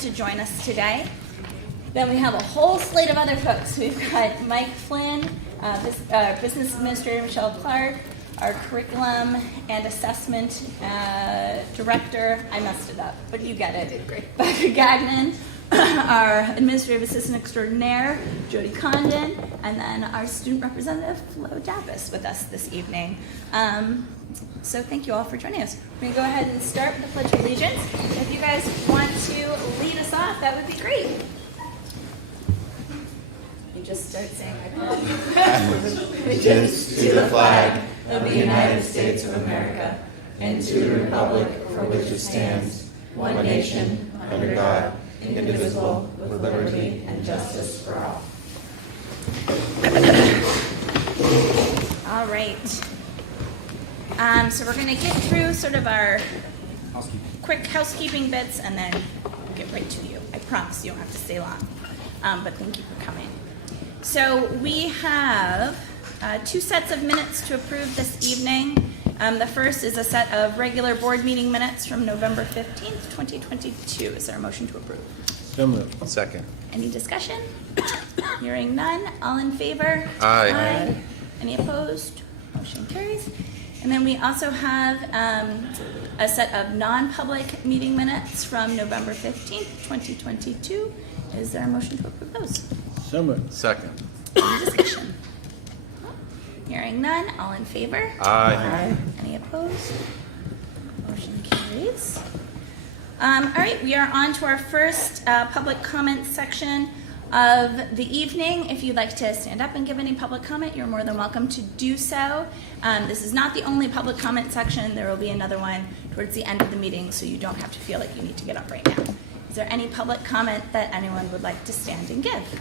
to join us today. Then we have a whole slate of other folks. We've got Mike Flynn, Business Administrator Michelle Clark, our Curriculum and Assessment Director. I messed it up, but you get it. Great. Becca Gagnon, our Administrative Assistant Extraordinaire, Jody Condon, and then our Student Representative, Flo Davis, with us this evening. So thank you all for joining us. We're going to go ahead and start with the Pledge of Allegiance. If you guys want to lead us off, that would be great. You just start saying, I pledge allegiance to the flag of the United States of America and to the republic for which it stands, one nation, under God, indivisible, with liberty and justice for all. All right. So we're going to get through sort of our quick housekeeping bits and then get right to you. I promise you don't have to stay long, but thank you for coming. So we have two sets of minutes to approve this evening. The first is a set of regular board meeting minutes from November 15th, 2022. Is there a motion to approve? So moved. Second. Any discussion? Hearing none. All in favor? Aye. Aye. Any opposed? Motion carries. And then we also have a set of non-public meeting minutes from November 15th, 2022. Is there a motion to approve those? So moved. Second. Any discussion? Hearing none. All in favor? Aye. Any opposed? Motion carries. All right, we are on to our first public comment section of the evening. If you'd like to stand up and give any public comment, you're more than welcome to do so. This is not the only public comment section. There will be another one towards the end of the meeting, so you don't have to feel like you need to get up right now. Is there any public comment that anyone would like to stand and give?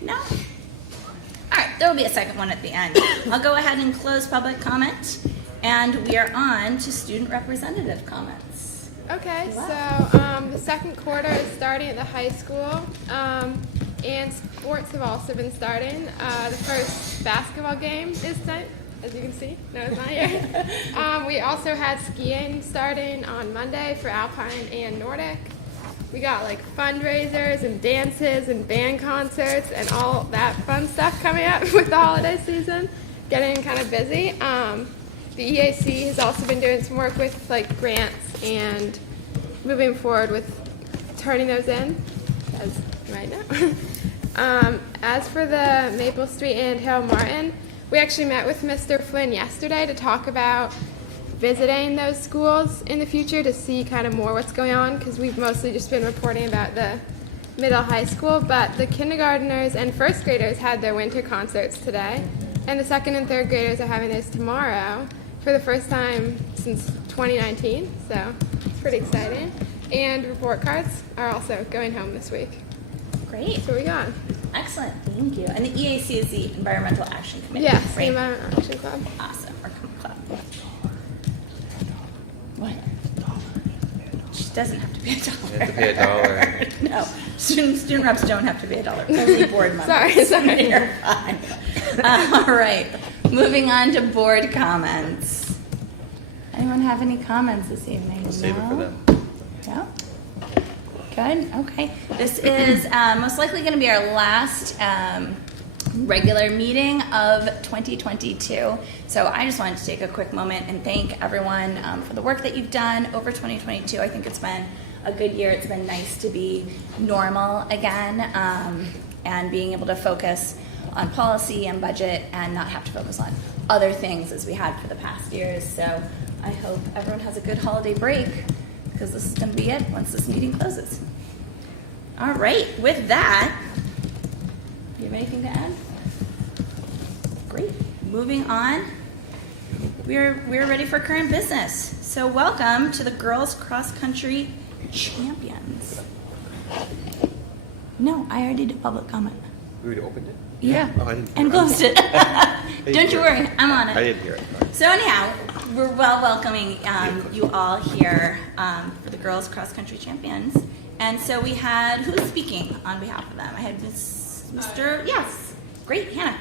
No? All right, there will be a second one at the end. I'll go ahead and close public comment, and we are on to student representative comments. Okay, Wow. so the second quarter is starting at the high school, and sports have also been starting. The first basketball game is tonight, as you can see. No, it's not yet. We also had skiing starting on Monday for Alpine and Nordic. We got like fundraisers and dances and band concerts and all that fun stuff coming up with the holiday season. Getting kind of busy. The EAC has also been doing some work with like grants and moving forward with turning those in, as you might know. As for the Maple Street and Harold Martin, we actually met with Mr. Flynn yesterday to talk about visiting those schools in the future to see kind of more what's going on, because we've mostly just been reporting about the middle high school, but the kindergartners and first graders had their winter concerts today, and the second and third graders are having theirs tomorrow for the first time since 2019, so it's pretty exciting. And report cards are also going home this week. Great. So we got. Excellent. Thank you. And the EAC is the Environmental Action Committee. Yes, right? the Environmental Action Club. Awesome. Or club. What? She doesn't have to pay $1. You have to pay $1. No. Student reps don't have to pay $1. Only board members. Sorry. You're fine. All right. Moving on to board comments. Anyone have any comments this evening? We'll save it for them. No? Good. Okay. This is most likely going to be our last regular meeting of 2022. So I just wanted to take a quick moment and thank everyone for the work that you've done over 2022. I think it's been a good year. It's been nice to be normal again and being able to focus on policy and budget and not have to focus on other things as we had for the past years. So I hope everyone has a good holiday break, because this is going to be it once this meeting closes. All right, with that, do you have anything to add? Great. Moving on, we're ready for current business. So welcome to the girls cross country champions. No, I already did public comment. We already opened it? Yeah, Oh, I didn't and hear it. closed it. Don't you worry, I'm on it. I didn't hear it. So anyhow, we're welcoming you all here for the girls cross country champions. And so we had, who's speaking on behalf of them? I had Mr. Yes, great, Hannah.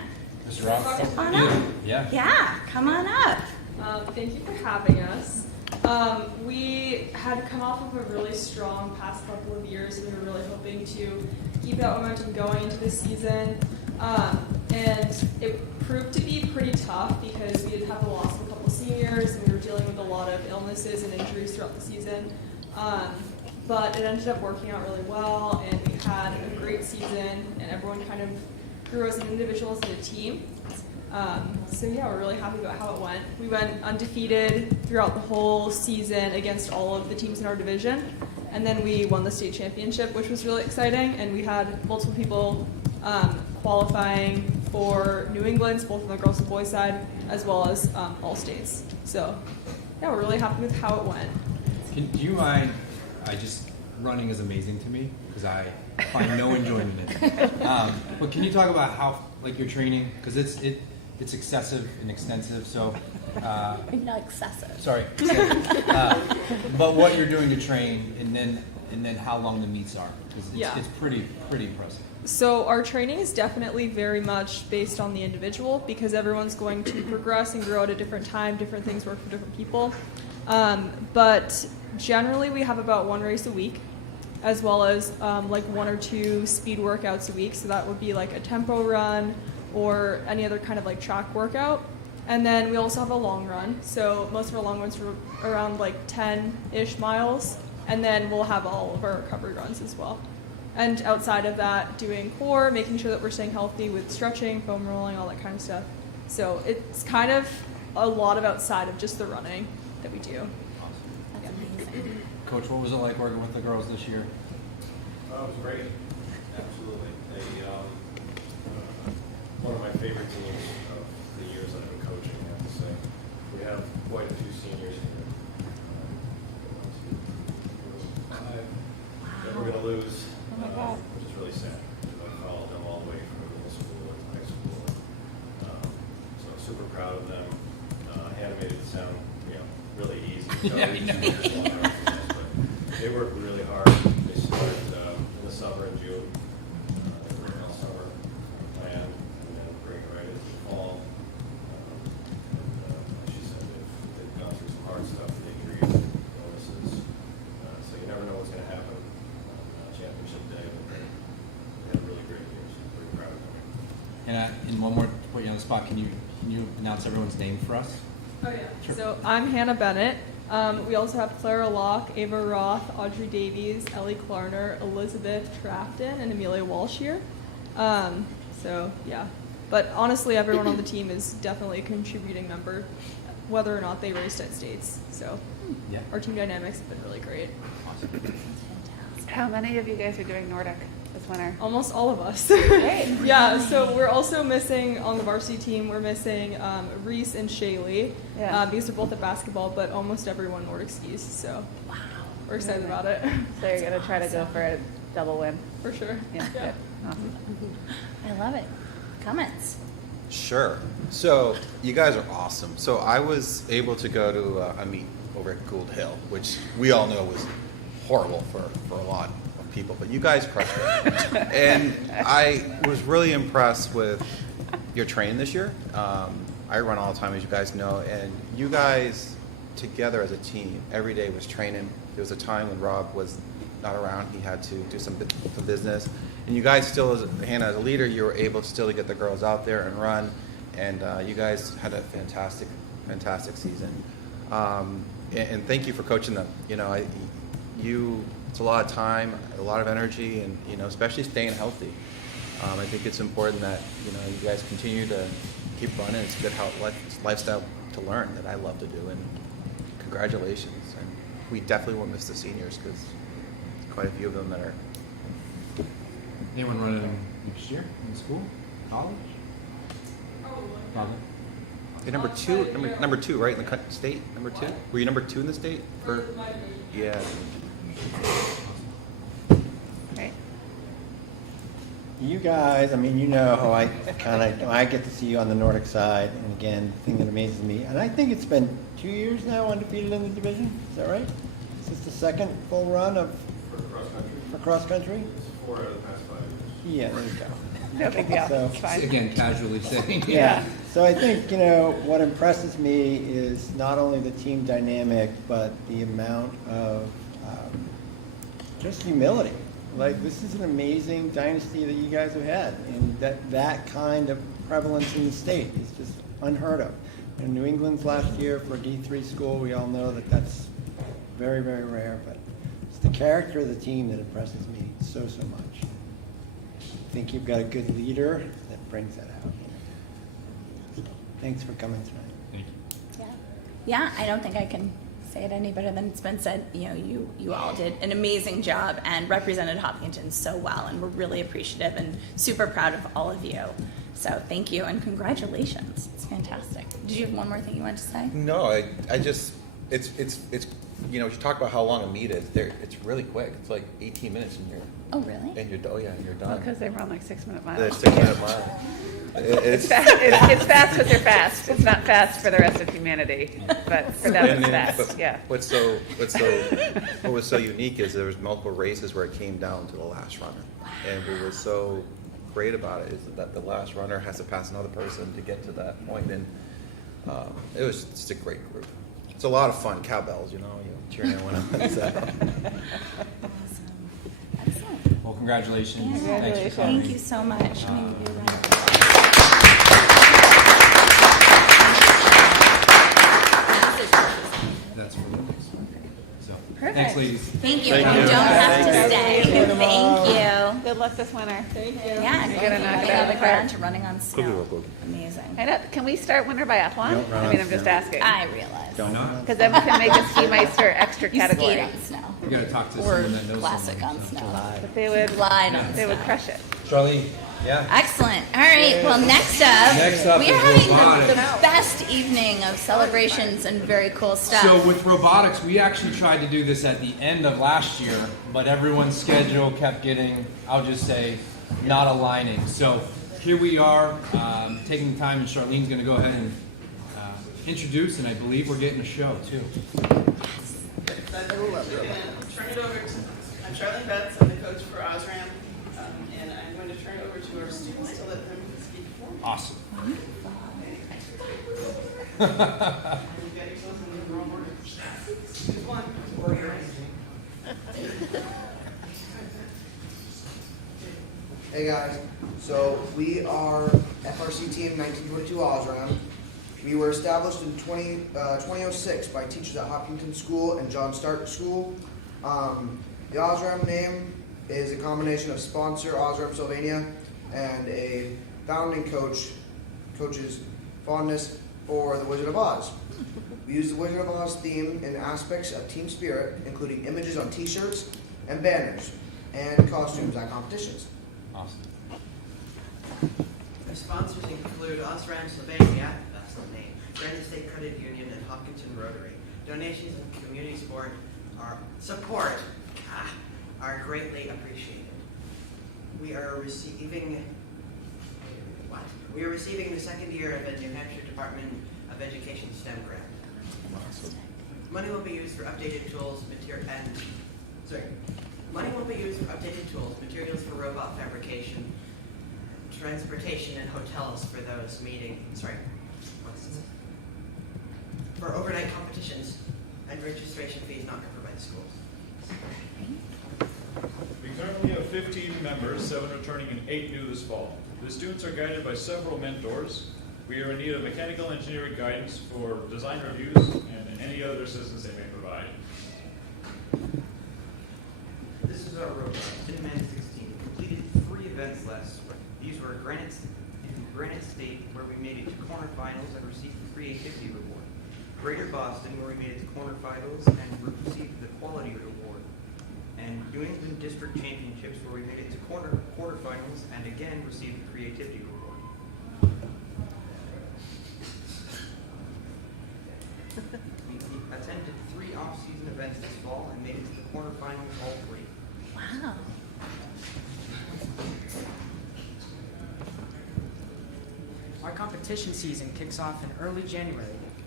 Mr. Ross? Step on up. Yeah. Yeah, come on up. Thank you for having us. We had come off of a really strong past couple of years, and we were really hoping to keep that momentum going into this season. And it proved to be pretty tough because we did have the loss of a couple seniors, and we were dealing with a lot of illnesses and injuries throughout the season. But it ended up working out really well, and we had a great season, and everyone kind of grew as an individual, as a team. So yeah, we're really happy about how it went. We went undefeated throughout the whole season against all of the teams in our division, and then we won the state championship, which was really exciting. And we had multiple people qualifying for New England's, both on the girls and boys side, as well as all states. So yeah, we're really happy with how it went. Do you mind? Running is amazing to me because I find no enjoyment in it. But can you talk about how your training, because it's excessive and extensive. So Not excessive. sorry, but what you're doing to train, and then how long the meets are, because it's pretty impressive. So our training is definitely very much based on the individual because everyone's going to progress and grow at a different time. Different things work for different people. But generally we have about one race a week, as well as one or two speed workouts a week. So that would be like a tempo run or any other kind of track workout. And then we also have a long run. So most of our long runs are around 10-ish miles. And then we'll have all of our recovery runs as well. And outside of that, doing core, making sure that we're staying healthy with stretching, foam rolling, all that kind of stuff. So it's kind of a lot of outside of just the running that we do. That's amazing. Coach, what was it like working with the girls this year? Oh, it was great. Absolutely. One of my favorite teams of the years that I've been coaching, I have to say. We have quite a few seniors here. Five that we're going to lose, which is really sad. Because I followed them all the way from middle school and high school. So I'm super proud of them. Hannah made it sound, really easy. But they worked really hard. They started in the summer in June. They worked all summer plan, and then bring it right into the fall. Like she said, they've gone through some hard stuff with injuries, illnesses. So you never know what's going to happen on championship day. But they had a really great year. So I'm pretty proud of them. And one more to put you on the spot, can you announce everyone's name for us? Oh yeah. Sure. So I'm Hannah Bennett. We also have Clara Locke, Ava Roth, Audrey Davies, Ellie Klarner, Elizabeth Trafton, and Amelia Walsh here. So yeah, but honestly, everyone on the team is definitely a contributing member, whether or not they raced at states. So Yeah. our team dynamics have been really great. Awesome. That's fantastic. How many of you guys are doing Nordic this winter? Almost all of us. Great. Yeah, so we're also missing on the varsity team. We're missing Reese and Shaylee because they're both at basketball, but almost everyone Nordic skis. So Wow. we're excited about it So you're going to try to go for a double win? for sure. Yeah, good. Awesome. I love it. Comments? Sure. So you guys are awesome. So I was able to go to a meet over at Gould Hill, which we all know was horrible for a lot of people, but you guys crushed it. And I was really impressed with your training this year. I run all the time, as you guys know, and you guys together as a team every day was training. There was a time when Rob was not around; he had to do some business, and you guys still, as Hannah, as a leader, you were able still to get the girls out there and run, and you guys had a fantastic season. And thank you for coaching them. It's a lot of time, a lot of energy, and especially staying healthy. I think it's important that you guys continue to keep running. It's a good lifestyle to learn that I love to do, and congratulations. And we definitely won't miss the seniors because quite a few of them that are. Anyone running next year in school, college? Probably. You're number two, right, in the state? Number two? Were you number 2 in the state? Yeah. Right. You guys, how I get to see you on the Nordic side, and again, the thing that amazes me, and I think it's been 2 years now undefeated in the division. Is that right? Is this the second full run For cross country, for cross country? it's 4 out of the past 5 years. Yeah, there you go. No big deal. So- It's fine. Again, casually saying. Yeah. So I think, what impresses me is not only the team dynamic, but the amount of just humility. Like, this is an amazing dynasty that you guys have had, and that kind of prevalence in the state is just unheard of. In New England's last year for a D3 school, we all know that that's very, very rare, but it's the character of the team that impresses me so much. I think you've got a good leader that brings that out. Thanks for coming tonight. Thank you. Yeah, I don't think I can say it any better than it's been said. You all did an amazing job and represented Hopkinton so well, and we're really appreciative and super proud of all of you. So thank you and congratulations. It's fantastic. Did you have one more thing you wanted to say? No, I just, it's, you talk about how long a meet is, it's really quick. It's like 18 minutes and Oh, really? you're done. Because they run like 6-minute miles. The 6-minute mile. It's fast. It's fast because they're fast. It's not fast for the rest of humanity, but for them it's fast. But Yeah. what was so unique is there was multiple races where it came down to the last runner, and what was so great about it is that the last runner has to pass another person to get to that point, and it was just a great group. It's a lot of fun, cowbells, cheering everyone on. So. Awesome. Excellent. Well, congratulations. Yeah. Thanks for coming. Thank you so much. I mean, you're right. That's for the next one. So, Perfect. thanks, ladies. Thank you. Thank You you. don't have to Thank stay. you. Thank you. Good luck this winter. Thank you. Yeah, and You're gonna knock it getting out of the the ground park. to running on snow. Amazing. I know. Can we start winter biathlon? Don't run I mean, on I'm just snow. asking. I realize. Don't. not? Because then we can make a ski meister extra You category. skate on snow. You got to talk to Or someone that knows classic someone, on so. snow. But they would, Glide on they would snow. crush it. Charlene, yeah. Excellent. All right. Well, next up, Next up we are is having the robotics. best evening of celebrations and very cool stuff. So with robotics, we actually tried to do this at the end of last year, but everyone's schedule kept getting, I'll just say, not aligning. So here we are, taking the time, and Charlene's going to go ahead and introduce, and I believe we're getting a show too. Turn it over to, I'm Charlene Betts, I'm the coach for Osram, and I'm going to turn it over to our students to let them speak for me. Awesome. You got yourselves in the wrong order. Choose one. Or yours. Hey guys, so we are FRC Team 1922 Osram. We were established in 2006 by teachers at Hopkinton School and John Stark School. The Osram name is a combination of sponsor Osram Sylvania and a founding coach's fondness for the Wizard of Oz. We use the Wizard of Oz theme in aspects of team spirit, including images on t-shirts and banners and costumes at competitions. Awesome. The sponsors include Osram Sylvania, that's the name, Granite State Credit Union, and Hopkinton Rotary. Donations and community support are greatly appreciated. We are receiving the second year of a New Hampshire Department of Education STEM grant. Money will be used for updated tools, materials for robot fabrication, transportation, and hotels for those for overnight competitions, and registration fees not covered by the schools. We currently have 15 members, 7 returning and 8 new this fall. The students are guided by several mentors. We are in need of mechanical engineering guidance for design reviews and any other assistance they may provide. This is our robot, Tinman 16. Completed 3 events last spring. These were in Granite State, where we made it to quarterfinals and received the Creativity Reward. Greater Boston, where we made it to quarterfinals and received the Quality Reward. And New England District Championships, where we made it to quarterfinals and again received the Creativity Reward. We attended 3 off-season events this fall and made it to the quarterfinals all 3. Wow. Our competition season kicks off in early January.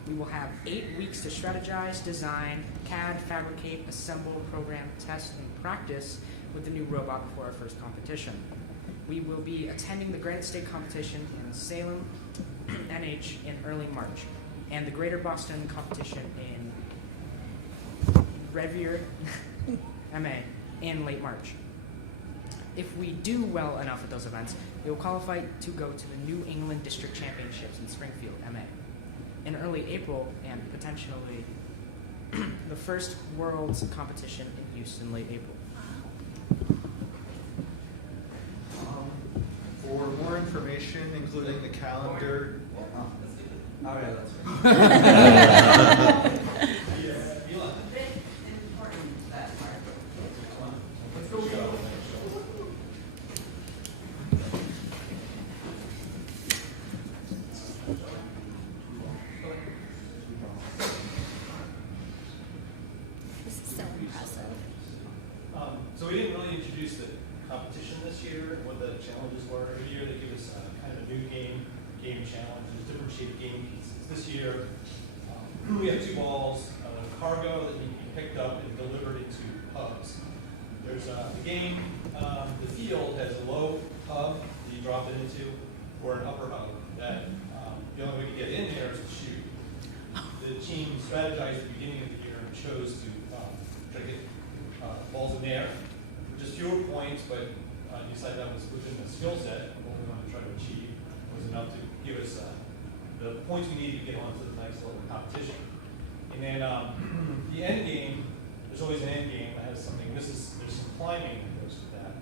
We will have 8 weeks to strategize, design, CAD, fabricate, assemble, program, test, and practice with the new robot before our first competition. We will be attending the Granite State competition in Salem, NH, in early March, and the Greater Boston competition in Revere, MA, in late March. If we do well enough at those events, we will qualify to go to the New England District Championships in Springfield, MA, in early April, and potentially the first Worlds competition in Houston, late April. For more information, including the calendar. Oh, yeah, This is so impressive. So we didn't really introduce the competition this year, what the challenges were. Every year they give us kind of a new game challenge, there's different shaped game pieces. This year, we have 2 balls, cargo that need to be picked up and delivered into hubs. There's the game, the field has a low hub that you drop it into, or an upper hub that the only way to get in there is to shoot. The team strategized at the beginning of the year and chose to try to get balls in there for just fewer points, but decided that was within the skill set of what we wanted to try to achieve. It was enough to give us the points we needed to get onto the next level of competition. And then the end game, there's always an end game that has something. There's some climbing that goes with that.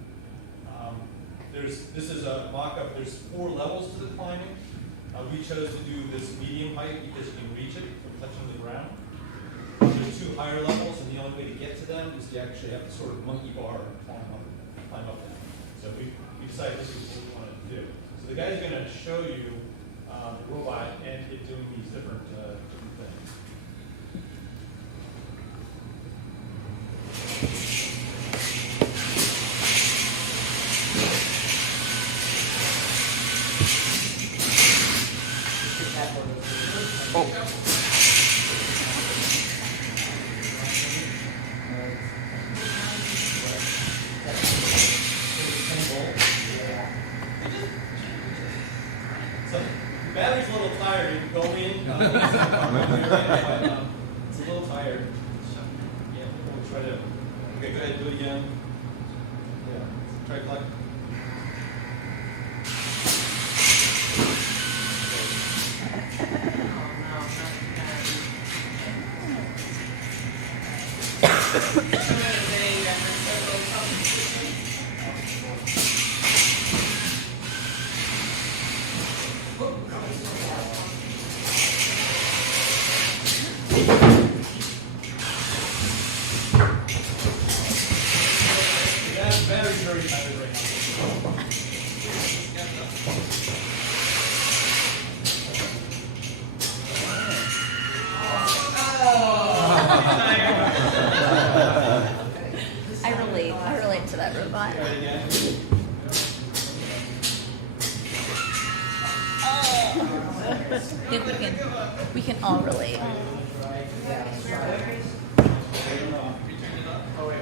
This is a mock-up. There's 4 levels to the climbing. We chose to do this medium height because you can reach it from touching the ground. There's 2 higher levels, and the only way to get to them is to actually have to sort of monkey bar and climb up them. So we decided this is what we wanted to do. So the guy's going to show you the robot and it doing these different things. So the battery's a little tired. You can go in. It's a little tired. Yeah, we'll try to. Okay, go ahead, do it again. Yeah, try collect. Battery's very tired right now. I relate to that robot. Try it again. I think we can all relate. Oh, wait.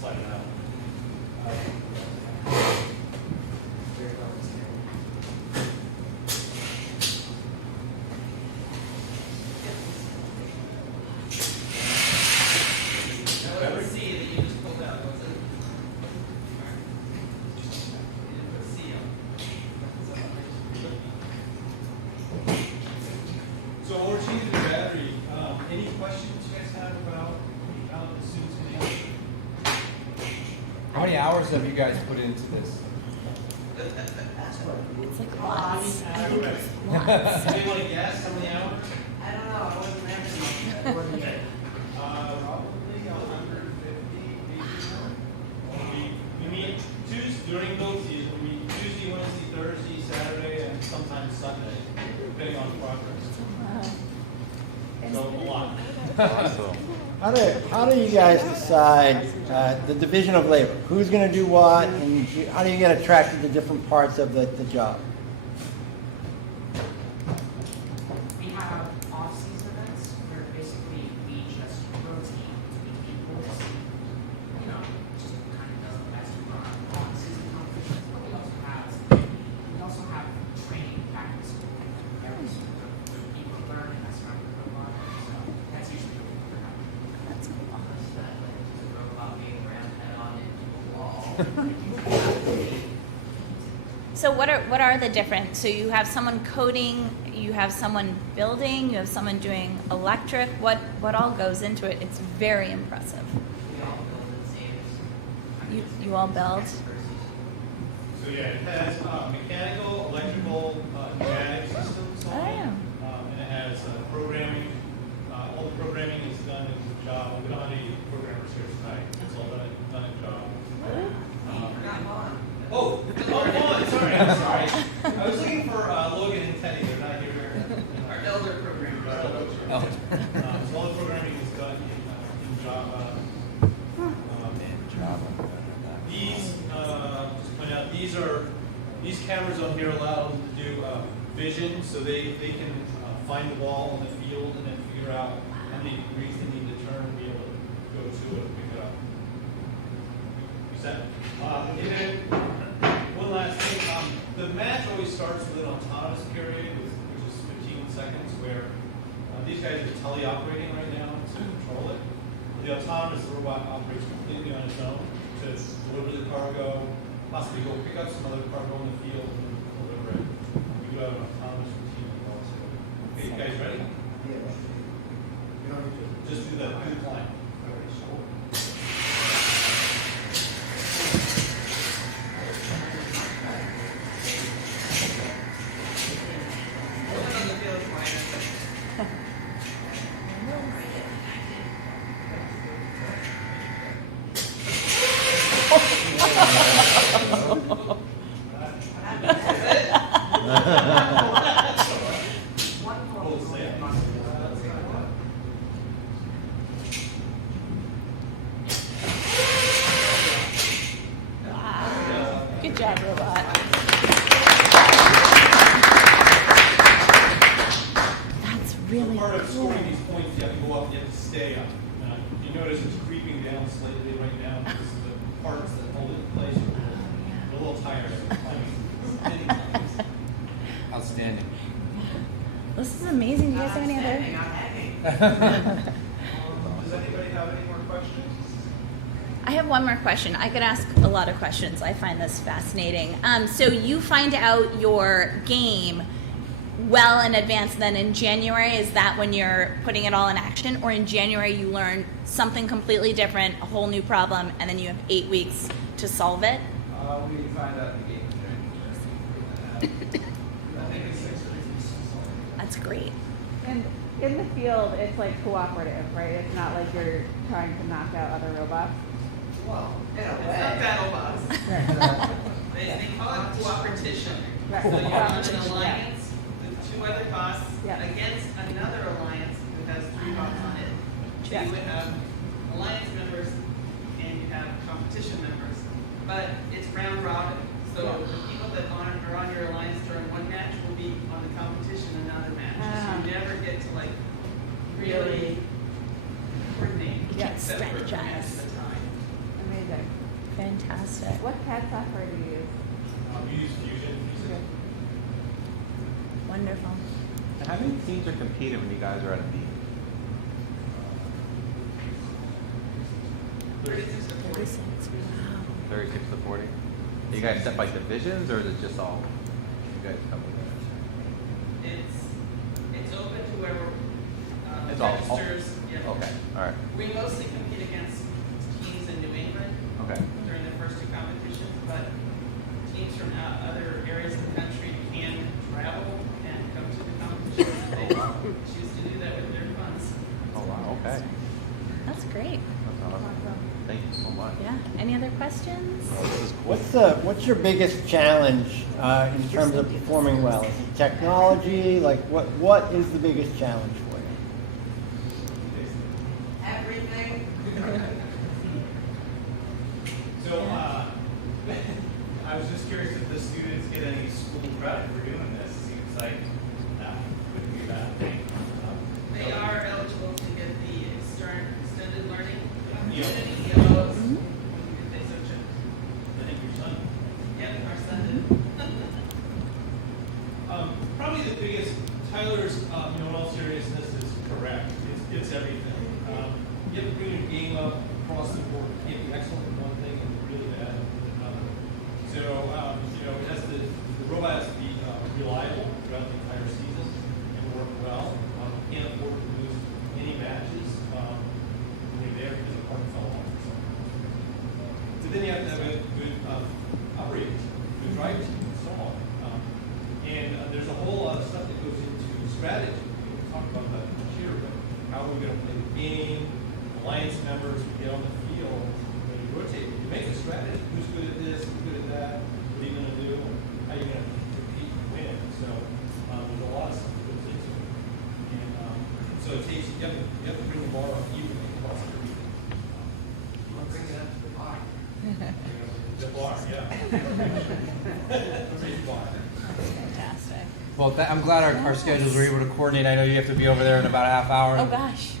Slide it out. So while we're changing the battery, any questions you guys have about how the students can answer? How many hours have you guys put into this? It's like lots. I think it's lots. Anybody want to guess how many hours? I don't know, I wasn't there so much. Probably 150, maybe more. We meet Tuesday during build season. We meet Tuesday, Wednesday, Thursday, Saturday, and sometimes Sunday, depending on progress. So a lot. How do you guys decide the division of labor? Who's going to do what, and how do you get attracted to different parts of the job? We have off-season events where basically we just rotate between people to see, just kind of So what are the different? So you have someone coding, you have someone building, you have someone doing electric. What all goes into it? It's very impressive. You all build. So yeah, it has mechanical, electrical, pneumatic systems on it. Oh. And it has programming. All the programming is done in Java. We don't have any programmers here tonight. It's all done in Java. Sorry. I'm sorry. I was looking for Logan and Teddy. They're not here. Our elder programmer. So all the programming is done in Java. These, just point out, these cameras on here allow them to do vision, so they can find the ball on the field and then figure out how many degrees they need to turn and be able to go to it and pick it up. You set? And then one last thing, the match always starts with an autonomous period, which is 15 seconds, where these guys are teleoperating right now to control it. The autonomous robot operates completely on its own to deliver the cargo, possibly go pick up some other cargo in the field and deliver it. We do have an autonomous routine as well. So, okay, you guys ready? Yeah. Just do the climb. Good job, robot. That's really Part of cool. scoring these points, you have to go up, you have to stay up. You notice it's creeping down slightly right now because the parts that hold it in place are a little tired of climbing. Outstanding. This is amazing. Do you guys have any other? Does anybody have any more questions? I have one more question. I could ask a lot of questions. I find this fascinating. So you find out your game well in advance, then in January, is that when you're putting it all in action? Or in January you learn something completely different, a whole new problem, and then you have 8 weeks to solve it? We find out the game That's great. And in the field, it's like cooperative, right? It's not like you're trying to knock out other robots. Well, it's not battle bots. They call it cooperation. Right. So you run an Cooperation, alliance with 2 other bots Yeah. against another alliance who has 3 bots on it. So Yeah. you would have alliance members and you have competition members, but it's round robin. So Yeah. the people that are on your alliance during one match will be on the competition another match. So you never get to like really coordinate. Yeah, except for a match strategize. at a time. Amazing. Fantastic. What CAD software do you use? We use Fusion. Wonderful. How many teams are competing when you guys are at a meet? 36 to 40. 36. Wow. 36 to 40? Are you guys set by divisions, or is it just all you guys come together? It's open to whoever It's all- registers. Yeah. Okay, all right, We mostly compete against teams in New England okay. during the first 2 competitions, but teams from other areas of the country can travel and come to the competitions. They choose to do that with their funds. Oh, wow, okay. That's great. That's awesome. Thank you so much. Yeah. Any other questions? This is cool. What's your biggest challenge in terms of performing well? Is it technology? Like what is the biggest challenge for you? Everything. So, I was just curious if the students get any school credit for doing this. Seems like that wouldn't be a bad thing. They are eligible to get the extended learning Yeah. opportunity, ELOs. Mhm. They search it. I think your son. Yeah, our son did. Probably the biggest, Tyler's, in all seriousness, is correct. It's everything. You have to bring your game up across the board. You can't be excellent in one thing and really bad in then you have to have a good operating team, good drive team, and so on. There's a whole lot of stuff that goes into strategy. We can talk about that here, but how are we going to play the game? Alliance members, we get on the field, when you rotate, you make a strategy. Who's good at this? Who's good at that? What are you going to do? How are you going to compete and win? So there's a lot of stuff that goes into it. And so it takes, you have to bring the bar up evenly across the week. I'm bringing it up to the bar. The bar, yeah. Raise the bar. Fantastic. Well, I'm glad our schedules were able to coordinate. I know you have to be over there in about a half hour. Oh, gosh.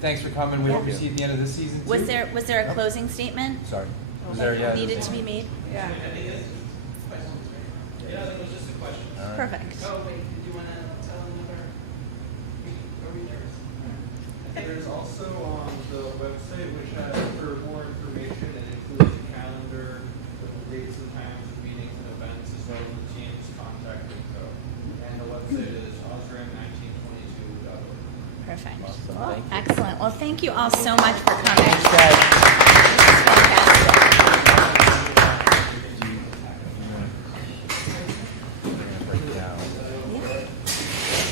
Thanks for coming. We hope you see you at the end of this season, too. Was there a closing statement Sorry. Was there, yeah? needed to be made? Yeah. Yeah, that was just a question. Perfect. Oh, wait, did you want to tell another? Are we there? There's also on the website, which has for more information, it includes a calendar with the dates and times of meetings and events, as well as the team's contact info. And the website is osram1922.org. Perfect. Awesome. Well, Thank you. excellent. Well, thank you all so much for coming. Thanks, guys. This is fantastic.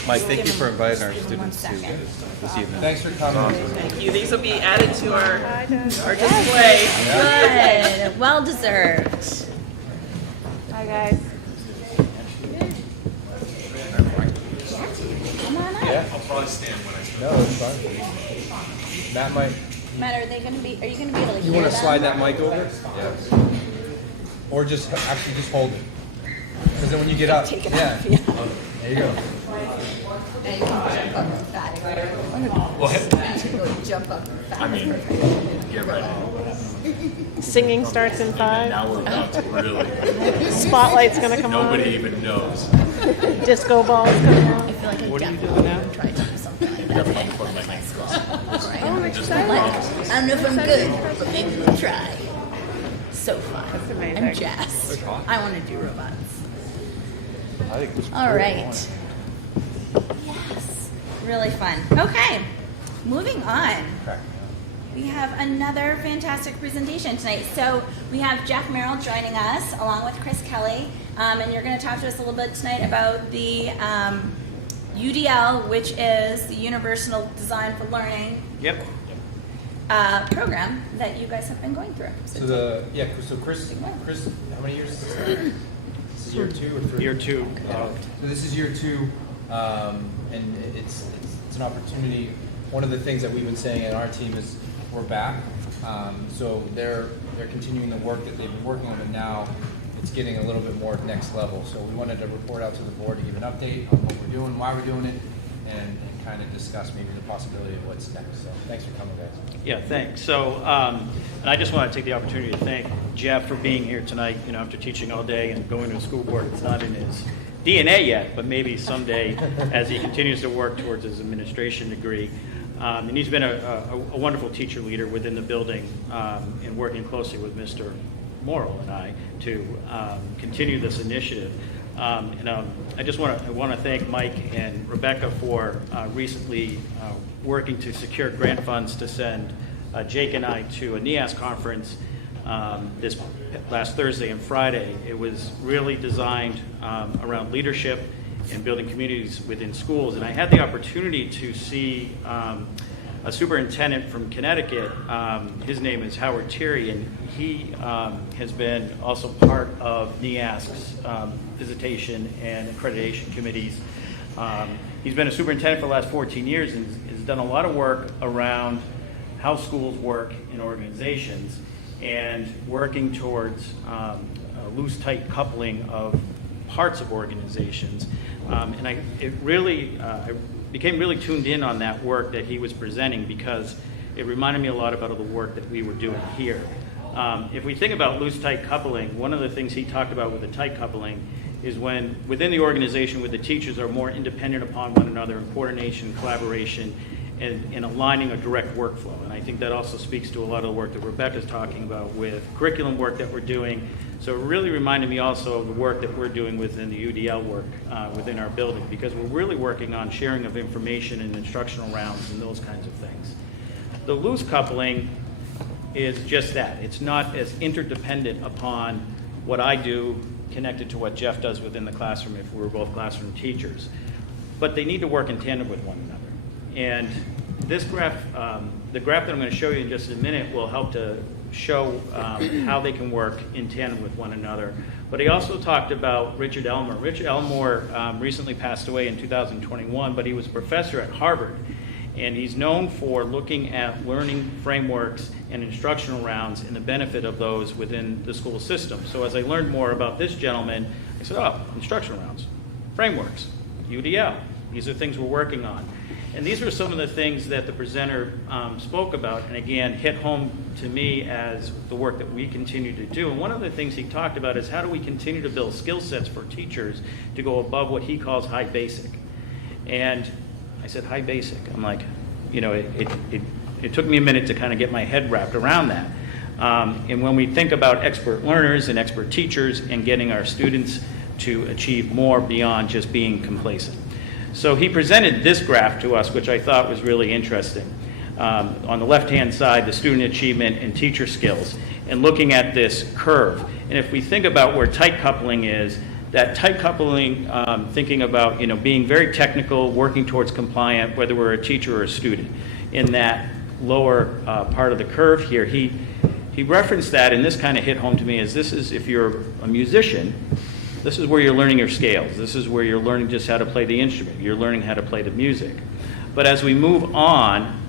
Mike, thank you for inviting our Just give me one students to second. this evening. Thanks for coming. Thank you. These will be added to our display. Good. Well deserved. Hi, guys. Come on up. Yeah. I'll probably stand when I start. No, it's fine. Matt might. Matt, are you going to be able to You hear want to them? slide that mic over? Yes. Or just hold it. Because then when you get up, Take it yeah. off, yeah. There you go. And you can jump up and fast. Jump up and fast. I mean, get ready. Singing starts in 5. Now we're about to really. Spotlight's gonna come Nobody on. even knows. Disco ball's coming on. I feel like I What are you definitely doing now? tried to do something like that. Definitely put my next Right? Oh, I'm Like, excited. I don't know if I'm good, but maybe we'll try. So fun. That's amazing. I'm jazzed. I want to do robots. I think it was All really right. fun. Yes. Really fun. Okay. Moving on. We have another fantastic presentation tonight. So we have Jeff Merrill joining us along with Chris Kelly. And you're going to talk to us a little bit tonight about the UDL, which is the Universal Design for Learning program that you guys have been going through. So Chris, how many years is this? This is year 2 or 3? Year 2. So this is year 2, and it's an opportunity. One of the things that we've been saying in our team is we're back. So they're continuing the work that they've been working on, but now it's getting a little bit more next level. So we wanted to report out to the board to give an update on what we're doing, why we're doing it, and kind of discuss maybe the possibility of what's next. So thanks for coming, guys. Yeah, thanks. So, and I just want to take the opportunity to thank Jeff for being here tonight. You know, after teaching all day and going to a school board, it's not in his DNA yet, but maybe someday as he continues to work towards his administration degree. And he's been a wonderful teacher leader within the building and working closely with Mr. Morrill and I to continue this initiative. I just want to thank Mike and Rebecca for recently working to secure grant funds to send Jake and I to a NEAS conference this last Thursday and Friday. It was really designed around leadership and building communities within schools. And I had the opportunity to see a superintendent from Connecticut. His name is Howard Terry, and he has been also part of NEASC's visitation and accreditation committees. He's been a superintendent for the last 14 years and has done a lot of work around how schools work in organizations and working towards a loose, tight coupling of parts of organizations. And I became really tuned in on that work that he was presenting because it reminded me a lot about the work that we were doing here. If we think about loose, tight coupling, one of the things he talked about with the tight coupling is when within the organization where the teachers are more independent upon one another in coordination, collaboration, and aligning a direct workflow. And I think that also speaks to a lot of the work that Rebecca's talking about with curriculum work that we're doing. So it really reminded me also of the work that we're doing within the UDL work within our building, because we're really working on sharing of information and instructional rounds and those kinds of things. The loose coupling is just that. It's not as interdependent upon what I do connected to what Jeff does within the classroom if we were both classroom teachers. But they need to work in tandem with one another. And this graph, the graph that I'm going to show you in just a minute will help to show how they can work in tandem with one another. But he also talked about Richard Elmore. Richard Elmore recently passed away in 2021, but he was a professor at Harvard. And he's known for looking at learning frameworks and instructional rounds and the benefit of those within the school system. So as I learned more about this gentleman, I said, oh, instructional rounds, frameworks, UDL. These are things we're working on. And these are some of the things that the presenter spoke about, and again, hit home to me as the work that we continue to do. And one of the things he talked about is how do we continue to build skill sets for teachers to go above what he calls high basic. And I said, high basic. I'm like, you know, it took me a minute to kind of get my head wrapped around that. And when we think about expert learners and expert teachers and getting our students to achieve more beyond just being complacent. So he presented this graph to us, which I thought was really interesting. On the left-hand side, the student achievement and teacher skills, and looking at this curve. And if we think about where tight coupling is, that tight coupling, thinking about being very technical, working towards compliant, whether we're a teacher or a student. In that lower part of the curve here, he referenced that, and this kind of hit home to me, as this is, if you're a musician, this is where you're learning your scales. This is where you're learning just how to play the instrument. You're learning how to play the music. But as we move on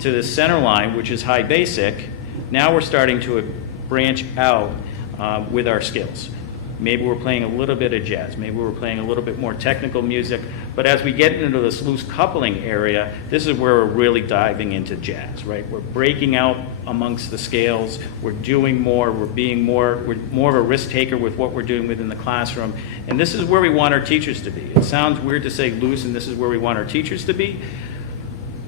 to the center line, which is high basic, now we're starting to branch out with our skills. Maybe we're playing a little bit of jazz. Maybe we're playing a little bit more technical music. But as we get into this loose coupling area, this is where we're really diving into jazz, right? We're breaking out amongst the scales. We're doing more. We're more of a risk taker with what we're doing within the classroom. And this is where we want our teachers to be. It sounds weird to say loose, and this is where we want our teachers to be.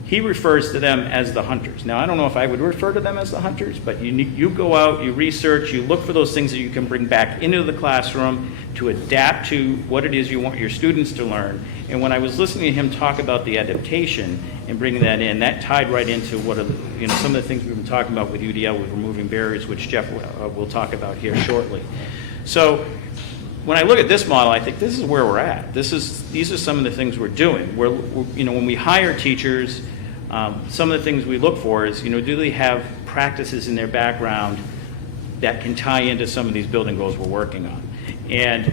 He refers to them as the hunters. Now, I don't know if I would refer to them as the hunters, but you go out, you research, you look for those things that you can bring back into the classroom to adapt to what it is you want your students to learn. And when I was listening to him talk about the adaptation and bringing that in, that tied right into what some of the things we've been talking about with UDL, with removing barriers, which Jeff will talk about here shortly. So when I look at this model, I think this is where we're at. These are some of the things we're doing. When we hire teachers, some of the things we look for is, do they have practices in their background that can tie into some of these building goals we're working on? And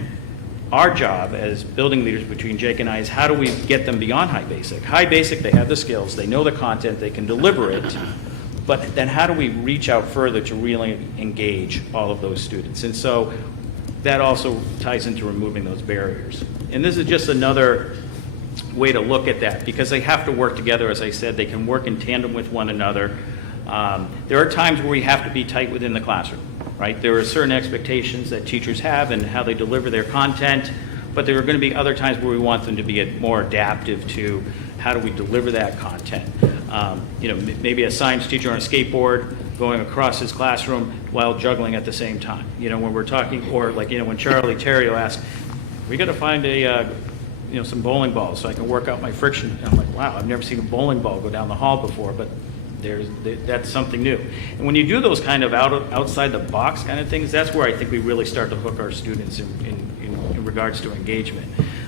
our job as building leaders between Jake and I is how do we get them beyond high basic? High basic, they have the skills, they know the content, they can deliver it, but then how do we reach out further to really engage all of those students? And so that also ties into removing those barriers. And this is just another way to look at that, because they have to work together. As I said, they can work in tandem with one another. There are times where we have to be tight within the classroom, right? There are certain expectations that teachers have and how they deliver their content, but there are going to be other times where we want them to be more adaptive to how do we deliver that content. Maybe a science teacher on a skateboard going across his classroom while juggling at the same time. When we're talking, or when Charlie Terrio asked, we got to find some bowling balls so I can work out my friction. And I'm like, wow, I've never seen a bowling ball go down the hall before, but that's something new. And when you do those kind of outside the box kind of things, that's where I think we really start to hook our students in regards to engagement.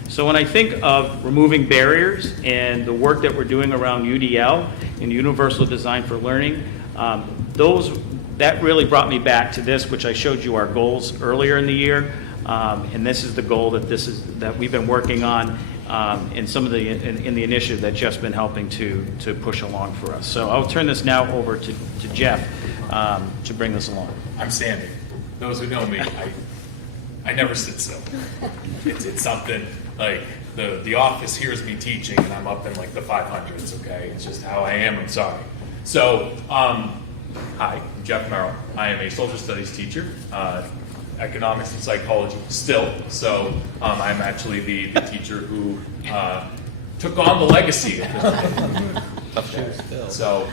So when I think of removing barriers and the work that we're doing around UDL and Universal Design for Learning, that really brought me back to this, which I showed you our goals earlier in the year. And this is the goal that we've been working on in some of the initiative that Jeff's been helping to push along for us. So I'll turn this now over to Jeff to bring this along. I'm standing. Those who know me, I never sit still. It's something like the office hears me teaching and I'm up in like the 500s. Okay, it's just how I am. I'm sorry. So hi, I'm Jeff Merrill. I am a social studies teacher. Economics and psychology still. So I'm actually the teacher who took on the legacy. So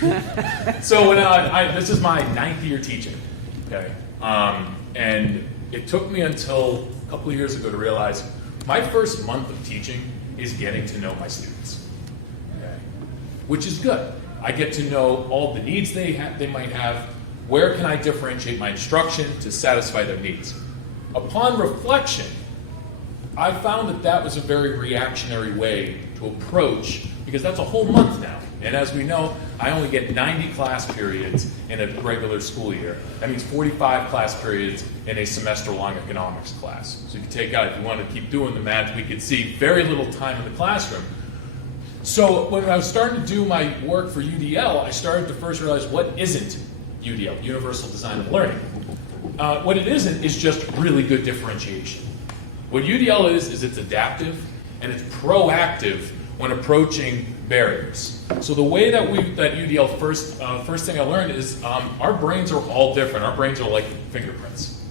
this is my 9th year teaching. Okay, and it took me until a couple of years ago to realize my first month of teaching is getting to know my students. Okay, which is good. I get to know all the needs they might have. Where can I differentiate my instruction to satisfy their needs? Upon reflection, I found that that was a very reactionary way to approach, because that's a whole month now. And as we know, I only get 90 class periods in a regular school year. That means 45 class periods in a semester-long economics class. So if you take out, if you want to keep doing the math, we could see very little time in the classroom. So when I was starting to do my work for UDL, I started to first realize what isn't UDL, Universal Design of Learning. What it isn't is just really good differentiation. What UDL is it's adaptive and it's proactive when approaching barriers. So the way that UDL first thing I learned is our brains are all different. Our brains are like fingerprints.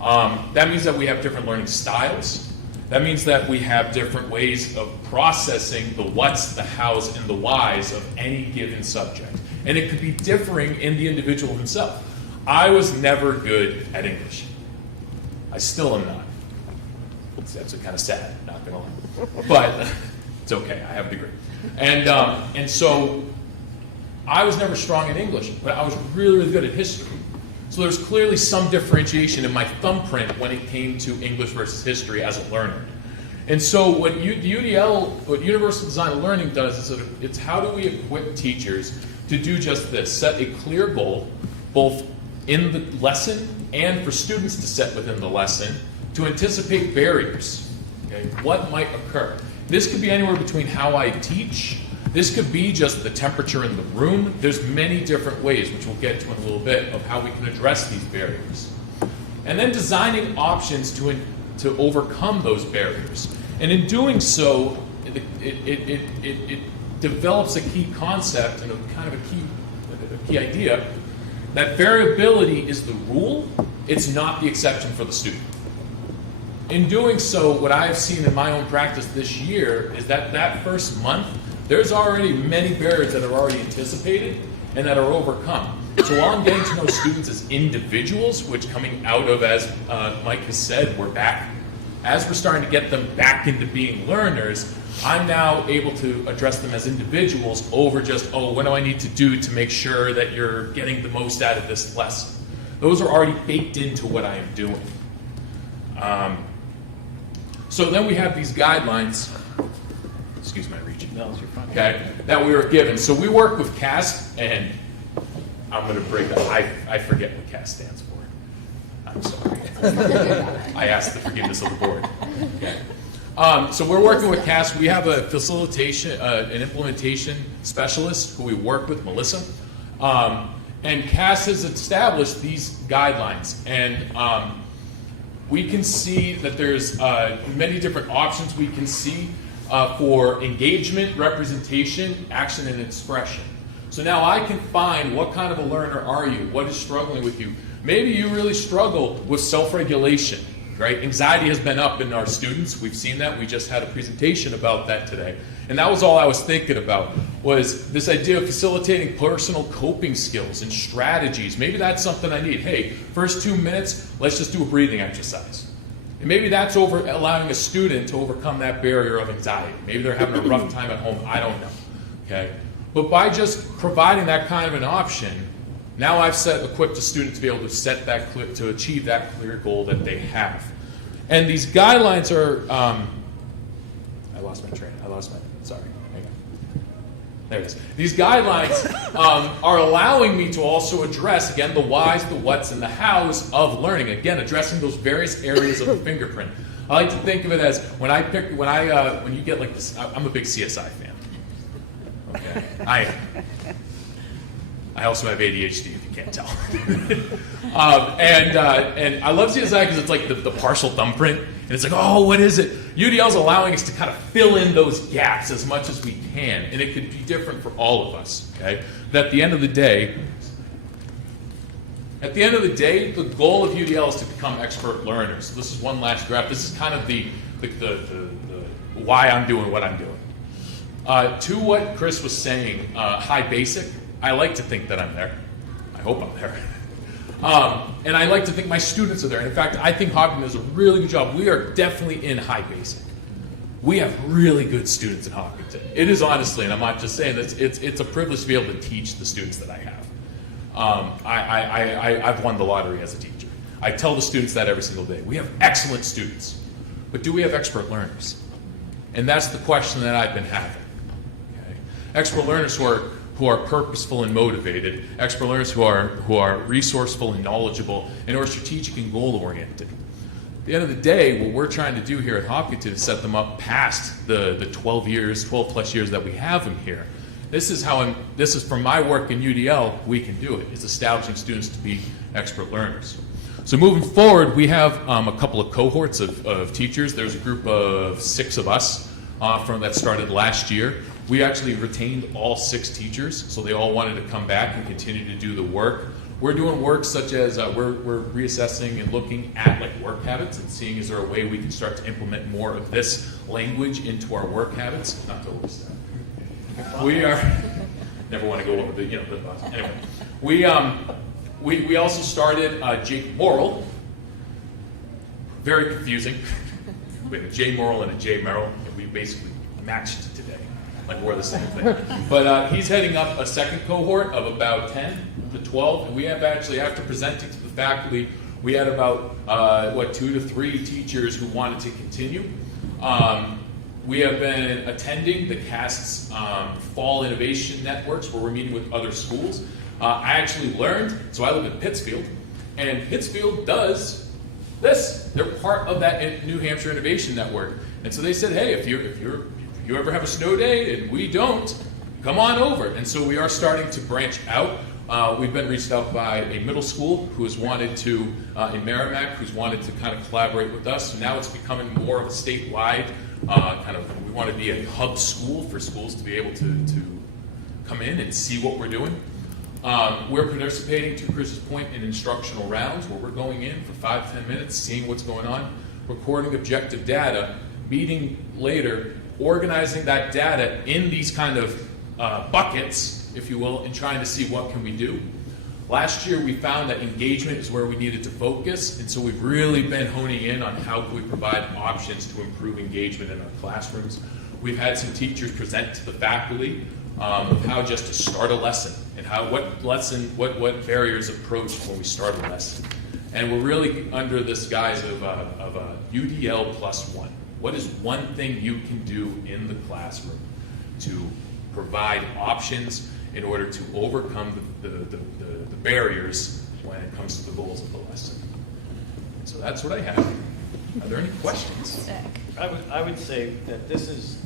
That means that we have different learning styles. That means that we have different ways of processing the what's, the how's, and the why's of any given subject. And it could be differing in the individual himself. I was never good at English. I still am not. That's kind of sad, not gonna lie. But it's okay, I have a degree. And so I was never strong in English, but I was really, really good at history. So there's clearly some differentiation in my thumbprint when it came to English versus history as a learner. And so what UDL, what Universal Design of Learning does is it's how do we equip teachers to do just this, set a clear goal, both in the lesson and for students to set within the lesson, to anticipate barriers, okay? What might occur. This could be anywhere between how I teach, this could be just the temperature in the room. There's many different ways, which we'll get to in a little bit, of how we can address these barriers. And then designing options to overcome those barriers. And in doing so, it develops a key concept and a kind of a key idea that variability is the rule, it's not the exception for the student. In doing so, what I have seen in my own practice this year is that first month, there's already many barriers that are already anticipated and that are overcome. So while I'm getting to know students as individuals, which coming out of, as Mike has said, we're back, as we're starting to get them back into being learners, I'm now able to address them as individuals over just, oh, what do I need to do to make sure that you're getting the most out of this lesson? Those are already baked into what I am doing. So then we have these guidelines, excuse my reach, okay, that we were given. So we work with CAST, and I'm going to break it. I forget what CAST stands for. I'm sorry. I ask the forgiveness of the board. Okay. So we're working with CAST. We have a facilitation, an implementation specialist who we work with, Melissa. And CAST has established these guidelines. And we can see that there's many different options we can see for engagement, representation, action, and expression. So now I can find what kind of a learner are you? What is struggling with you? Maybe you really struggle with self-regulation, right? Anxiety has been up in our students. We've seen that. We just had a presentation about that today. And that was all I was thinking about, was this idea of facilitating personal coping skills and strategies. Maybe that's something I need. Hey, first 2 minutes, let's just do a breathing exercise. And maybe that's allowing a student to overcome that barrier of anxiety. Maybe they're having a rough time at home. I don't know. Okay? But by just providing that kind of an option, now I've equipped a student to be able to set that to achieve that clear goal that they have. And these guidelines are, sorry, hang on. There it is. These guidelines are allowing me to also address, again, the whys, the whats, and the hows of learning. Again, addressing those various areas of the fingerprint. I like to think of it as when you get like this, I'm a big CSI fan. Okay, I am. I also have ADHD, if you can't tell. And I love CSI because it's like the partial thumbprint, and it's like, oh, what is it? UDL is allowing us to kind of fill in those gaps as much as we can, and it could be different for all of us. Okay, but at the end of the day, the goal of UDL is to become expert learners. So this is one last graph. This is kind of the why I'm doing what I'm doing. To what Chris was saying, high basic, I like to think that I'm there. I hope I'm there. And I like to think my students are there. In fact, I think Hopkinton does a really good job. We are definitely in high basic. we have really good students in Hopkinton. It is honestly, and I'm not just saying this, it's a privilege to be able to teach the students that I have. I've won the lottery as a teacher. I tell the students that every single day. We have excellent students, but do we have expert learners? And that's the question that I've been having. Okay? Expert learners who are purposeful and motivated, expert learners who are resourceful and knowledgeable, and who are strategic and goal-oriented. At the end of the day, what we're trying to do here at Hopkinton is set them up past the 12 plus years that we have them here. This is from my work in UDL, we can do it. It's establishing students to be expert learners. So moving forward, we have a couple of cohorts of teachers. There's a group of 6 of us that started last year. We actually retained all 6 teachers, so they all wanted to come back and continue to do the work. We're doing work such as we're reassessing and looking at like work habits and seeing is there a way we can start to implement more of this language into our work habits. Not to overstep. We are never want to go over the box. Anyway, we also started Jake Morrill. Very confusing. We have a J Morrill and a J Merrill, and we basically matched today. Like we're the same thing. But he's heading up a second cohort of about 10 to 12, and we have actually, after presenting to the faculty, we had about 2 to 3 teachers who wanted to continue. We have been attending the CAST's Fall Innovation Networks where we're meeting with other schools. I actually learned, so I live in Pittsfield, and Pittsfield does this. They're part of that New Hampshire Innovation Network. And so they said, hey, if you ever have a snow day and we don't, come on over. And so we are starting to branch out. We've been reached out by a middle school who has wanted to, in Merrimack, who's wanted to kind of collaborate with us. So now it's becoming more of a statewide we want to be a hub school for schools to be able to come in and see what we're doing. We're participating, to Chris's point, in instructional rounds where we're going in for 5-10 minutes, seeing what's going on, recording objective data, meeting later, organizing that data in these kind of buckets, if you will, and trying to see what can we do. Last year, we found that engagement is where we needed to focus, and so we've really been honing in on how can we provide options to improve engagement in our classrooms. We've had some teachers present to the faculty of how just to start a lesson and what barriers approach when we start a lesson. And we're really under this guise of UDL +1. What is one thing you can do in the classroom to provide options in order to overcome the barriers when it comes to the goals of the lesson? And so that's what I have. Are there any questions? I would say that this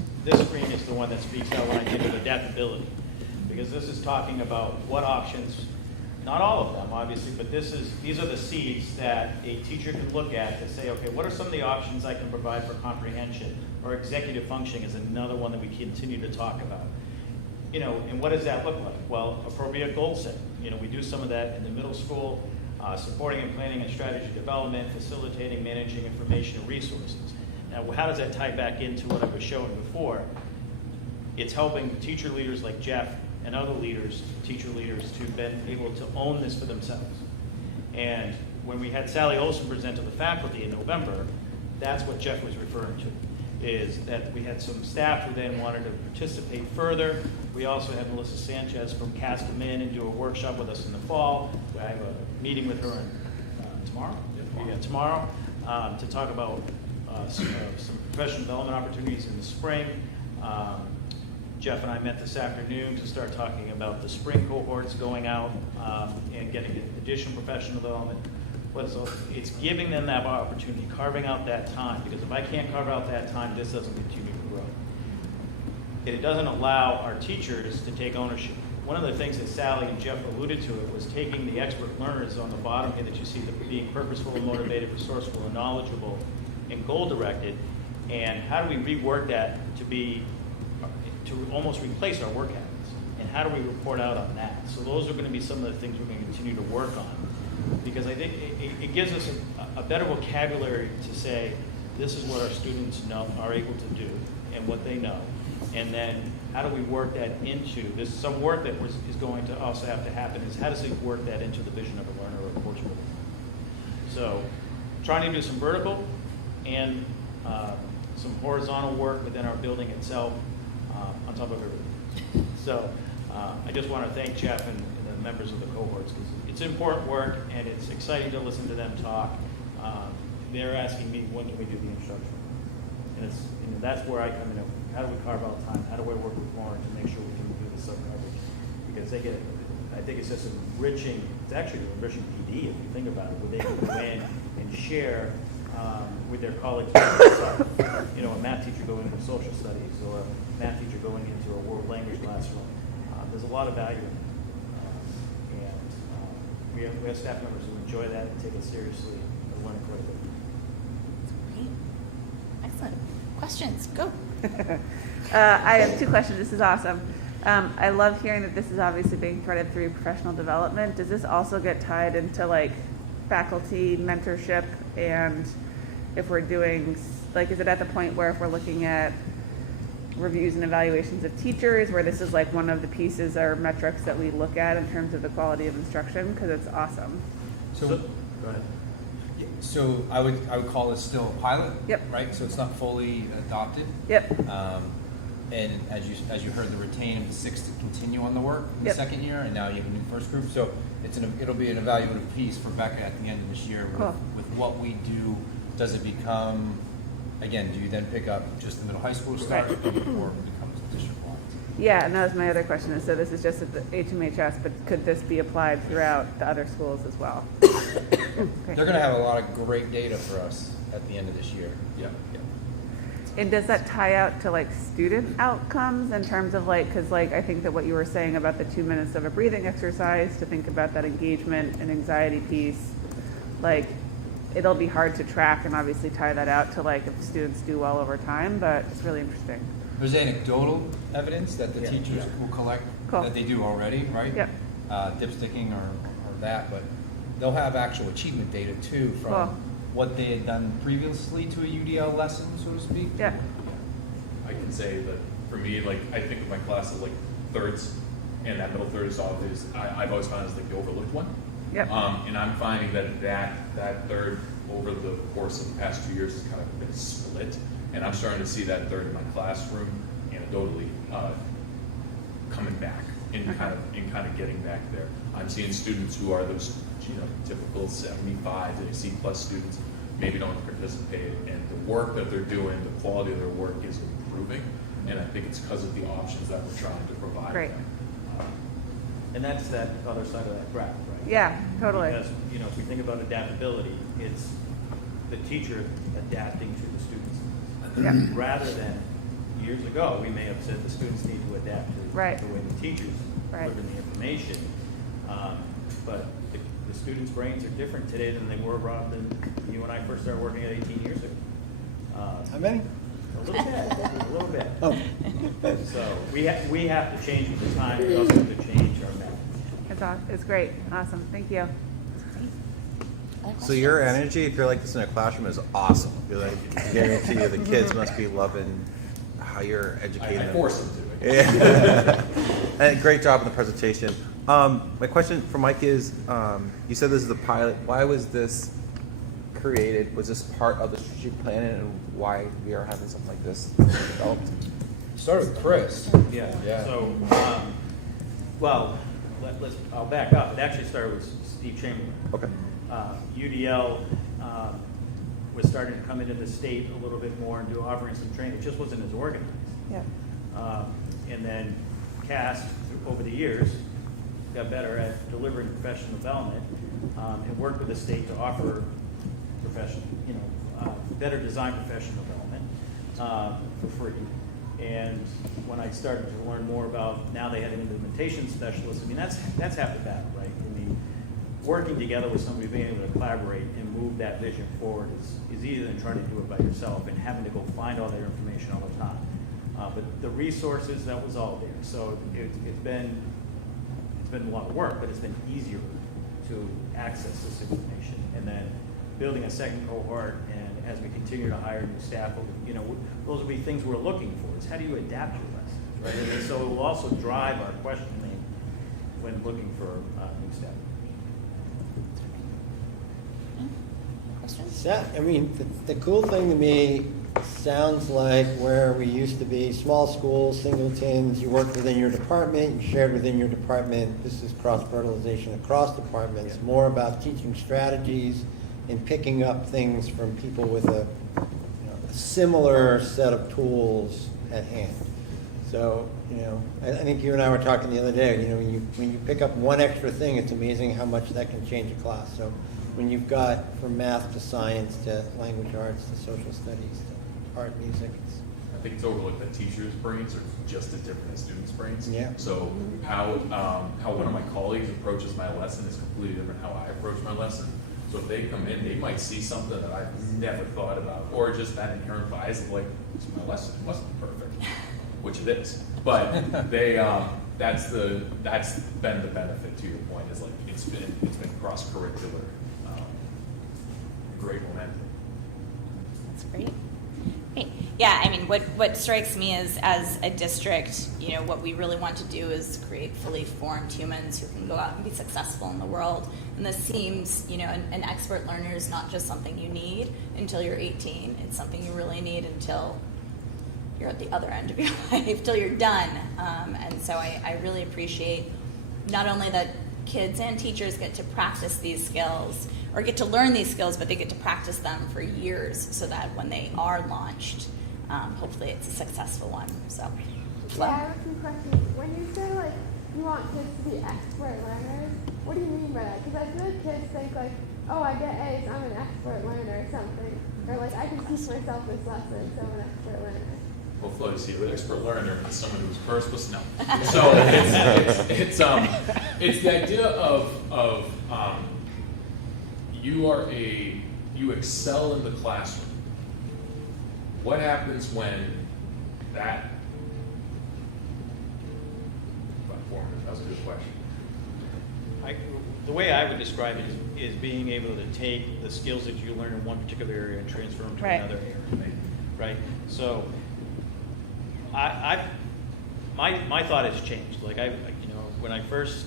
screen is the one that speaks out when I get into adaptability, because this is talking about what options, not all of them obviously, but these are the seeds that a teacher can look at to say, okay, what are some of the options I can provide for comprehension? Or executive functioning is another one that we continue to talk about. And what does that look like? Well, appropriate goal setting. We do some of that in the middle school, supporting and planning and strategy development, facilitating, managing information and resources. Now, how does that tie back into what I was showing before? It's helping teacher leaders like Jeff and other teacher leaders, to been able to own this for themselves. And when we had Sally Olson present to the faculty in November, that's what Jeff was referring to, is that we had some staff who then wanted to participate further. We also had Melissa Sanchez from CAS come in and do a workshop with us in the fall. I have a meeting with her tomorrow? Yeah, tomorrow, to talk about some professional development opportunities in the spring. Jeff and I met this afternoon to start talking about the spring cohorts going out and getting additional professional development. It's giving them that opportunity, carving out that time, because if I can't carve out that time, this doesn't continue to grow. It doesn't allow our teachers to take ownership. One of the things that Sally and Jeff alluded to was taking the expert learners on the bottom here that you see, being purposeful and motivated, resourceful and knowledgeable, and goal-directed, and how do we rework that to almost replace our work habits, and how do we report out on that? So those are going to be some of the things we're going to continue to work on, because I think it gives us a better vocabulary to say this is what our students are able to do and what they know, and then how do we work that into this? Some work that is going to also have to happen is how does it work that into the vision of a learner or a coach will. So trying to do some vertical and some horizontal work within our building itself, on top of everything. So I just want to thank Jeff and the members of the cohorts, because it's important work and it's exciting to listen to them talk. They're asking me, when can we do the instruction? And that's where I come in. How do we carve out time? How do I work with Warren to make sure we can do the sub-coverage? Because I think it's just it's actually an enriching PD if you think about it, where they can go in and share with their colleagues. You know, a math teacher going into social studies, or a math teacher going into a world language classroom. There's a lot of value in it. And we have staff members who enjoy that and take it seriously and learn quite a bit. Great. Excellent. Questions? Go. I have 2 questions. This is awesome. I love hearing that this is obviously being threaded through professional development. Does this also get tied into like faculty mentorship? And if we're doing, like, is it at the point where if we're looking at reviews and evaluations of teachers, where this is like one of the pieces or metrics that we look at in terms of the quality of instruction? Because it's awesome. So, go ahead. So I would call this still a pilot. Yep. Right. So it's not fully adopted. Yep. And as you heard, the retain of the 6 to continue on the work in the Yep. second year, and now you have a new first group. So it'll be an evaluative piece for Becca at the end of this year with what we do. Does it become, again, do you then pick up just the middle high school start, or it becomes district-wide? Yeah, and that was my other question. Is so this is just at the HMHS, but could this be applied throughout the other schools as well? Okay. They're going to have a lot of great data for us at the end of this year. Yeah. And does that tie out to like student outcomes in terms of like, because like I think that what you were saying about the 2 minutes of a breathing exercise to think about that engagement and anxiety piece, like it'll be hard to track and obviously tie that out to like if students do well over time, but it's really interesting. There's anecdotal evidence that the teachers will collect that they do already, right? Yep. Dipsticking or that, but they'll have actual achievement data too from what they had done previously to a UDL lesson, so to speak. Yeah. I can say that for me, like, I think of my class as like thirds, and that middle third is always, I've always found as like the overlooked one. Yep. And I'm finding that third over the course of the past 2 years has kind of been split, and I'm starting to see that third in my classroom anecdotally coming back and kind of getting back there. I'm seeing students who are those typical 75 to C+ students maybe don't participate, and the work that they're doing, the quality of their work is improving, and I think it's because of the options that we're trying to provide. Great. them. And that's that other side of that graph, right? Yeah, totally. Because, if we think about adaptability, it's the teacher adapting to the students. Yeah. Rather than, years ago, we may have said the students need to adapt to Right. the way the teachers deliver the information. But the students' brains are different today than they were, Rob, than you and I first started working at 18 years ago. How many? A little bit, a little bit. Oh. So we have to change with the time. We also have to change our methods. It's great. Awesome. Thank you. So your energy, if you're like this in a classroom, is awesome. You're like, I guarantee you, the kids must be loving how you're educating I them. force them to. Yeah. And great job in the presentation. My question for Mike is, you said this is a pilot. Why was this created? Was this part of the strategic plan, and why we are having something like this developed? Started with Chris. Yeah. Yeah. So, I'll back up. It actually started with Steve Chamberlain. Okay. UDL was starting to come into the state a little bit more and offering some training. It just wasn't as organized. Yeah. And then CAST, over the years, got better at delivering professional development and worked with the state to offer better design professional development for free. And when I started to learn more about, now they had an implementation specialist. I mean, that's half the battle, right? I mean, working together with somebody, being able to collaborate and move that vision forward is easier than trying to do it by yourself and having to go find all that information all the time. But the resources, that was all there. So it's been a lot of work, but it's been easier to access this information. And then building a second cohort, and as we continue to hire new staff, those will be things we're looking for. Is how do you adapt your lessons, right? And so it will also drive our questioning when looking for new staff. Questions? Yeah, I mean, the cool thing to me sounds like where we used to be, small schools, singletons, you worked within your department, you shared within your department. This is cross-fertilization across departments, more about teaching strategies and picking up things from people with a similar set of tools at hand. So, I think you and I were talking the other day, when you pick up one extra thing, it's amazing how much that can change a class. So when you've got from math to science to language arts to social studies to art, music, I think it's overlooked that teachers' brains are just as different as students' brains. Yeah. So how one of my colleagues approaches my lesson is completely different how I approach my lesson. So if they come in, they might see something that I've never thought about, or just that inherent bias of like, it's my lesson, it must be perfect, which it is. But they, that's been the benefit to your point, is like it's been cross curricular, great momentum. That's great. Great. Yeah, I mean, what strikes me is, as a district, what we really want to do is create fully formed humans who can go out and be successful in the world. And this seems, an expert learner is not just something you need until you're 18. It's something you really need until you're at the other end of your life, till you're done. And so I really appreciate not only that kids and teachers get to practice these skills, or get to learn these skills, but they get to practice them for years so that when they are launched, hopefully it's a successful one. So, Yeah, I have a few questions. When you say you want kids to be expert learners, what do you mean by that? Because I feel like kids think oh, I get A's, I'm an expert learner or something. Or I can teach myself this lesson, so I'm an expert learner. Well, Flo, you see, an expert learner is someone who's first, but no. So it's the idea of you excel in the classroom. What happens when that? That's a good question. The way I would describe it is being able to take the skills that you learn in one particular area and transfer them to another area, right? So, my thought has changed. When I first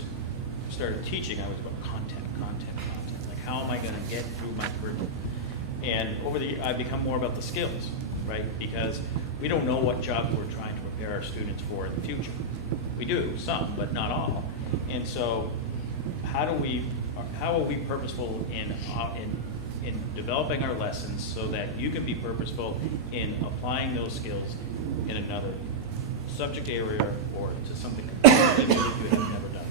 started teaching, I was about content. Like, how am I going to get through my curriculum? And I've become more about the skills, right? Because we don't know what jobs we're trying to prepare our students for in the future. We do, some, but not all. And so, how are we purposeful in developing our lessons so that you can be purposeful in applying those skills in another subject area or to something that you have never done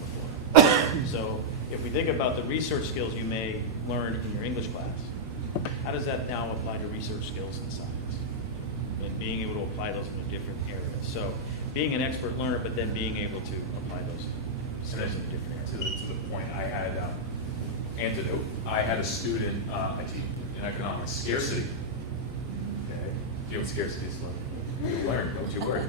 before? So, if we think about the research skills you may learn in your English class, how does that now apply to research skills in science? And being able to apply those in different areas. So, being an expert learner, but then being able to apply those skills in different areas. To the point, I had antidote. I had a student I teach in economics, scarcity. Okay, do you know what scarcity is like? You learn, don't you worry.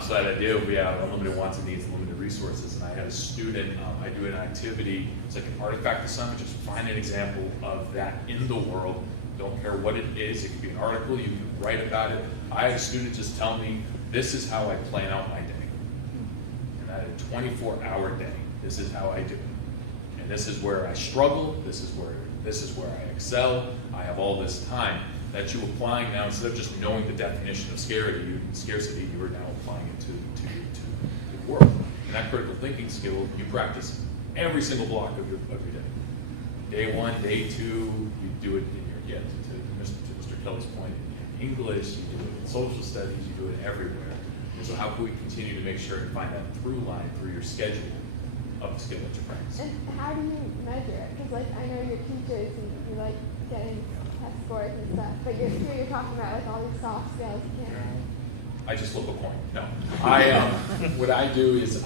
So that idea we have unlimited wants and needs, limited resources, and I had a student. I do an activity. It's like an artifact assignment. Just find an example of that in the world. Don't care what it is. It could be an article. You can write about it. I had a student just tell me, "This is how I plan out my day." And I had a 24-hour day. This is how I do it. And this is where I struggle. This is where I excel. I have all this time that you're applying now. Instead of just knowing the definition of scarcity, you are now applying it to the world. And that critical thinking skill you practice every single block of your day. Day one, day two, you do it in your to Mr. Kelly's point, in English, you do it in social studies, you do it everywhere. And so how can we continue to make sure and find that through line through your schedule of the skill that you're practicing? And how do you measure it? Because I know your teachers and you like getting test scores and stuff, but you're talking about all these soft skills. You can't really. I just flip a coin. No, what I do is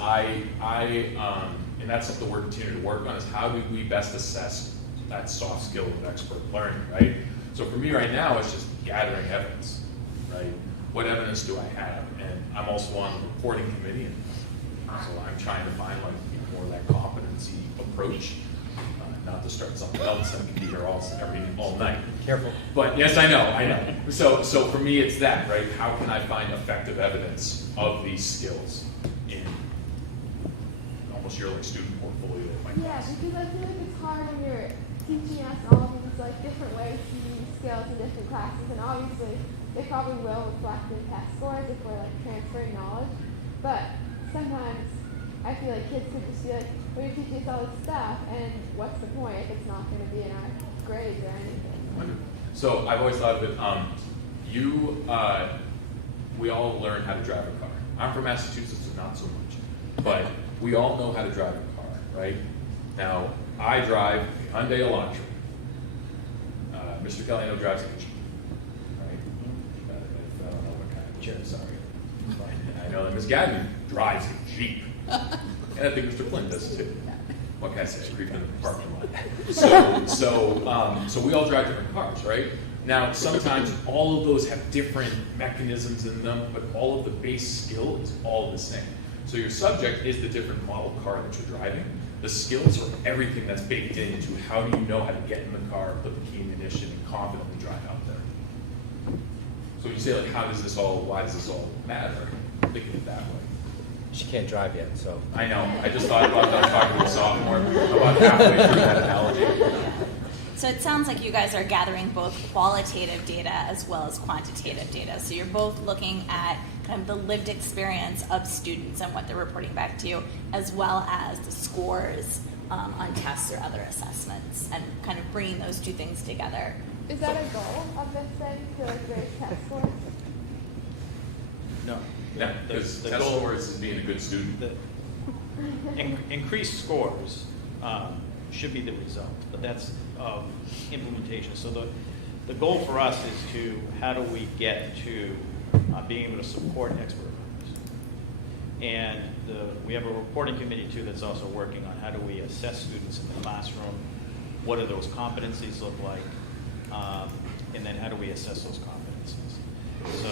and that's something we're continuing to work on, is how do we best assess that soft skill of expert learning, right? So for me right now, it's just gathering evidence, right? What evidence do I have? And I'm also on the reporting committee, and so I'm trying to find more of that competency approach. Not to start something else, I can be here all night. Careful. But yes, I know. So for me, it's that, right? How can I find effective evidence of these skills in almost your student portfolio of my class? Yeah, because I feel like it's hard when you're teaching us all these different ways to use skills in different classes, and obviously they probably will reflect in test scores if we're like transferring knowledge. But sometimes I feel like kids could just be like, well, you're teaching us all this stuff, and what's the point if it's not going to be in our grades or anything? So I've always thought of it, we all learn how to drive a car. I'm from Massachusetts, so not so much. But we all know how to drive a car, right? Now, I drive a Hyundai Elantra. Mr. Caliano drives a Jeep, right? I don't know what kind of chair, sorry. I know that Ms. Gadman drives a Jeep. And I think Mr. Flynn does too. What can I say? I creep in the parking lot. So we all drive different cars, right? Now, sometimes all of those have different mechanisms in them, but all of the base skill is all the same. So your subject is the different model car that you're driving. The skills are everything that's baked into how do you know how to get in the car, put the key in the ignition, and confidently drive out there. So you say, like, why does this all matter? Think of it that way. She can't drive yet, so. I know. I just thought about that talking to a sophomore about halfway through that analogy. So it sounds like you guys are gathering both qualitative data as well as quantitative data. So you're both looking at kind of the lived experience of students and what they're reporting back to you, as well as the scores on tests or other assessments, and kind of bringing those two things together. Is that a goal of this thing to like raise test scores? No. Yeah, because The test goal- scores is being a good student. Increased scores should be the result, but that's implementation. So the goal for us is to, how do we get to being able to support expert learners? And we have a reporting committee too that's also working on how do we assess students in the classroom, what do those competencies look like, and then how do we assess those competencies. So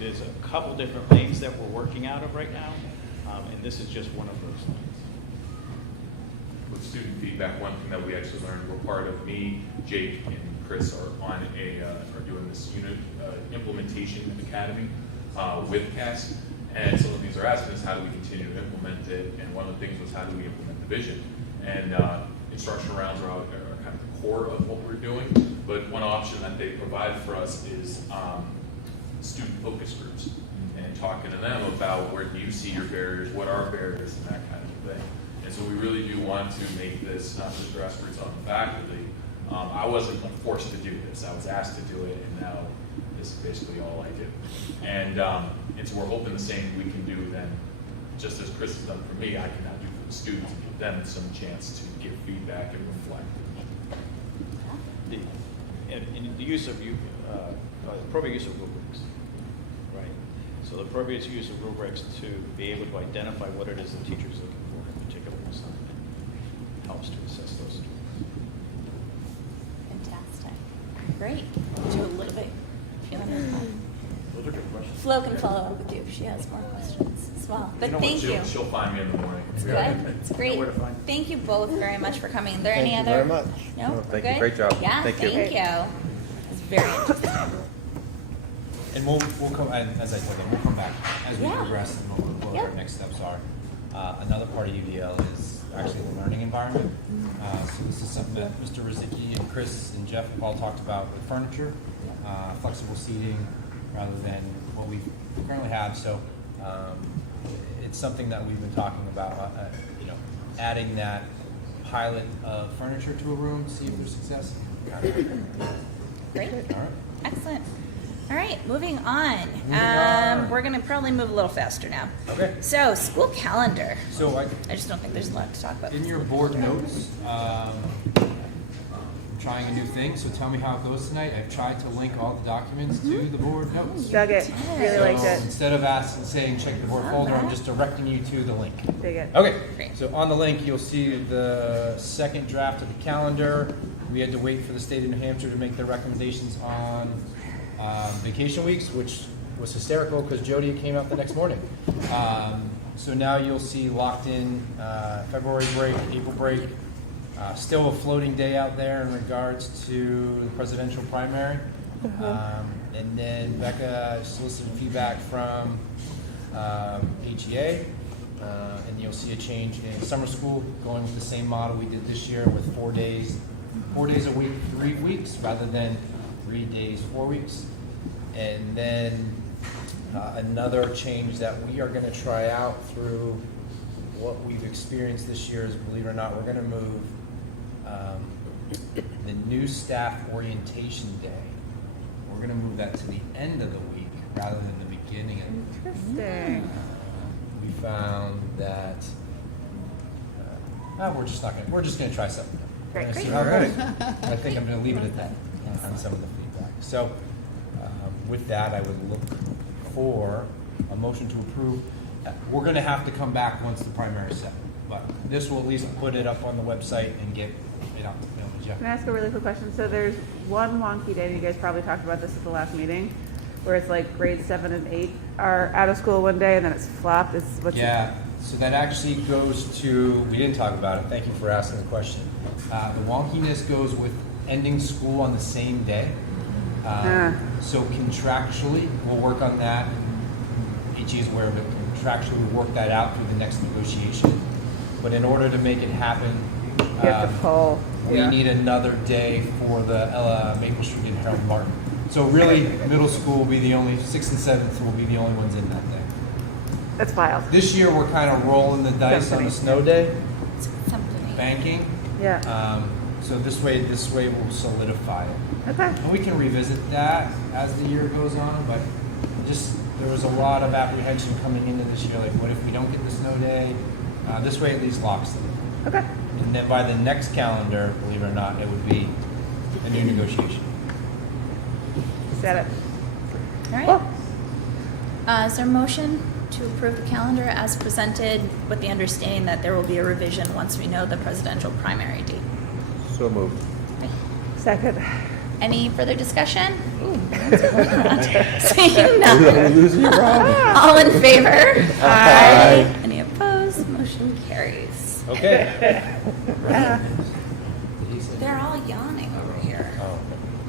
there's a couple different lanes that we're working out of right now, and this is just one of those lanes. With student feedback, one thing that we actually learned, we're part of, me, Jake, and Chris are doing this unit implementation academy with CAS, and some of the things they're asking us, how do we continue to implement it, and one of the things was, how do we implement the vision? And instructional rounds are kind of the core of what we're doing, but one option that they provide for us is student focus groups, and talking to them about where do you see your barriers, what are barriers, and that kind of thing. And so we really do want to make this not just grassroots on the faculty. I wasn't forced to do this. I was asked to do it, and now this is basically all I do. And so we're hoping the same we can do then, just as Chris has done for me, I can now do for the students, and give them some chance to give feedback and reflect. The use of appropriate use of rubrics, right? So the appropriate use of rubrics to be able to identify what it is the teacher is looking for in a particular assignment helps to assess those students. Fantastic. Great. Do a little bit. Those are good questions. Flo can follow up with you if she has more questions as well. But thank you. She'll find me in the morning. It's good. It's great. Thank you both very much for coming. Are there any Thank other? you very much. No, No, we're thank you. good? Great job. Yeah, Thank you. thank you. It's very interesting. And we'll come, and as I told them, we'll come back as we Yeah. progress and what our Yep. next steps are. Another part of UDL is actually the learning environment. So this is something that Mr. Rizicki and Chris and Jeff have all talked about with furniture, flexible seating rather than what we currently have. So it's something that we've been talking about, adding that pilot of furniture to a room, see if there's success. Great. All right. Excellent. All right, moving on. We're going to probably move a little faster now. Okay. So, school calendar. So I just don't think there's a lot to talk about. in your board notes, I'm trying a new thing, so tell me how it goes tonight. I've tried to link all the documents to the board notes. Dug it. Really liked So it. instead of saying check the board folder, I'm just directing you to the link. Dig it. Okay, Great. so on the link, you'll see the second draft of the calendar. We had to wait for the state of New Hampshire to make their recommendations on vacation weeks, which was hysterical because Jody came out the next morning. So now you'll see locked in February break, April break. Still a floating day out there in regards to the presidential primary. And then Becca solicited feedback from HEA. And you'll see a change in summer school, going with the same model we did this year with 4 days a week, 3 weeks, rather than 3 days, 4 weeks. And then another change that we are going to try out through what we've experienced this year is, believe it or not, we're going to move the new staff orientation day. We're going to move that to the end of the week rather than the beginning of the week. Interesting. We found that we're just going to try something. Great, We're gonna see great. how it goes. I think I'm going to leave it at that on some of the feedback. So with that, I would look for a motion to approve. We're going to have to come back once the primary is set, but this will at least put it up on the website and get it out. Jeff. Can I ask a really quick question? So there's one wonky day, and you guys probably talked about this at the last meeting, where it's like grades 7 and 8 are out of school one day, and then it's flopped. Yeah, so that actually goes to, we didn't talk about it, thank you for asking the question. The wonkiness goes with ending school on the same day. So contractually, we'll work on that. HE is aware of it. Contractually, we'll work that out through the next negotiation. But in order to make it happen, You have to pull. we need another day for the Maple Street and Harold Martin. So really, middle school will be the only, 6th and 7th will be the only ones in that day. That's wild. This year, we're kind of rolling the dice on a snow day, Something. banking. Yeah. So this way we'll solidify it. Okay. And we can revisit that as the year goes on, but just, there was a lot of apprehension coming into this year, like what if we don't get the snow day? This way at least locks them. Okay. And then by the next calendar, believe it or not, it would be a new negotiation. Set it. All right. Is there a motion to approve the calendar as presented with the understanding that there will be a revision once we know the presidential primary date? So moved. Second. Any further discussion? Ooh, seeing none. Losing your problem. All in favor? Aye. Any opposed? Motion carries. Okay. They're all yawning over here. Oh.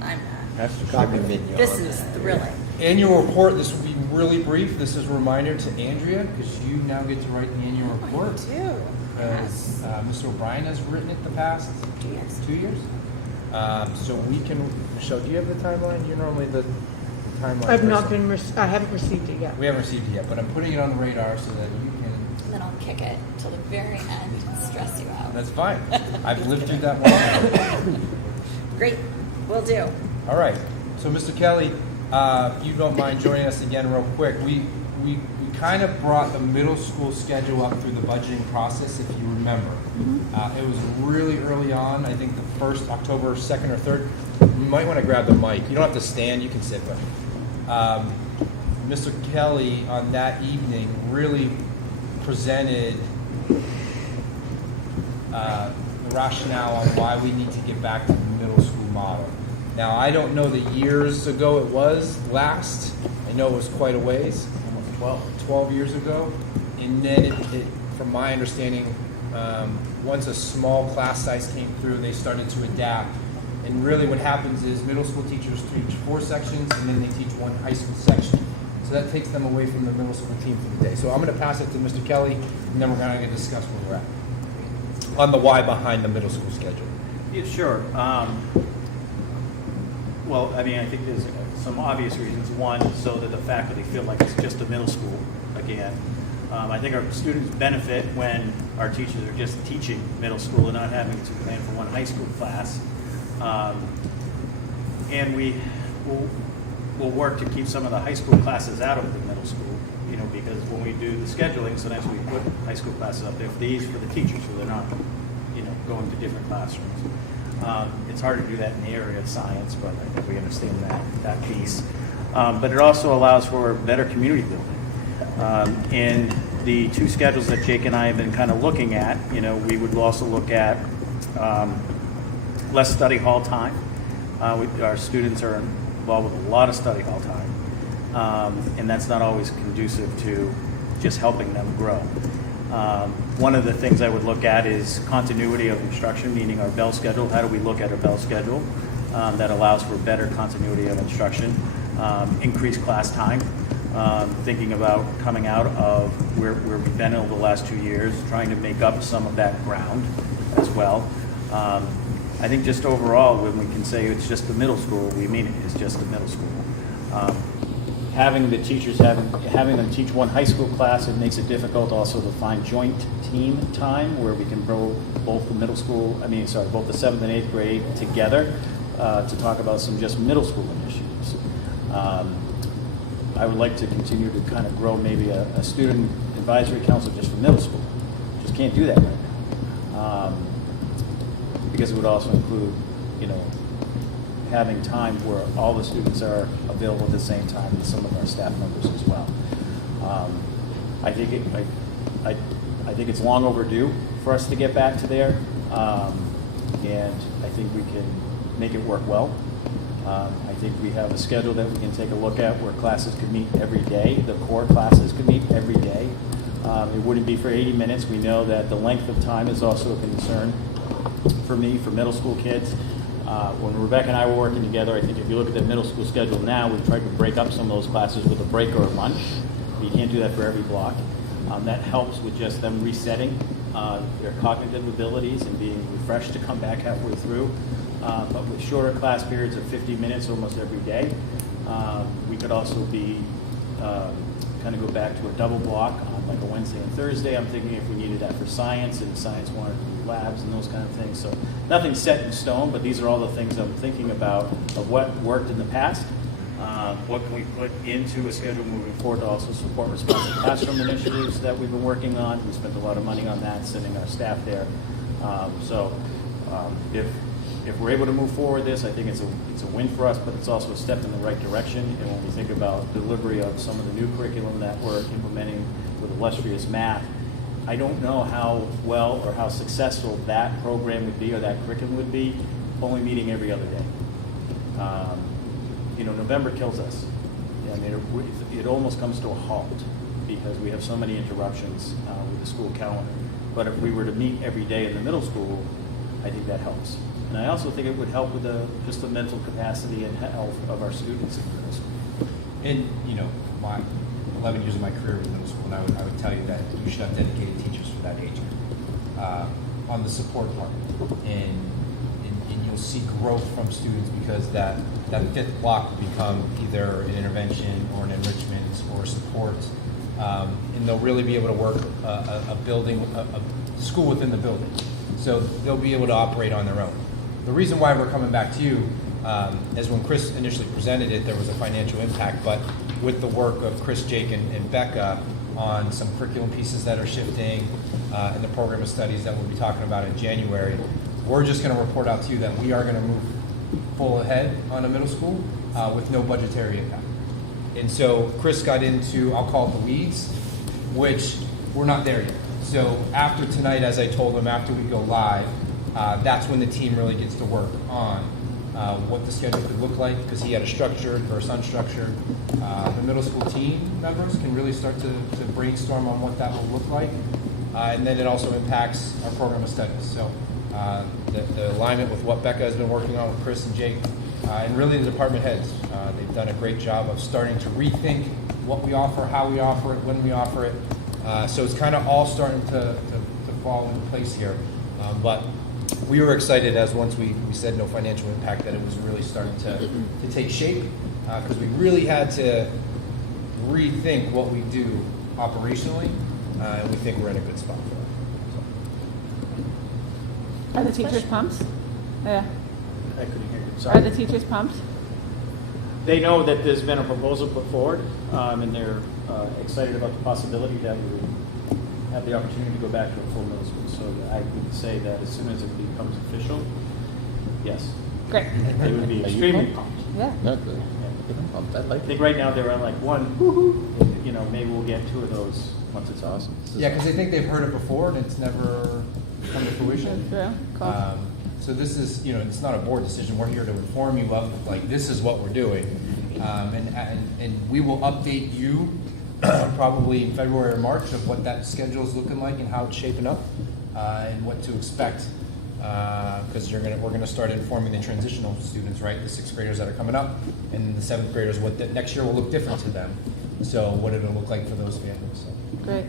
I'm not. That's the common mid-yawn. This is thrilling. Annual report, this will be really brief. This is a reminder to Andrea, because you now get to write the annual report. Because Mr. O'Brien has written it the past 2 years. 2 years. So we can, Michelle, do you have the timeline? You're normally the timeline I've not person. been, I haven't received it yet. We haven't received it yet, but I'm putting it on the radar so that you can, And then I'll kick it till the very end and stress you out. that's fine. I've lived through that one. Great. Will do. All right, so Mr. Kelly, if you don't mind joining us again real quick, we kind of brought the middle school schedule up through the budgeting process, if you remember. It was really early on, I think the first October 2nd or 3rd. You might want to grab the mic. You don't have to stand, you can sit, but Mr. Kelly on that evening really presented the rationale on why we need to get back to the middle school model. Now, I don't know the years ago it was last. I know it was quite a ways, 12 years ago. And then it from my understanding, once a small class size came through, they started to adapt. And really what happens is middle school teachers teach 4 sections and then they teach 1 high school section. So that takes them away from the middle school team for the day. So I'm going to pass it to Mr. Kelly, and then we're going to discuss where we're at on the why behind the middle school schedule. Yeah, sure. Well, I mean, I think there's some obvious reasons. One, so that the faculty feel like it's just a middle school again. I think our students benefit when our teachers are just teaching middle school and not having to plan for 1 high school class. And we'll work to keep some of the high school classes out of the middle school, you know, because when we do the scheduling, sometimes we put high school classes up there for these for the teachers, so they're not, you know, going to different classrooms. It's hard to do that in the area of science, but I think we understand that piece. But it also allows for better community building. In the 2 schedules that Jake and I have been kind of looking at, you know, we would also look at less study hall time. Our students are involved with a lot of study hall time, and that's not always conducive to just helping them grow. One of the things I would look at is continuity of instruction, meaning our bell schedule. How do we look at our bell schedule that allows for better continuity of instruction, increased class time, thinking about coming out of where we've been over the last 2 years, trying to make up some of that ground as well. I think just overall, when we can say it's just the middle school, we mean it is just the middle school. Having the teachers, having them teach one high school class, it makes it difficult also to find joint team time where we can bring both the both the 7th and 8th grade together to talk about some just middle school initiatives. I would like to continue to kind of grow maybe a student advisory council just for middle school. Just can't do that right now. Because it would also include, having time where all the students are available at the same time and some of our staff members as well. I think it's long overdue for us to get back to there, and I think we can make it work well. I think we have a schedule that we can take a look at where classes could meet every day. The core classes could meet every day. It wouldn't be for 80 minutes. We know that the length of time is also a concern for me, for middle school kids. When Rebecca and I were working together, I think if you look at the middle school schedule now, we've tried to break up some of those classes with a break or a lunch. You can't do that for every block. That helps with just them resetting their cognitive abilities and being refreshed to come back halfway through. But with shorter class periods of 50 minutes almost every day, we could also be kind of go back to a double block on like a Wednesday and Thursday. I'm thinking if we needed that for science and science wanted to do labs and those kind of things. So nothing's set in stone, but these are all the things I'm thinking about of what worked in the past. What can we put into a schedule moving forward to also support responsive classroom initiatives that we've been working on. We spent a lot of money on that, sending our staff there. If we're able to move forward this, I think it's a win for us, but it's also a step in the right direction. And when we think about delivery of some of the new curriculum that we're implementing with illustrious math, I don't know how well or how successful that program would be or that curriculum would be only meeting every other day. November kills us. I mean, it almost comes to a halt because we have so many interruptions with the school calendar. But if we were to meet every day in the middle school, I think that helps. And I also think it would help with just the mental capacity and health of our students in middle school. And, my 11 years of my career in middle school, and I would tell you that you should have dedicated teachers for that age group on the support part. And you'll see growth from students because that fifth block will become either an intervention or an enrichment or support. And they'll really be able to work a school within the building. So they'll be able to operate on their own. The reason why we're coming back to you is when Chris initially presented it, there was a financial impact, but with the work of Chris, Jake, and Becca on some curriculum pieces that are shifting and the program of studies that we'll be talking about in January, we're just going to report out to you that we are going to move full ahead on a middle school with no budgetary impact. And so Chris got into, I'll call it the weeds, which we're not there yet. So after tonight, as I told him, after we go live, that's when the team really gets to work on what the schedule could look like, because he had a structured versus unstructured. The middle school team members can really start to brainstorm on what that will look like. And then it also impacts our program of studies. So the alignment with what Becca has been working on with Chris and Jake, and really the department heads, they've done a great job of starting to rethink what we offer, how we offer it, when we offer it. So it's kind of all starting to fall into place here. But we were excited as once we said no financial impact that it was really starting to take shape because we really had to rethink what we do operationally, and we think we're in a good spot for it. Are the teachers pumped? Yeah. I couldn't hear you. Are Sorry. the teachers pumped? They know that there's been a proposal put forward, and they're excited about the possibility that we would have the opportunity to go back to a full middle school. So I would say that as soon as it becomes official, yes. Great. They would be extremely pumped. Yeah. I think right now they're on like one, maybe we'll get two of those once it's awesome. Yeah, because they think they've heard it before and it's never come to fruition. Yeah, cool. So this is, it's not a board decision. We're here to inform you of, this is what we're doing. And we will update you probably in February or March of what that schedule is looking like and how it's shaping up and what to expect. Because we're going to start informing the transitional students, right? The 6th graders that are coming up, and the 7th graders, what next year will look different to them. So what it'll look like for those families. So. Great.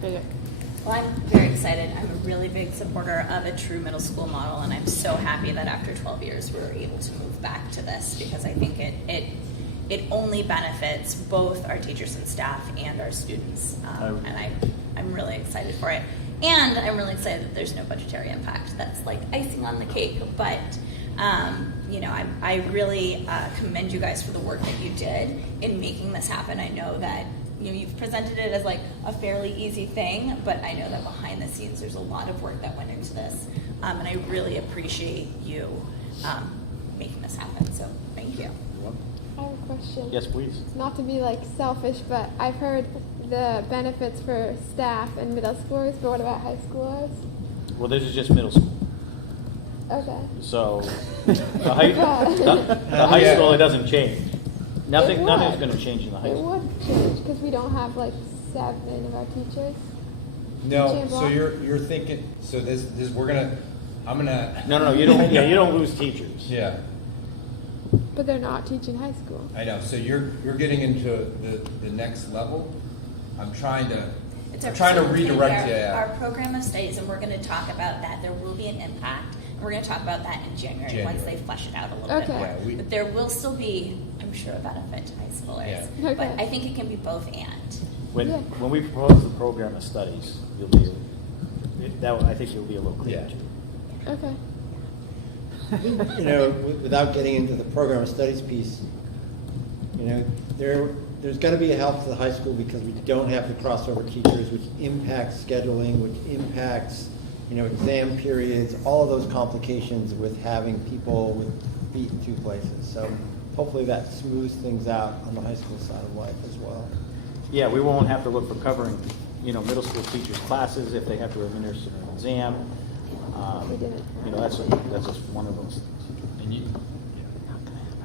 Very good. Well, I'm very excited. I'm a really big supporter of a true middle school model, and I'm so happy that after 12 years we were able to move back to this because I think it it only benefits both our teachers and staff and our students. And I'm really excited for it. And I'm really excited that there's no budgetary impact. That's like icing on the cake. But, you know, I really commend you guys for the work that you did in making this happen. I know that, you know, you've presented it as like a fairly easy thing, but I know that behind the scenes there's a lot of work that went into this. And I really appreciate you making this happen. So thank you. I have a question. Yes, please. Not to be like selfish, but I've heard the benefits for staff and middle schoolers, but what about high schoolers? Well, this is just middle school. Okay. So the high school, it doesn't change. Nothing's going to change in the high It school. would change because we don't have like 7 of our teachers. No, Teaching so block? you're thinking, so this, I'm gonna. No, you don't. Yeah, you don't lose teachers. Yeah, But they're not teaching high school. I know, so you're getting into the next level. I'm trying to redirect you. Our program of studies, and we're going to talk about that. There will be an impact. We're going to talk about that in January once they flesh it out a little bit Okay. more. Yeah, but there will still be, I'm sure, a benefit to high schoolers. Yeah. Okay. But I think it can be both and. When we propose the program of studies, you'll be I think you'll be a little clearer. Yeah. Okay. You know, without getting into the program of studies piece, you know, there's going to be a help to the high school because we don't have the crossover teachers, which impacts scheduling, which impacts, you know, exam periods, all of those complications with having people with feet in 2 places. So hopefully that smooths things out on the high school side of life as well. Yeah, we won't have to look for covering, you know, middle school teachers' classes if they have to administer an exam. You know, that's just one of those. And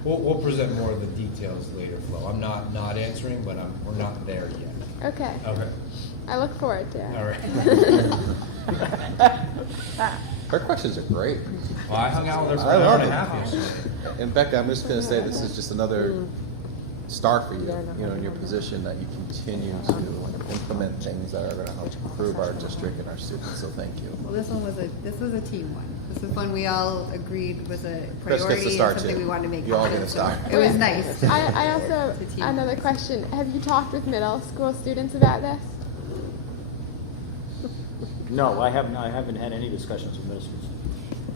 we'll present more of the details later, Flo. I'm not answering, but we're not there yet. Okay. Okay. I look forward to it. All right. Her questions are great. Well, I hung out with her for I an hour love and a it. half yesterday. And Becca, I'm just going to say this is just another star for you, you know, in your position that you continue to implement things that are going to help improve our district and our students. So thank you. Well, this was a team one. This was one we all agreed was a Chris gets priority the and star something too. we wanted to make You all happen. get a So star. it was nice. I also, It's a team. another question. Have you talked with middle school students about this? No, I haven't had any discussions with middle schools.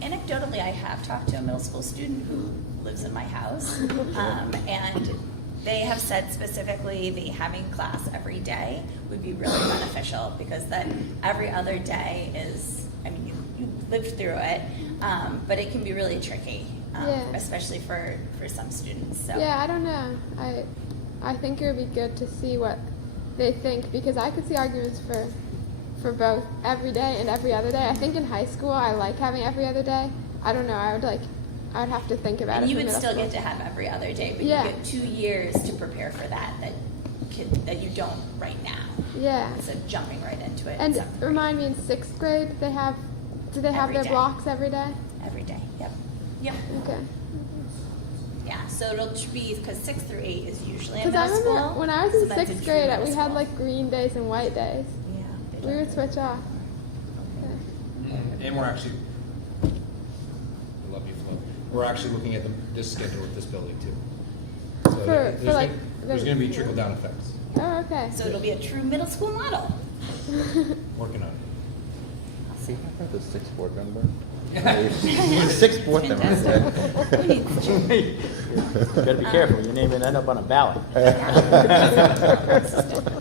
Anecdotally, I have talked to a middle school student who lives in my house, and they have said specifically the having class every day would be really beneficial because that every other day is, I mean, you live through it, but it can be really tricky, Yeah. especially for some students. So. Yeah, I don't know. I think it would be good to see what they think because I could see arguments for both every day and every other day. I think in high school I like having every other day. I don't know. I would have to think about it. And you for would middle still school. get to have every other day, but Yeah. you get 2 years to prepare for that you don't right now. Yeah. Instead of jumping right into it. And So, remind me, in 6th grade, do they have Every their day. blocks every day? every day. Yep. Okay. Yeah. So it'll be because 6 through 8 is usually in Because I middle remember school. when I was so in that's a 6th true grade, middle we had school. like green days and white days. Yeah. they We don't. would switch off. And we're actually, I love you, Flo. We're actually looking at this schedule at this building too. So For like there's going to be trickle down effects. Oh, okay. So it'll be a true middle school model. Working on it. See, I'm the 6th board member. 6th board member. Fantastic. You gotta be careful. Your name will end up on a ballot.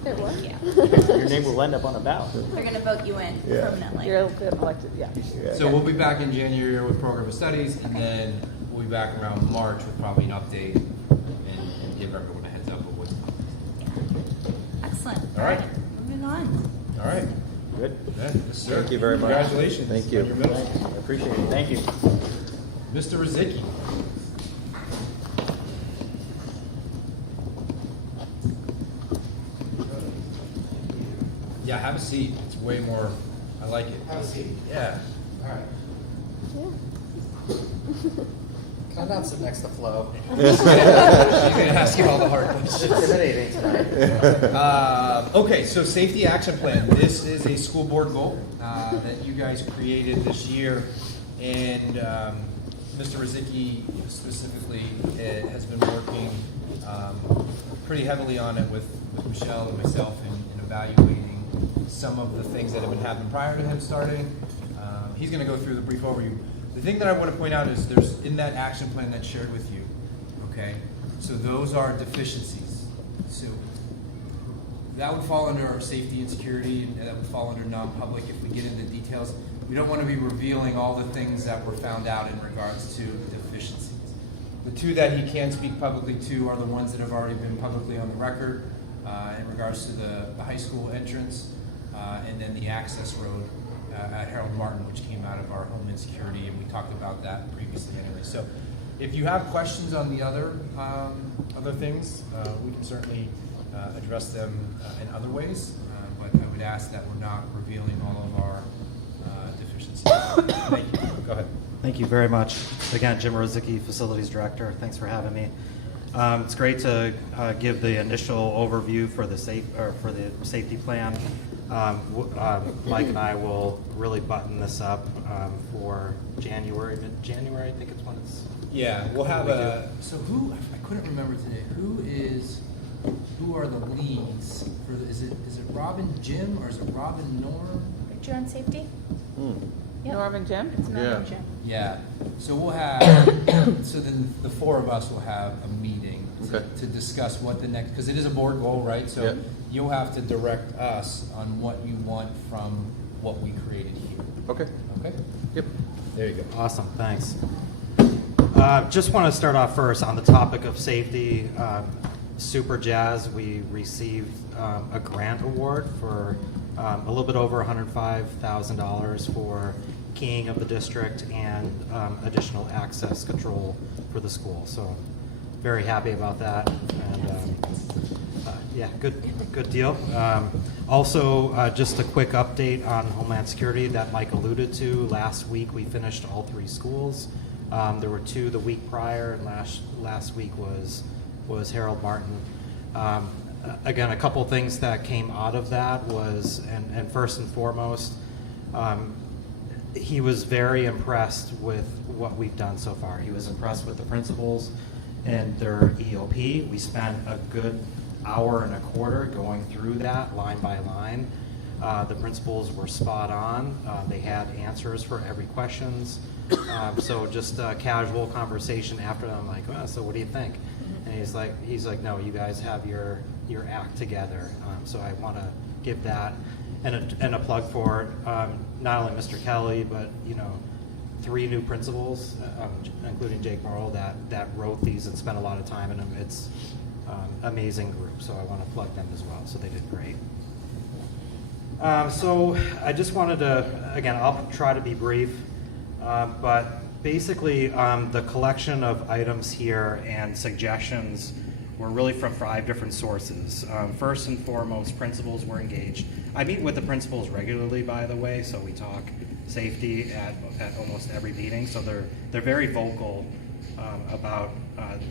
It was. Yeah. Your name will end up on a ballot. They're going to vote you in Yeah. permanently. You're elected, yeah. So we'll be back in January with program of studies, and then we'll be back around March with probably an update and give everyone a heads up of what's coming. Excellent. All right. Moving on. All right. Good. Yes, sir. Thank you very much. Congratulations. Thank you. on your middle I school. appreciate it. Thank you. Mr. Rizicki. Yeah, have a seat. It's way more, I like it. Have a seat. Yeah. All right. Can I not sit next to Flo? She's gonna ask you all the hard questions. Intimidating tonight. Okay, so safety action plan. This is a school board goal that you guys created this year, and Mr. Rizicki specifically has been working pretty heavily on it with Michelle and myself in evaluating some of the things that have been happening prior to him starting. He's going to go through the brief overview. The thing that I want to point out is there's in that action plan that's shared with you, okay? So those are deficiencies. So that would fall under our safety and security, and that would fall under non-public if we get into details. We don't want to be revealing all the things that were found out in regards to deficiencies. The two that he can speak publicly to are the ones that have already been publicly on the record in regards to the high school entrance and then the access road at Harold Martin, which came out of our Homeland Security, and we talked about that previously anyway. So if you have questions on the other things, we can certainly address them in other ways, but I would ask that we're not revealing all of our deficiencies. Thank you. Go ahead. Thank you very much. Again, Jim Rozicki, Facilities Director. Thanks for having me. It's great to give the initial overview for the safety plan. Mike and I will really button this up for January, mid-January. I think it's when it's. Yeah, we'll have So who? I couldn't remember today. Who are the leads for? Is it Rob and Jim or is it Rob and Norm? Picture on safety? Yep. Norm and Jim? It's Norm and Jim. Yeah. So we'll have. So then the four of us will have a meeting to discuss what the next, because it is a board goal, right? So you'll have to direct us on what you want from what we created here. Okay. Okay. Yep. There you go. Awesome. Thanks. Just want to start off first on the topic of safety. Super Jazz, we received a grant award for a little bit over $105,000 for keying of the district and additional access control for the school. So very happy about that. And yeah, good deal. Also, just a quick update on Homeland Security that Mike alluded to. Last week we finished all 3 schools. There were 2 the week prior, and last week was Harold Martin. Again, a couple things that came out of that was, and first and foremost, he was very impressed with what we've done so far. He was impressed with the principals and their EOP. We spent a good hour and a quarter going through that line by line. The principals were spot on. They had answers for every questions. So just a casual conversation after that. I'm like, well, so what do you think? And he's like, no, you guys have your act together. So I want to give that and a plug for not only Mr. Kelly, but 3 new principals, including Jake Morrow, that wrote these and spent a lot of time in them. It's amazing group, so I want to plug them as well. So they did great. So I just wanted to, again, I'll try to be brief, but basically the collection of items here and suggestions were really from 5 different sources. First and foremost, principals were engaged. I meet with the principals regularly, by the way, so we talk safety at almost every meeting. So they're very vocal about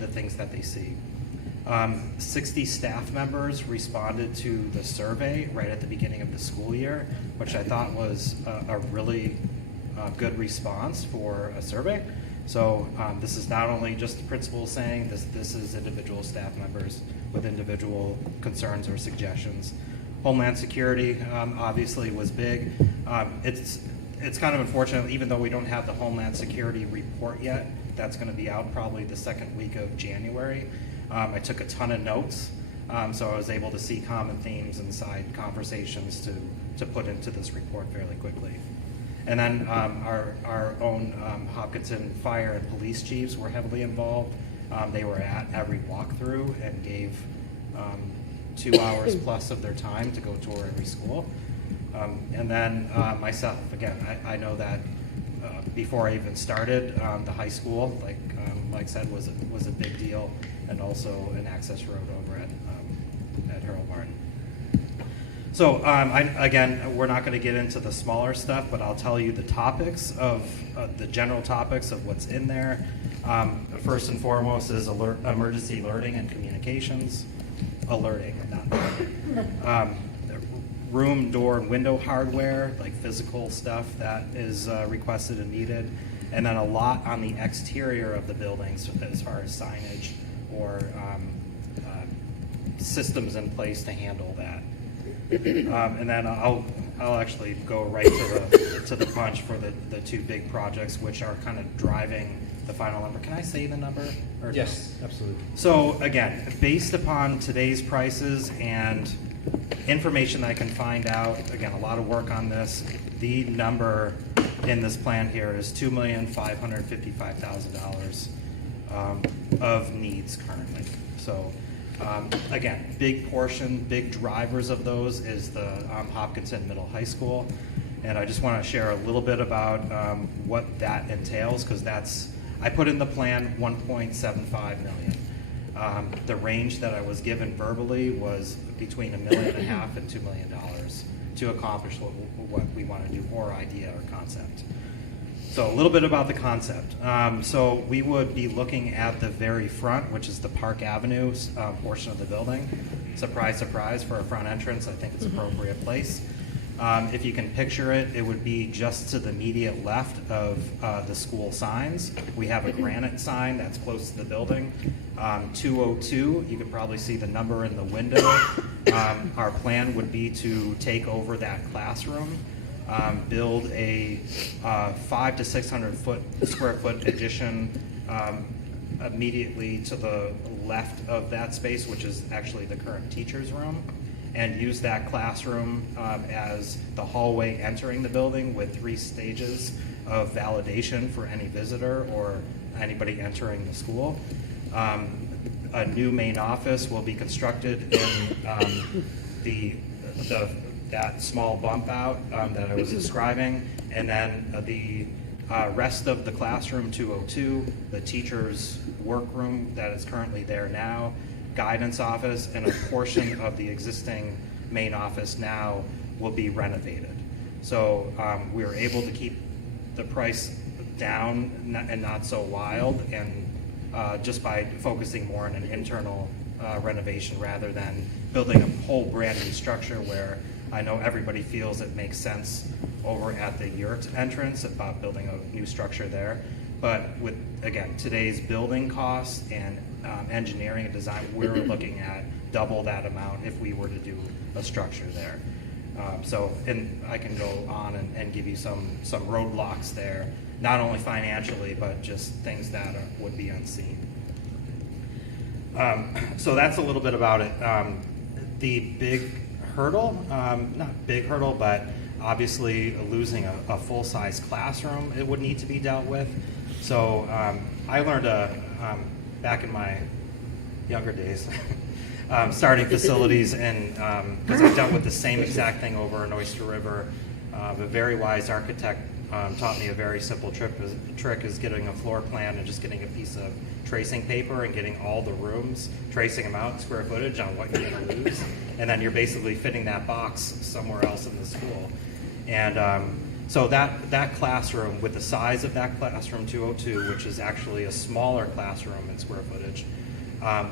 the things that they see. 60 staff members responded to the survey right at the beginning of the school year, which I thought was a really good response for a survey. So this is not only just the principals saying this is individual staff members with individual concerns or suggestions. Homeland Security obviously was big. It's kind of unfortunate, even though we don't have the Homeland Security report yet. That's going to be out probably the second week of January. I took a ton of notes, so I was able to see common themes and side conversations to put into this report fairly quickly. And then our own Hopkinton fire and police chiefs were heavily involved. They were at every walkthrough and gave 2 hours plus of their time to go tour every school. And then myself, again, I know that before I even started, the high school, like Mike said, was a big deal, and also an access road over at Harold Martin. So again, we're not going to get into the smaller stuff, but I'll tell you the topics of the general topics of what's in there. First and foremost is emergency alerting and communications. Alerting, not alerting. Room, door, and window hardware, like physical stuff that is requested and needed. And then a lot on the exterior of the buildings as far as signage or systems in place to handle that. And then I'll actually go right to the punch for the two big projects, which are kind of driving the final number. Can I say the number? Or Yes, absolutely. So again, based upon today's prices and information that I can find out, again, a lot of work on this, the number in this plan here is $2,555,000 of needs currently. So again, big portion, big drivers of those is the Hopkinton Middle High School. And I just want to share a little bit about what that entails, because I put in the plan 1.75 million. The range that I was given verbally was between $1.5 million and $2 million to accomplish what we want to do, or idea or concept. So a little bit about the concept. So we would be looking at the very front, which is the Park Avenue portion of the building. Surprise, surprise, for a front entrance, I think it's an appropriate place. If you can picture it, it would be just to the immediate left of the school signs. We have a granite sign that's close to the building. 202, you could probably see the number in the window. Our plan would be to take over that classroom, build a 500 to 600 square foot addition immediately to the left of that space, which is actually the current teacher's room, and use that classroom as the hallway entering the building, with 3 stages of validation for any visitor or anybody entering the school. A new main office will be constructed in that small bump out that I was describing, and then the rest of the classroom 202, the teacher's workroom that is currently there now, guidance office, and a portion of the existing main office now will be renovated. So we were able to keep the price down and not so wild, and just by focusing more on an internal renovation rather than building a whole brand new structure, where I know everybody feels it makes sense over at the yurt entrance about building a new structure there. But with, again, today's building costs and engineering and design, we're looking at double that amount if we were to do a structure there. And I can go on and give you some roadblocks there, not only financially, but just things that would be unseen. So that's a little bit about it. The big hurdle, not big hurdle, but obviously losing a full-size classroom, it would need to be dealt with. So I learned back in my younger days, starting facilities, and because I've dealt with the same exact thing over in Oyster River. A very wise architect taught me a very simple trick is getting a floor plan and just getting a piece of tracing paper and getting all the rooms, tracing them out, square footage on what you're going to lose, and then you're basically fitting that box somewhere else in the school. And so that classroom, with the size of that classroom 202, which is actually a smaller classroom in square footage,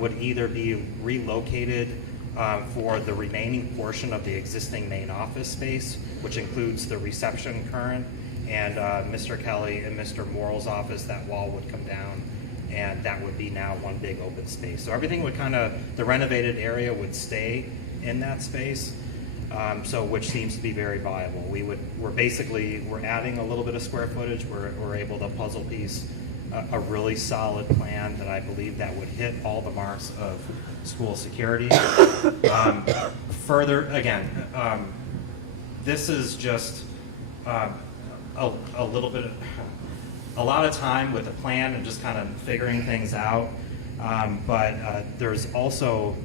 would either be relocated for the remaining portion of the existing main office space, which includes the reception current and Mr. Kelly and Mr. Morrell's office. That wall would come down, and that would be now one big open space. So everything would the renovated area would stay in that space. Which seems to be very viable. We're adding a little bit of square footage. We're able to puzzle piece a really solid plan that I believe that would hit all the marks of school security. Further, again, this is just a little bit, a lot of time with a plan and just kind of figuring things out. But there's also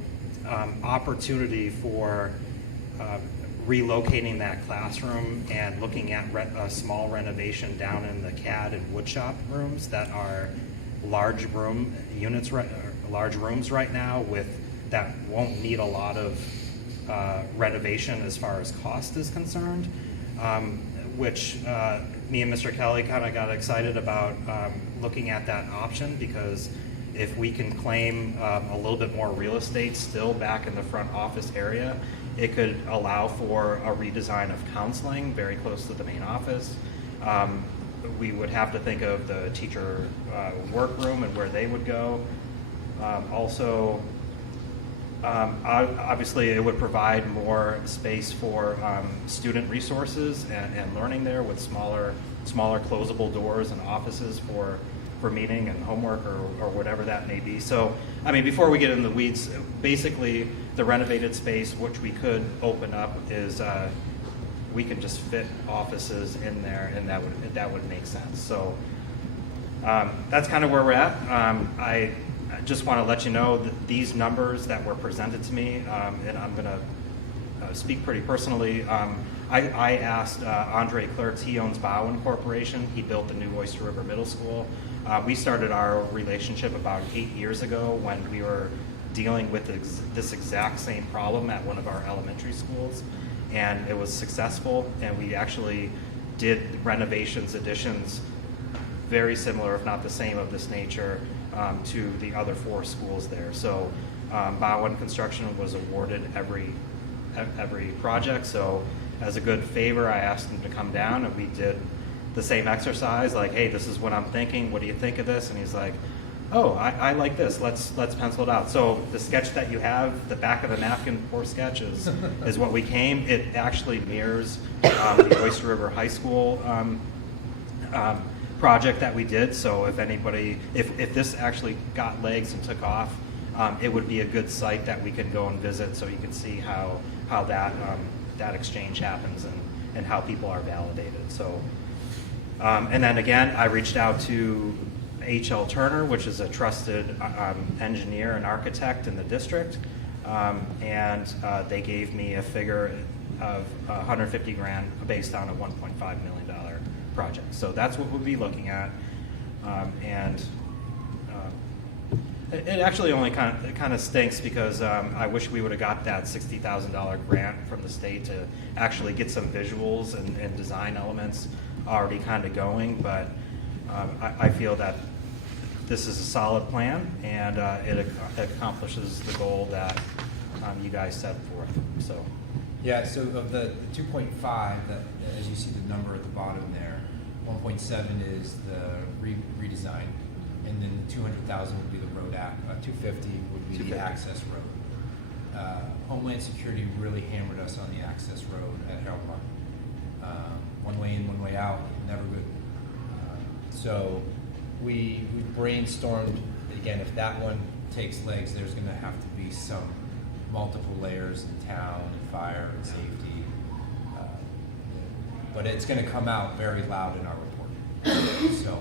opportunity for relocating that classroom and looking at a small renovation down in the CAD and woodshop rooms that are large rooms right now, that won't need a lot of renovation as far as cost is concerned, which me and Mr. Kelly kind of got excited about looking at that option, because if we can claim a little bit more real estate still back in the front office area, it could allow for a redesign of counseling very close to the main office. We would have to think of the teacher workroom and where they would go. Also, Obviously, it would provide more space for student resources and learning there with smaller closable doors and offices for meeting and homework or whatever that may be. So, I mean, before we get in the weeds, basically the renovated space, which we could open up, is we can just fit offices in there, and that would make sense. So that's kind of where we're at. I just want to let you know that these numbers that were presented to me, and I'm going to speak pretty personally. I asked Andre Klertz, he owns Bowen Corporation. He built the new Oyster River Middle School. We started our relationship about 8 years ago when we were dealing with this exact same problem at one of our elementary schools, and it was successful, and we actually did renovations, additions, very similar, if not the same, of this nature to the other 4 schools there. So Bowen Construction was awarded every project, so as a good favor, I asked him to come down, and we did the same exercise, like, hey, this is what I'm thinking, what do you think of this? And he's like, oh, I like this, let's pencil it out. So the sketch that you have, the back of the napkin for sketches, is what we came. It actually mirrors the Oyster River High School project that we did. So if anybody, if this actually got legs and took off, it would be a good site that we can go and visit, so you can see how that exchange happens and how people are validated. So, and then again, I reached out to H.L. Turner, which is a trusted engineer and architect in the district, and they gave me a figure of $150,000 based on a $1.5 million project. So that's what we'll be looking at, and it actually only kind of stinks because I wish we would have got that $60,000 grant from the state to actually get some visuals and design elements already kind of going, but I feel that this is a solid plan, and it accomplishes the goal that you guys set forth. So, yeah. So of the 2.5, that as you see the number at the bottom there, 1.7 is the redesign, and then the 200,000 would be the road act. 250 would be the access road. Homeland Security really hammered us on the access road at Harold Park. One way in, one way out, never good. So we brainstormed, again, if that one takes legs, there's going to have to be some multiple layers in town, and fire and safety. But it's going to come out very loud in our report. So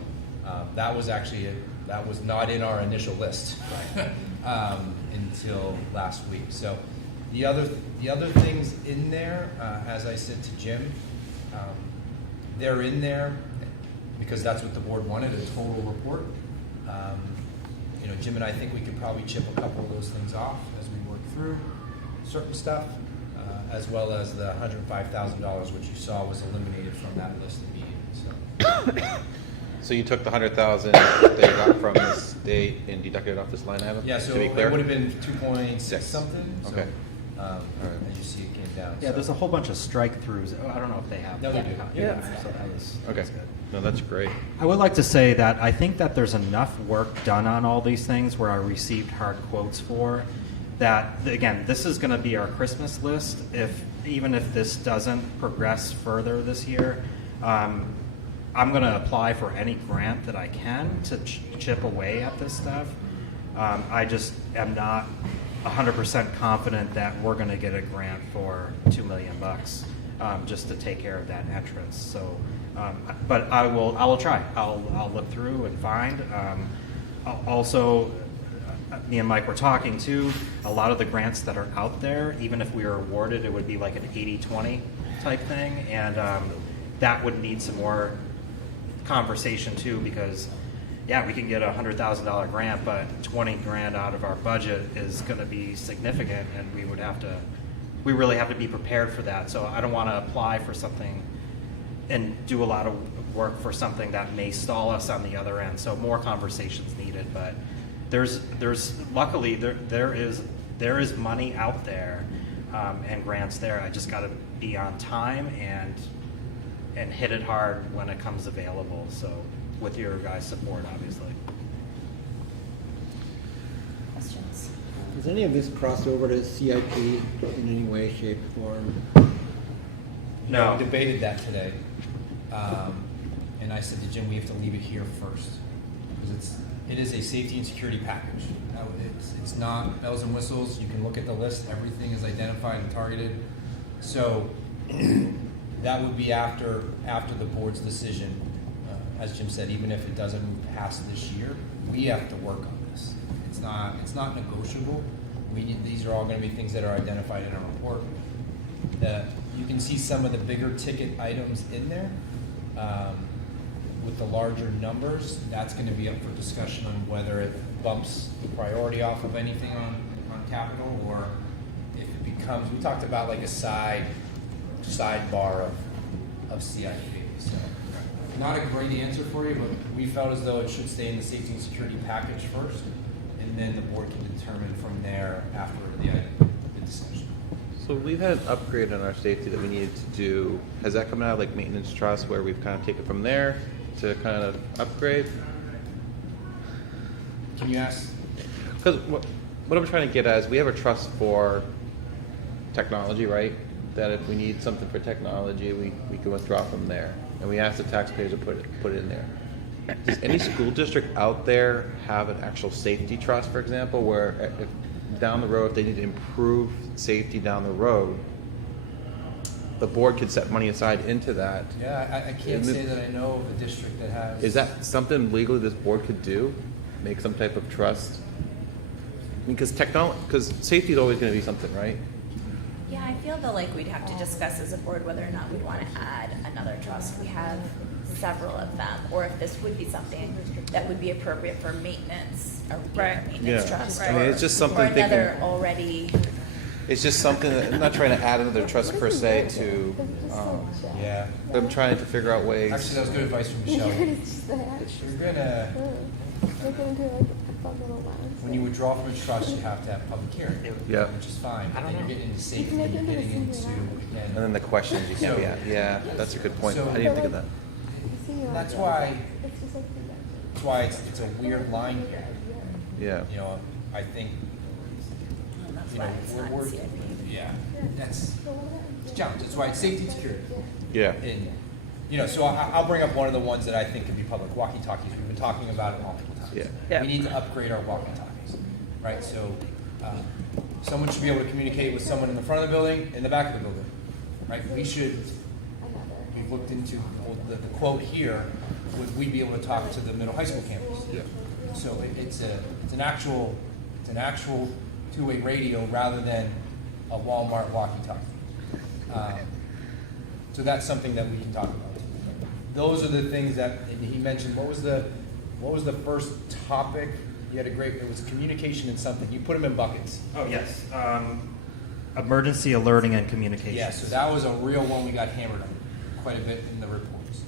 that was actually that was not in our initial list until last week. So the other things in there, as I said to Jim, they're in there because that's what the board wanted, a total report. Jim and I think we could probably chip a couple of those things off as we work through certain stuff, as well as the $105,000, which you saw was eliminated from that list immediately. So you took the $100,000 that you got from the state and deducted it off this line item? Yeah, so to be clear? it would have been 2.6 something. So, okay. As you see, it came down. yeah, there's a whole bunch of strike-throughs. I don't know if they have. No, they do. Yeah. So that was Okay. good. No, that's great. I would like to say that I think that there's enough work done on all these things where I received hard quotes for that. Again, this is going to be our Christmas list. Even if this doesn't progress further this year, I'm going to apply for any grant that I can to chip away at this stuff. I just am not 100% confident that we're going to get a grant for $2 million just to take care of that entrance. So, but I will try. I'll look through and find. Also, me and Mike were talking too. A lot of the grants that are out there, even if we were awarded, it would be like an 80-20 type thing, and that would need some more conversation too, because yeah, we can get a $100,000 grant, but 20 grand out of our budget is going to be significant, and we really have to be prepared for that. So I don't want to apply for something and do a lot of work for something that may stall us on the other end. So more conversations needed, but there's luckily there is money out there and grants there. I just got to be on time and hit it hard when it comes available. So with your guys' support, obviously. Questions? Has any of this crossed over to CIP in any way, shape, form? No. We debated that today. And I said to Jim, we have to leave it here first. Because it is a safety and security package. It's not bells and whistles. You can look at the list. Everything is identified and targeted. So that would be after the board's decision. As Jim said, even if it doesn't move past this year, we have to work on this. It's not negotiable. These are all going to be things that are identified in our report. You can see some of the bigger ticket items in there with the larger numbers. That's going to be up for discussion on whether it bumps the priority off of anything on capital, or if it becomes, we talked about like a sidebar of CIP. So not a great answer for you, but we felt as though it should stay in the safety and security package first, and then the board can determine from there after the discussion. So we've had an upgrade on our safety that we needed to do. Has that come out of like maintenance trust where we've kind of taken from there to kind of upgrade? Can you ask? Because what I'm trying to get at is we have a trust for technology, right? That if we need something for technology, we can withdraw from there. And we ask the taxpayers to put it in there. Does any school district out there have an actual safety trust, for example, where if down the road, if they need to improve safety down the road, the board could set money aside into that? Yeah, I can't say that I know of a district that has. Is that something legally this board could do? Make some type of trust? I mean, because safety is always going to be something, right? Yeah, I feel though like we'd have to discuss as a board whether or not we'd want to add another trust. We have several of them, or if this would be something that would be appropriate for maintenance, or maintenance trust, I mean, it's just something or another thinking, already. it's just something that I'm not trying to add another trust per se to. Yeah. I'm trying to figure out ways. Actually, that was good advice from Michelle. You're gonna. When you withdraw from a trust, you have to have public hearing. Yeah. Which is fine. But then you're getting into safety, and you're getting into And then the questions you can be at. Yeah, that's a good point. So- I didn't think of that. That's why it's a weird line here. Yeah. You know, I think. That's You why know, it's not we're CIP. yeah. That's it's a challenge. That's why it's safety and security. Yeah. And you know, so I'll bring up one of the ones that I think could be public, walkie-talkies. We've been talking about it multiple times. Yeah. We need to upgrade our walkie-talkies, right? So someone should be able to communicate with someone in the front of the building, in the back of the building, right? We've looked into the quote here, would we be able to talk to the middle high school campus? Yeah. So it's an actual two-way radio rather than a Walmart walkie-talkie. So that's something that we can talk about. Those are the things that, and he mentioned. What was the first topic? You had it was communication and something. You put them in buckets. Oh, yes. Emergency alerting and communication. Yeah, so that was a real one we got hammered on quite a bit in the reports.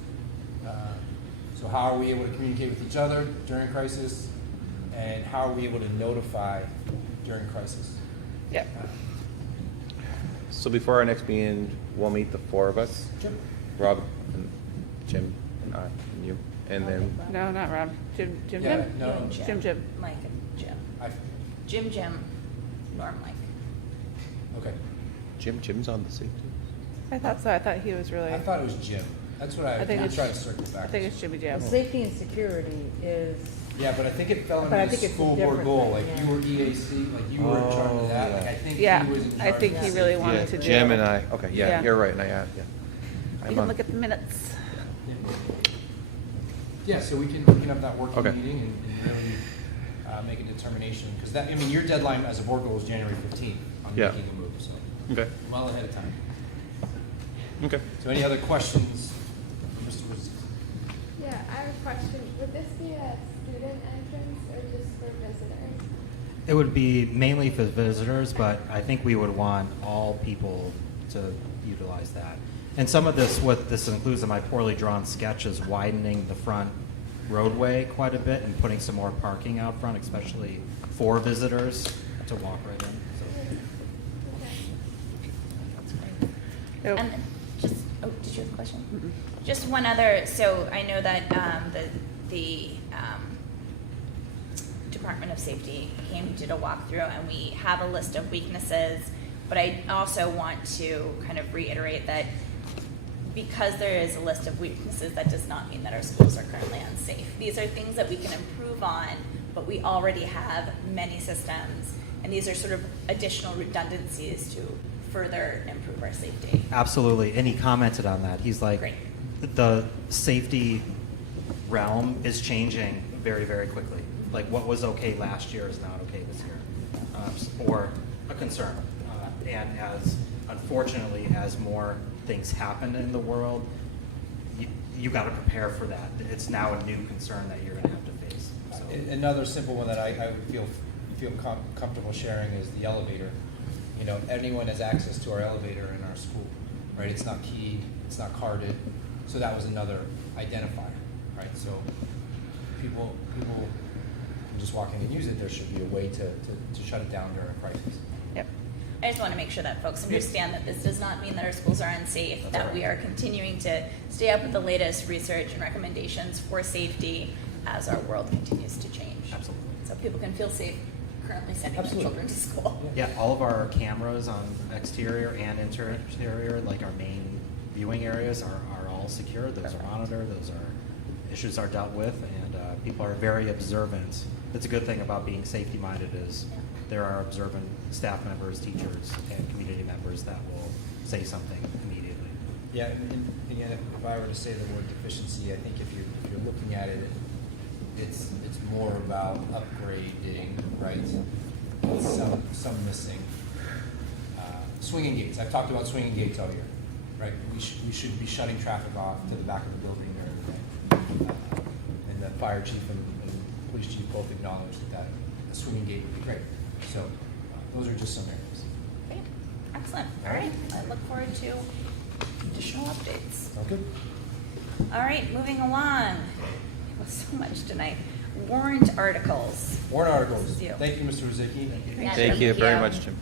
So how are we able to communicate with each other during crisis, and how are we able to notify during crisis? Yeah. So before our next meeting, we'll meet the four of us. Sure. Rob and Jim and I and you. And then No, not Rob. Jim. Yeah, no. Jim. Mike and Jim. I, Jim, Norm, Mike. okay. Jim's on the safety. I thought so. I thought he was really. I thought it was Jim. That's what I think was it's- trying to circle back. I think it's Jimmy Jim. Safety and security is, Yeah, but I think it fell But I under the think it's a school board different goal. thing, Like yeah. you were EAC, like you were in charge of that. Like I think Yeah, he was in charge. I think of he that. really wanted Yeah, to do. Jim and I. Okay, yeah, Yeah. you're right. And I yeah. We I'm can on. look at the minutes. Yeah, so we can have that working Okay. meeting and really make a determination, because that, I mean, your deadline as a board goal is January 15th on Yeah. making a move, so Okay. well ahead of time. Okay. So any other questions, Mr. Woods? Yeah, I have a question. Would this be a student entrance or just for visitors? It would be mainly for visitors, but I think we would want all people to utilize that. And some of this, what this includes in my poorly drawn sketch, is widening the front roadway quite a bit and putting some more parking out front, especially for visitors to walk right in. So. And just, did you have a question? Just one other, so I know that the Department of Safety came, did a walkthrough, and we have a list of weaknesses. But I also want to kind of reiterate that because there is a list of weaknesses, that does not mean that our schools are currently unsafe. These are things that we can improve on, but we already have many systems, and these are sort of additional redundancies to further improve our safety. Absolutely, and he commented on that. He's like, Great. the safety realm is changing very, very quickly. Like what was okay last year is not okay this year, or a concern. And as, unfortunately, as more things happen in the world, you got to prepare for that. It's now a new concern that you're going to have to face. So. Another simple one that I would feel comfortable sharing is the elevator. You know, anyone has access to our elevator in our school, right? It's not keyed, it's not carded, so that was another identifier, right? So people can just walk in and use it. There should be a way to shut it down during a crisis. Yep. I just want to make sure that folks understand that this does not mean that our schools are unsafe, That's that right. we are continuing to stay up with the latest research and recommendations for safety as our world continues to change. Absolutely. So people can feel safe currently sending their children to school. Yeah, all of our cameras on exterior and interior, like our main viewing areas, are all secure. Those are monitored. Those are issues are dealt with, and people are very observant. That's a good thing about being safety-minded is there are observant staff members, teachers, and community members that will say something immediately. Yeah, and again, if I were to say the word deficiency, I think if you're looking at it, it's more about upgrading, right? Some missing. Swinging gates. I've talked about swinging gates all year, right? We should be shutting traffic off to the back of the building there, right? And the fire chief and police chief both acknowledged that a swinging gate would be great. So those are just some areas. Great. Excellent. All right. I look forward to additional updates. Sound good? All right, moving along. Well, so much tonight. Warrant articles. Warrant This articles. is you. Thank you, Mr. Rizicki. Yeah, Thank you very much, Jim.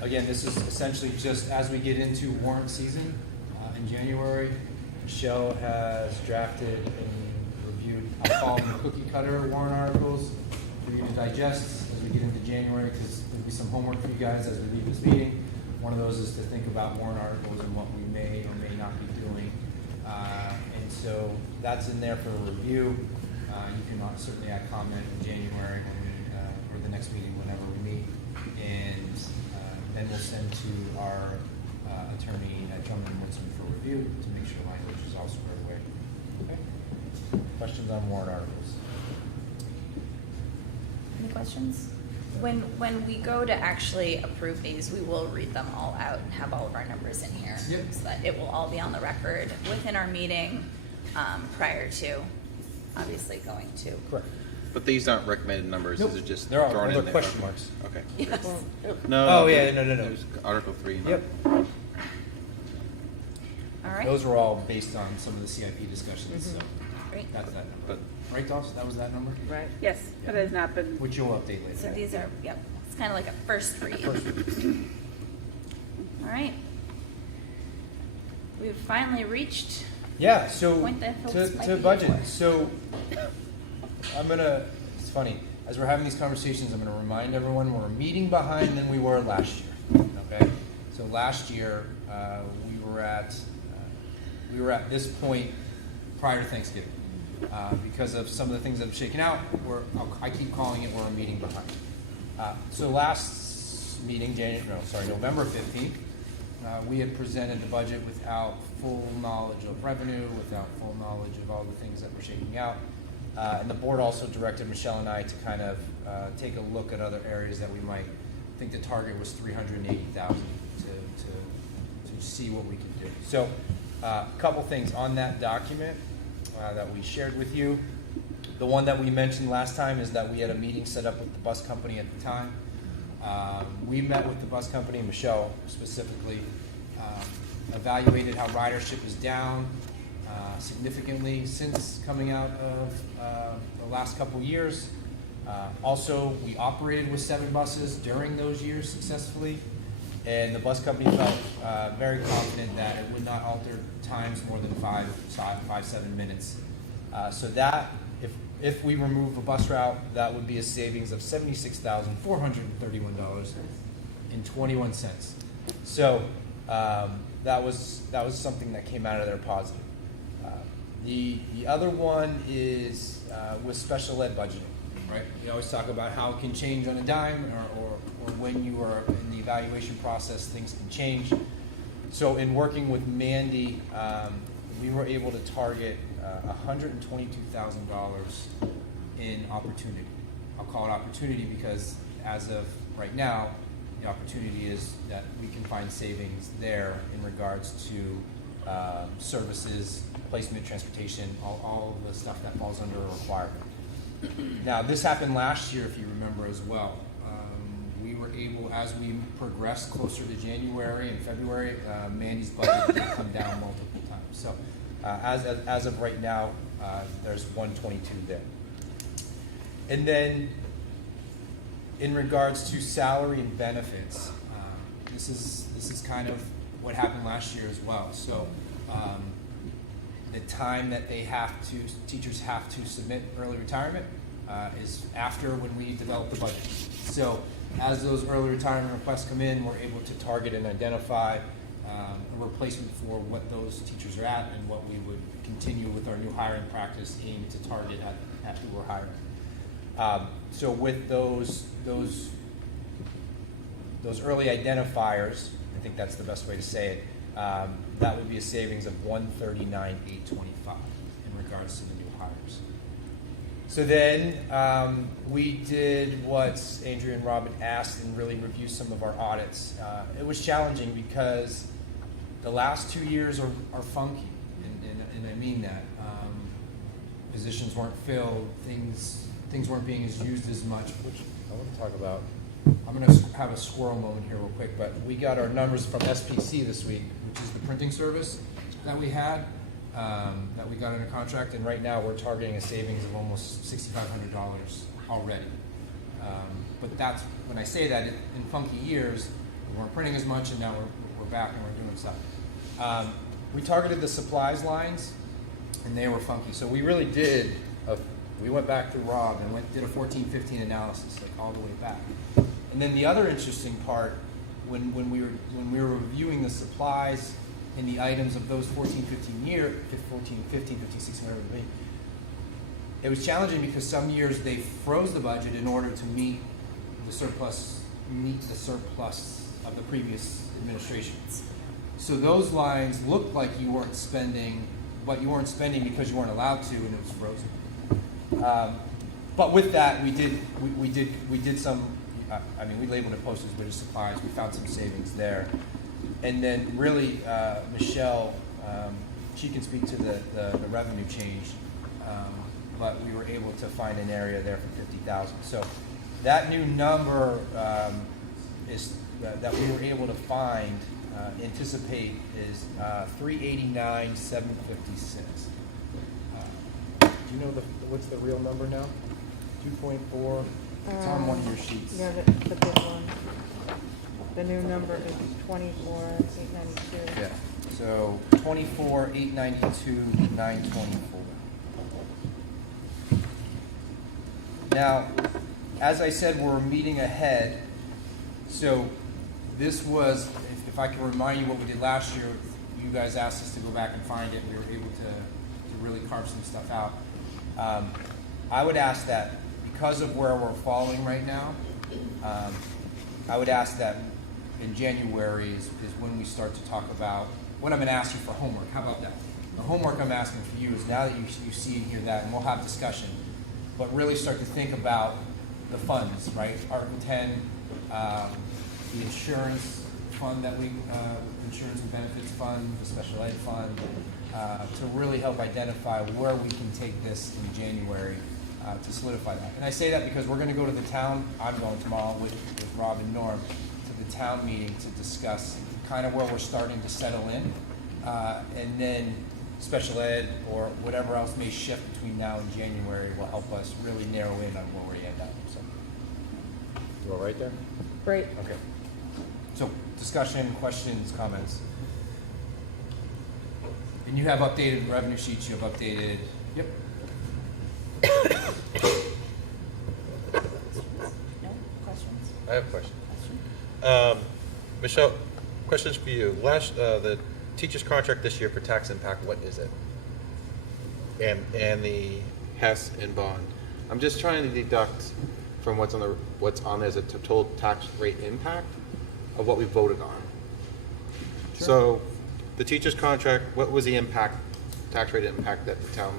Again, this is essentially just as we get into warrant season in January. Michelle has drafted and reviewed, I'll call them the cookie cutter warrant articles for you to digest as we get into January, because there'll be some homework for you guys as we leave this meeting. One of those is to think about warrant articles and what we may or may not be doing. And so that's in there for review. You can certainly add comment in January when we, or the next meeting whenever we meet. And then we'll send to our attorney at Drummond and Woodson for review to make sure language is all squared away. Okay. Questions on warrant articles? Any questions? When we go to actually approve these, we will read them all out and have all of our numbers in here. Yep. So that it will all be on the record within our meeting prior to obviously going to. Correct. But these aren't recommended numbers, Nope. these are just They're all- thrown they're in there. question marks. Okay. Yes. No. Oh, yeah, no. There's Article 3. no. Yep. All right. Those were all based on some of the CIP discussions, so Great. that's that number. But Right, Doss? That was that number? Right. Yes, but it has not been. Which you'll update later. So these are, yep, it's kind of like a first read. All right. We've finally reached Yeah, so Point that folks might to be budget. here for. So it's funny, as we're having these conversations, I'm gonna remind everyone we're a meeting behind than we were last year, okay? So last year, we were at this point prior to Thanksgiving. Because of some of the things that have shaken out, I keep calling it we're a meeting behind. So last meeting, November 15th, we had presented the budget without full knowledge of revenue, without full knowledge of all the things that were shaking out. And the board also directed Michelle and I to kind of take a look at other areas that we might think the target was $380,000 to see what we could do. So a couple things on that document that we shared with you. The one that we mentioned last time is that we had a meeting set up with the bus company at the time. We met with the bus company, Michelle specifically, evaluated how ridership is down significantly since coming out of the last couple years. Also, we operated with 7 buses during those years successfully, and the bus company felt very confident that it would not alter times more than 5-7 minutes. So that if we remove a bus route, that would be a savings of $76,431.21. So that was something that came out of there positive. The other one is with special ed budgeting, right? We always talk about how it can change on a dime, or when you are in the evaluation process, things can change. So in working with Mandy, we were able to target $122,000 in opportunity. I'll call it opportunity because as of right now, the opportunity is that we can find savings there in regards to services, placement, transportation, all of the stuff that falls under a requirement. Now, this happened last year, if you remember as well. We were able, as we progressed closer to January and February, Mandy's budget did come down multiple times. So as of right now, there's 122 there. And then in regards to salary and benefits, this is kind of what happened last year as well. So the time that teachers have to submit early retirement is after when we develop the budget. So as those early retirement requests come in, we're able to target and identify a replacement for what those teachers are at, and what we would continue with our new hiring practice aim to target at who we're hiring. So with those early identifiers, I think that's the best way to say it, that would be a savings of $139,825 in regards to the new hires. So then we did what Andrea and Robin asked and really reviewed some of our audits. It was challenging because the last 2 years are funky, and I mean that. Positions weren't filled, things weren't being used as much, which I want to talk about. I'm going to have a squirrel moment here real quick, but we got our numbers from SPC this week, which is the printing service that we had, that we got under contract, and right now we're targeting a savings of almost $6,500 already. But that's, when I say that, in funky years, we weren't printing as much, and now we're back and we're doing stuff. We targeted the supplies lines, and they were funky. So we really did, we went back to Rob and did a 14-15 analysis, like all the way back. And then the other interesting part, when we were reviewing the supplies and the items of those 14, 15, 16, whatever it may be, it was challenging because some years they froze the budget in order to meet the surplus of the previous administration. So those lines looked like you weren't spending, but you weren't spending because you weren't allowed to, and it was frozen. But with that, we did some. We labeled it postage, but it's supplies. We found some savings there, and then really Michelle, she can speak to the revenue change, but we were able to find an area there for $50,000. So that new number is that we were able to find. Anticipate is $389,756. Do you know what's the real number now? 2.4. It's on one of your sheets. Yeah, the big one. The new number is 24,892. Yeah. So 24,892,924. Now, as I said, we're meeting ahead. So this was, if I can remind you what we did last year, you guys asked us to go back and find it. We were able to really carve some stuff out. I would ask that, because of where we're falling right now, I would ask that in January is when we start to talk about what I'm going to ask you for homework. How about that? The homework I'm asking for you is, now that you see and hear that, and we'll have discussion, but really start to think about the funds, right? Article 10, the insurance fund that insurance and benefits fund, the special ed fund, to really help identify where we can take this in January to solidify that. And I say that because we're going to go to the town, I'm going tomorrow with Rob and Norm, to the town meeting to discuss kind of where we're starting to settle in, and then special ed or whatever else may shift between now and January will help us really narrow in on where we end up. So, you all right there? Great. Okay. So, discussion, questions, comments? And you have updated revenue sheets, you have updated, yep. I have a question. Michelle, questions for you. The teacher's contract this year for tax impact, what is it? And the HES and bond. I'm just trying to deduct from what's on there as a total tax rate impact of what we voted on. Sure. So, the teacher's contract, what was the impact, tax rate impact that the town?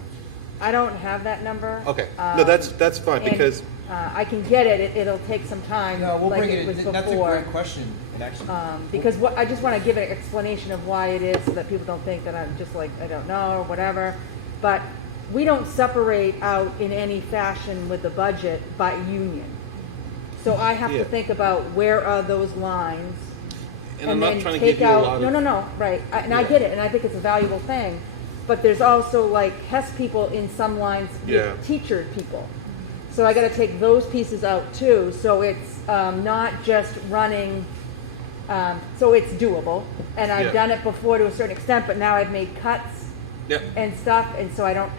I don't have that number. Okay, no, that's fine and, because. I can get it. It'll take some time. No, we'll like bring it was it. That's a before. great question. And actually, Because I just want to give an explanation of why it is so that people don't think that I'm just like, I don't know or whatever. But we don't separate out in any fashion with the budget by union. So I have to think about where are those lines. And I'm not then trying to take give you a out, lot of. No, right. I get it, and I think it's a valuable thing. But there's also like HES people in some lines with teacher people. So I got to take those pieces out too. So it's not just running. So it's doable, and I've done it before to a certain extent. But now I've made cuts and stuff, and so I don't.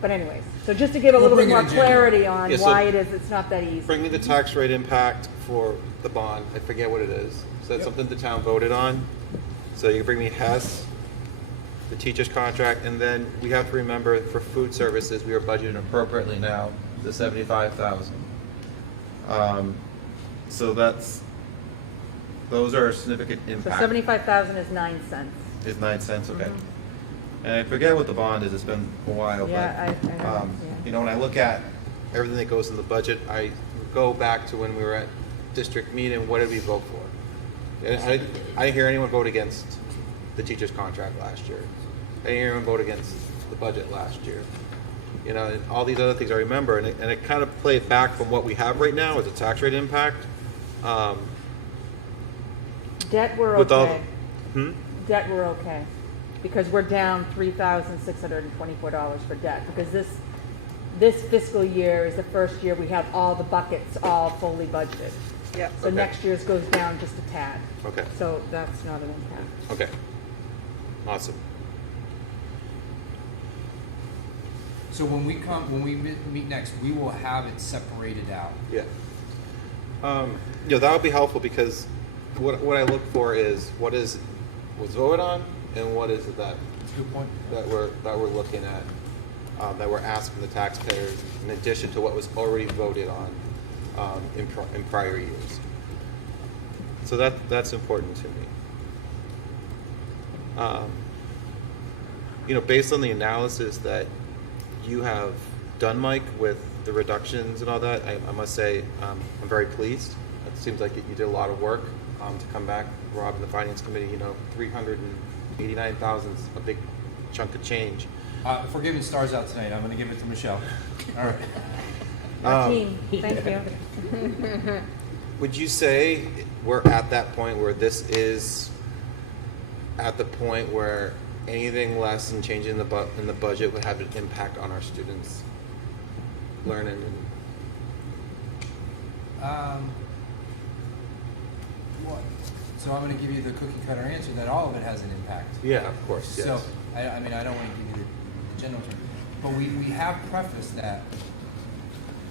But anyways, so just to give a little bit more clarity on why it is, it's not that easy. Bring me the tax rate impact for the bond. I forget what it is. So that's something the town voted on. So you bring me HES, the teacher's contract, and then we have to remember for food services, we are budgeting appropriately now, the 75,000. So those are a significant So impact. 75,000 is 9 cents. Is 9 cents, okay. And I forget what the bond is, it's been a while, Yeah, but, I know, you know, when I look at everything that goes in the budget, I go back to when we were at district meeting, what did we vote for? And I didn't hear anyone vote against the teacher's contract last year. I didn't hear anyone vote against the budget last year. You know, and all these other things I remember, and it kind of played back from what we have right now as a tax rate impact. Debt we're With all- okay. Debt we're okay. Because we're down $3,624 for debt. Because this fiscal year is the first year we have all the buckets all fully budgeted. Yep. So next year's goes down just a tad. Okay. So that's not an impact. Okay. Awesome. So when we meet next, we will have it separated out. Yeah. You know, that would be helpful because what I look for is what was voted on and what is it that That's a good point. that we're looking at, that we're asking the taxpayers in addition to what was already voted on in prior years. So that's important to me. You know, based on the analysis that you have done, Mike, with the reductions and all that, I must say I'm very pleased. It seems like you did a lot of work to come back, Rob, and the Finance Committee. You know, 389,000 is a big chunk of change. If we're giving stars out tonight, I'm going to give it to Michelle. All right. Our team, thank you. Would you say we're at that point where this is at the point where anything less than changing in the budget would have an impact on our students' learning? So I'm going to give you the cookie cutter answer that all of it has an impact. Yeah, of course. Yes. So I mean, I don't want to give you the general term, but we have prefaced that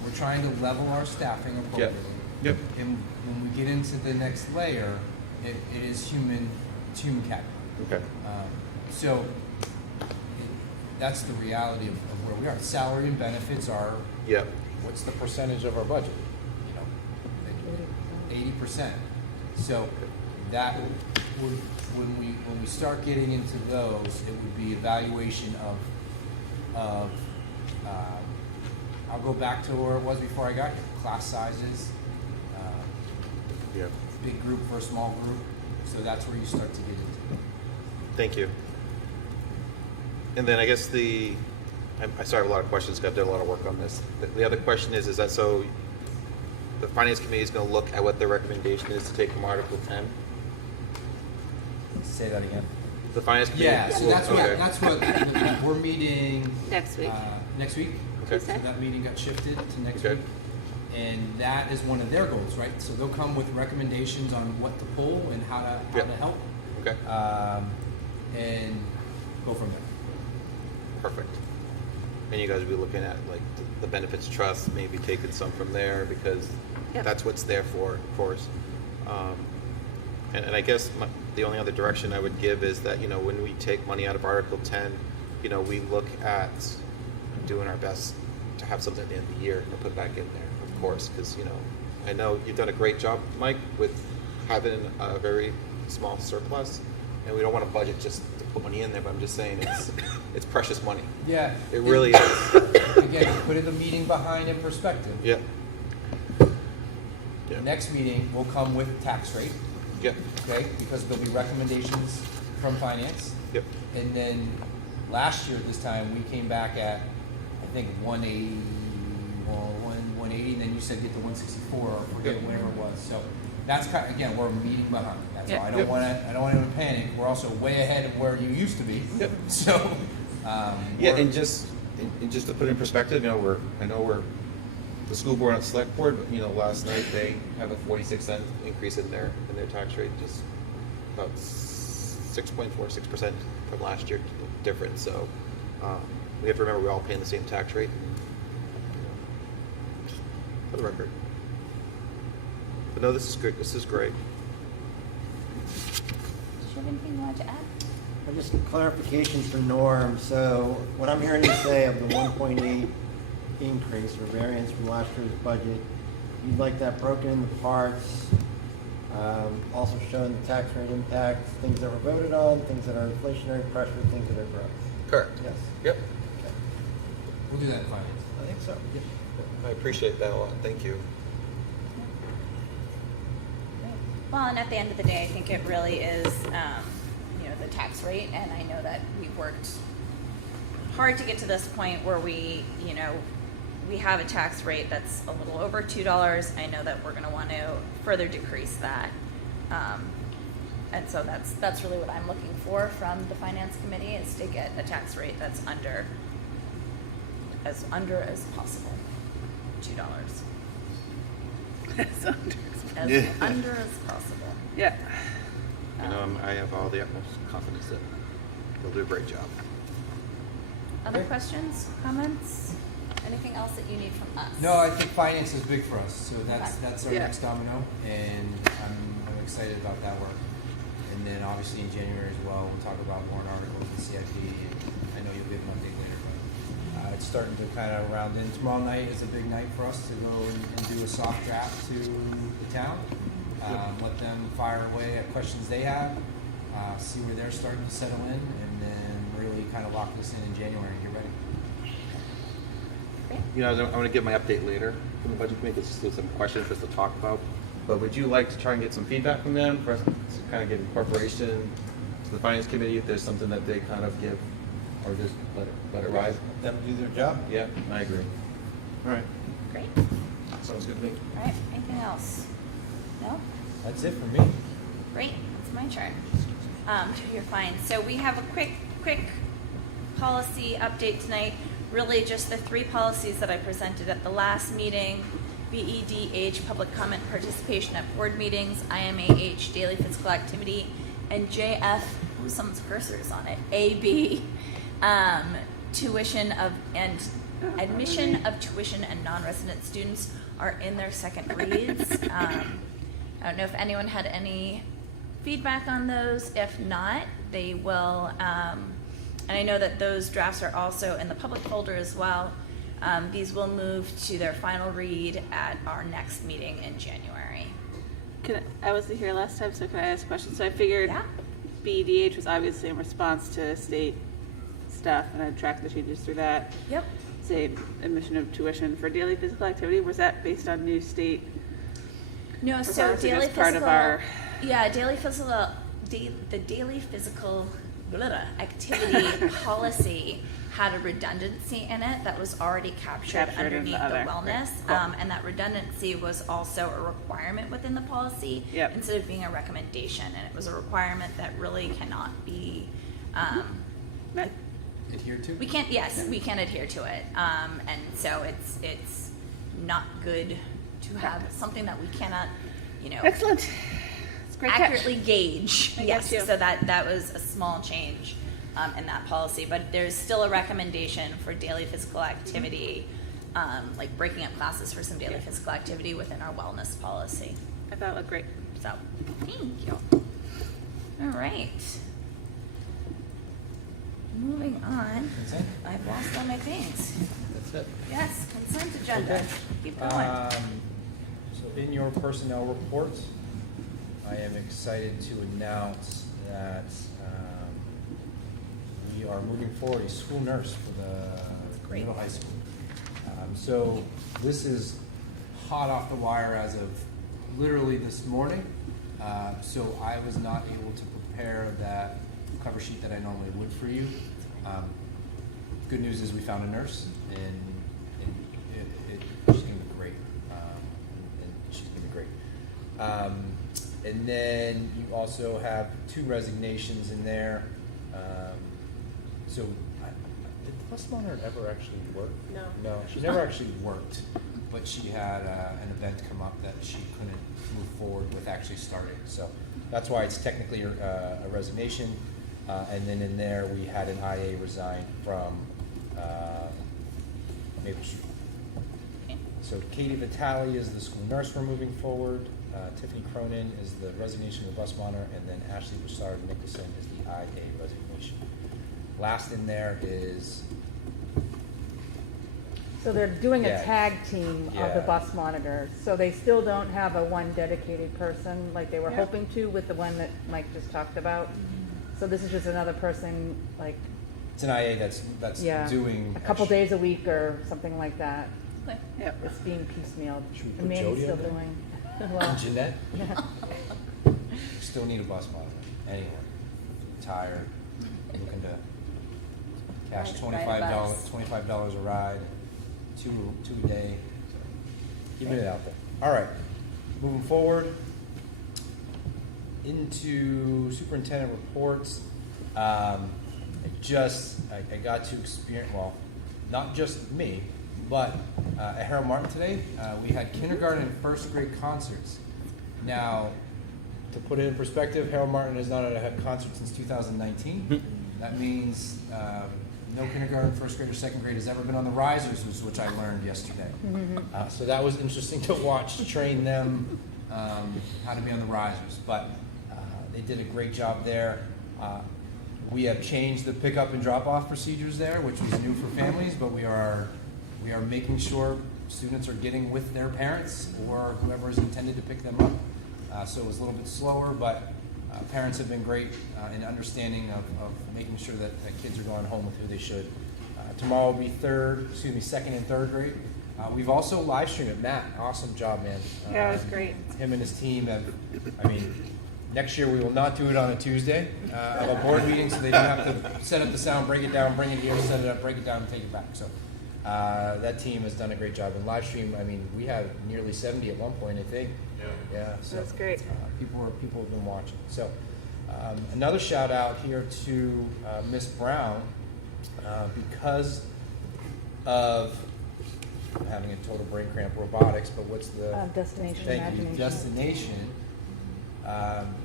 we're trying to level our staffing appropriately. Yep. And when we get into the next layer, it is human capital. Okay. So that's the reality of where we are. Salary and benefits are. Yep. what's the percentage of our budget? You know, 80%. So that would, when we start getting into those, it would be evaluation of I'll go back to where it was before I got here. Class sizes, big group for a small group. So that's where you start to get into. Thank you. And then I guess I still have a lot of questions because I've done a lot of work on this. The other question is that so the Finance Committee is going to look at what their recommendation is to take from Article 10? Say that again. The Finance Committee? Yeah, so that's what we're meeting next week. Next week. Okay. So that meeting got shifted to next Okay. week. And that is one of their goals, right? So they'll come with recommendations on what to pull and how to help. Okay. And go from there. Perfect. and you guys will be looking at like the benefits trust, maybe taking some from there because Yep. that's what's there for, of course. And I guess the only other direction I would give is that, you know, when we take money out of Article 10, you know, we look at doing our best to have something at the end of the year to put back in there, of course, because, you know, I know you've done a great job, Mike, with having a very small surplus, and we don't want to budget just to put money in there, but I'm just saying it's precious money. Yeah. It really is. Again, putting the meeting behind in perspective. Yeah. The next meeting will come with tax rate. Yep. Okay, because there'll be recommendations from finance. Yep. And then last year at this time, we came back at, I think, 180, and then you said get to 164 or forget whatever it was. So that's kind of, again, we're a meeting behind. That's Yep. why I don't want anyone to panic. We're also way ahead of where you used to be. Yep. So Yeah, and just to put it in perspective, you know, I know we're the school board and select board, but you know, last night they have a 46-cent increase in their tax rate, just about 6.46% from last year difference. So we have to remember we're all paying the same tax rate. Just for the record. But no, this is good. This is great. Do you have anything you wanted to add? Just clarification for Norm. So what I'm hearing you say of the 1.8 increase or variance from last year's budget, you'd like that broken into parts, also showing the tax rate impact, things that were voted on, things that are inflationary pressure, things that are growth. Correct. Yes. Yep. Okay. we'll do that in finance. I think so. Yep. I appreciate that a lot. Thank you. Well, and at the end of the day, I think it really is, you know, the tax rate, and I know that we've worked hard to get to this point where we, you know, we have a tax rate that's a little over $2. I know that we're going to want to further decrease that, and so that's really what I'm looking for from the finance committee, is to get a tax rate that's under as possible, $2. As under. As Yeah. under as possible. Yeah. You know, I have all the utmost confidence that they'll do a great job. Other questions, comments, anything else that you need from us? No, I think finance is big for us, so that's Okay. that's our Yeah. next domino, and I'm excited about that work. And then obviously in January as well, we'll talk about warrant articles and CIP, and I know you'll give an update later, but it's starting to kind of round in. Tomorrow night is a big night for us to go and do a soft draft to the town, let them fire away at questions they have, see where they're starting to settle in, and then really kind of lock this in January and get ready. You know, I'm going to give my update later from the budget committee. There's some questions for us to talk about. But would you like to try and get some feedback from them for us to kind of give incorporation to the finance committee if there's something that they kind of give, or just let it ride? Let them do their job. Yeah, I agree. All right. Great. Sounds good to me. All right, anything else? No? That's it for me. Great, it's my turn. You're fine. So we have a quick policy update tonight. Really just the 3 policies that I presented at the last meeting: BEDH, public comment participation at board meetings; IMAH, daily physical activity; and JF, someone's cursor is on it, AB, tuition of and admission of tuition and non-resident students are in their second reads. I don't know if anyone had any feedback on those. If not, they will, and I know that those drafts are also in the public folder as well. These will move to their final read at our next meeting in January. I wasn't here last time, so can I ask a question? So I figured BEDH was obviously in response to state stuff, and I tracked the changes through that. Yep. Say admission of tuition for daily physical activity. Was that based on new state? No, so requirements, or daily just part physical, of our. yeah, the daily physical activity policy had a redundancy in it that was already captured Captured in the underneath the other, wellness, right, cool. and that redundancy was also a requirement within the policy Yep. instead of being a recommendation, and it was a requirement that really cannot be. Adhere to? We can't. Yes, we can't adhere to it, and so it's not good to have something that we cannot, Excellent. It's a great catch. accurately gauge. I Yes, get you. so that was a small change in that policy, but there's still a recommendation for daily physical activity, like breaking up classes for some daily physical activity within our wellness policy. I thought it looked great. So, thank you. All right. Moving on. Consent? I've lost all my things. That's it. Yes, consent agenda. Okay. Keep going. So in your personnel report, I am excited to announce that we are moving forward a school nurse for the middle high school. So this is hot off the wire as of literally this morning. So I was not able to prepare that cover sheet that I normally would for you. Good news is we found a nurse, and she's going to be great. And she's going to be great. And then you also have 2 resignations in there. So did the bus monitor ever actually work? No. No, she never actually worked, but she had an event come up that she couldn't move forward with actually starting. So that's why it's technically a resignation. And then in there, we had an IA resign from Maple Street. So Katie Vitale is the school nurse we're moving forward. Tiffany Cronin is the resignation of the bus monitor, and then Ashley Broussard Nicholson is the IA resignation. Last in there is. So they're doing a Yeah. tag team of the Yeah. bus monitors. So they still don't have a one dedicated person like they were Yeah. hoping to with the one that Mike just talked about. So this is just another person, like, It's an IA that's yeah, doing a couple days a week or something like that. Okay. Yep. It's being piecemealed. Should we put And Mandy's Jody still on there? doing. And Well, Jeanette. yeah. Still need a bus monitor. Anyone tired, looking to cash Ride a $25 bus. $25 a ride, two a day. Keeping it out there. All right, moving forward into superintendent reports. I got to experience, well, not just me, but at Harold Martin today, we had kindergarten and first grade concerts. Now, to put it in perspective, Harold Martin has not had a concert since 2019. That means no kindergarten, first grade, or second grade has ever been on the risers, which I learned yesterday. So that was interesting to watch, to train them how to be on the risers. But they did a great job there. We have changed the pickup and drop-off procedures there, which was new for families, but we are making sure students are getting with their parents or whoever is intended to pick them up. So it was a little bit slower, but parents have been great in understanding of making sure that kids are going home with who they should. Tomorrow will be second and third grade. We've also live streamed it. Matt, awesome job, man. Yeah, it was great. Him and his team have, next year we will not do it on a Tuesday of a board meeting, so they don't have to set up the sound, break it down, bring it here, set it up, break it down, and take it back. So that team has done a great job. And live stream, we had nearly 70 at one point, I think. Yeah. So That's great. People have been watching. So another shout out here to Miss Brown because of I'm having a total brain cramp. Robotics, but what's the Destination Thank Imagination. you. Destination.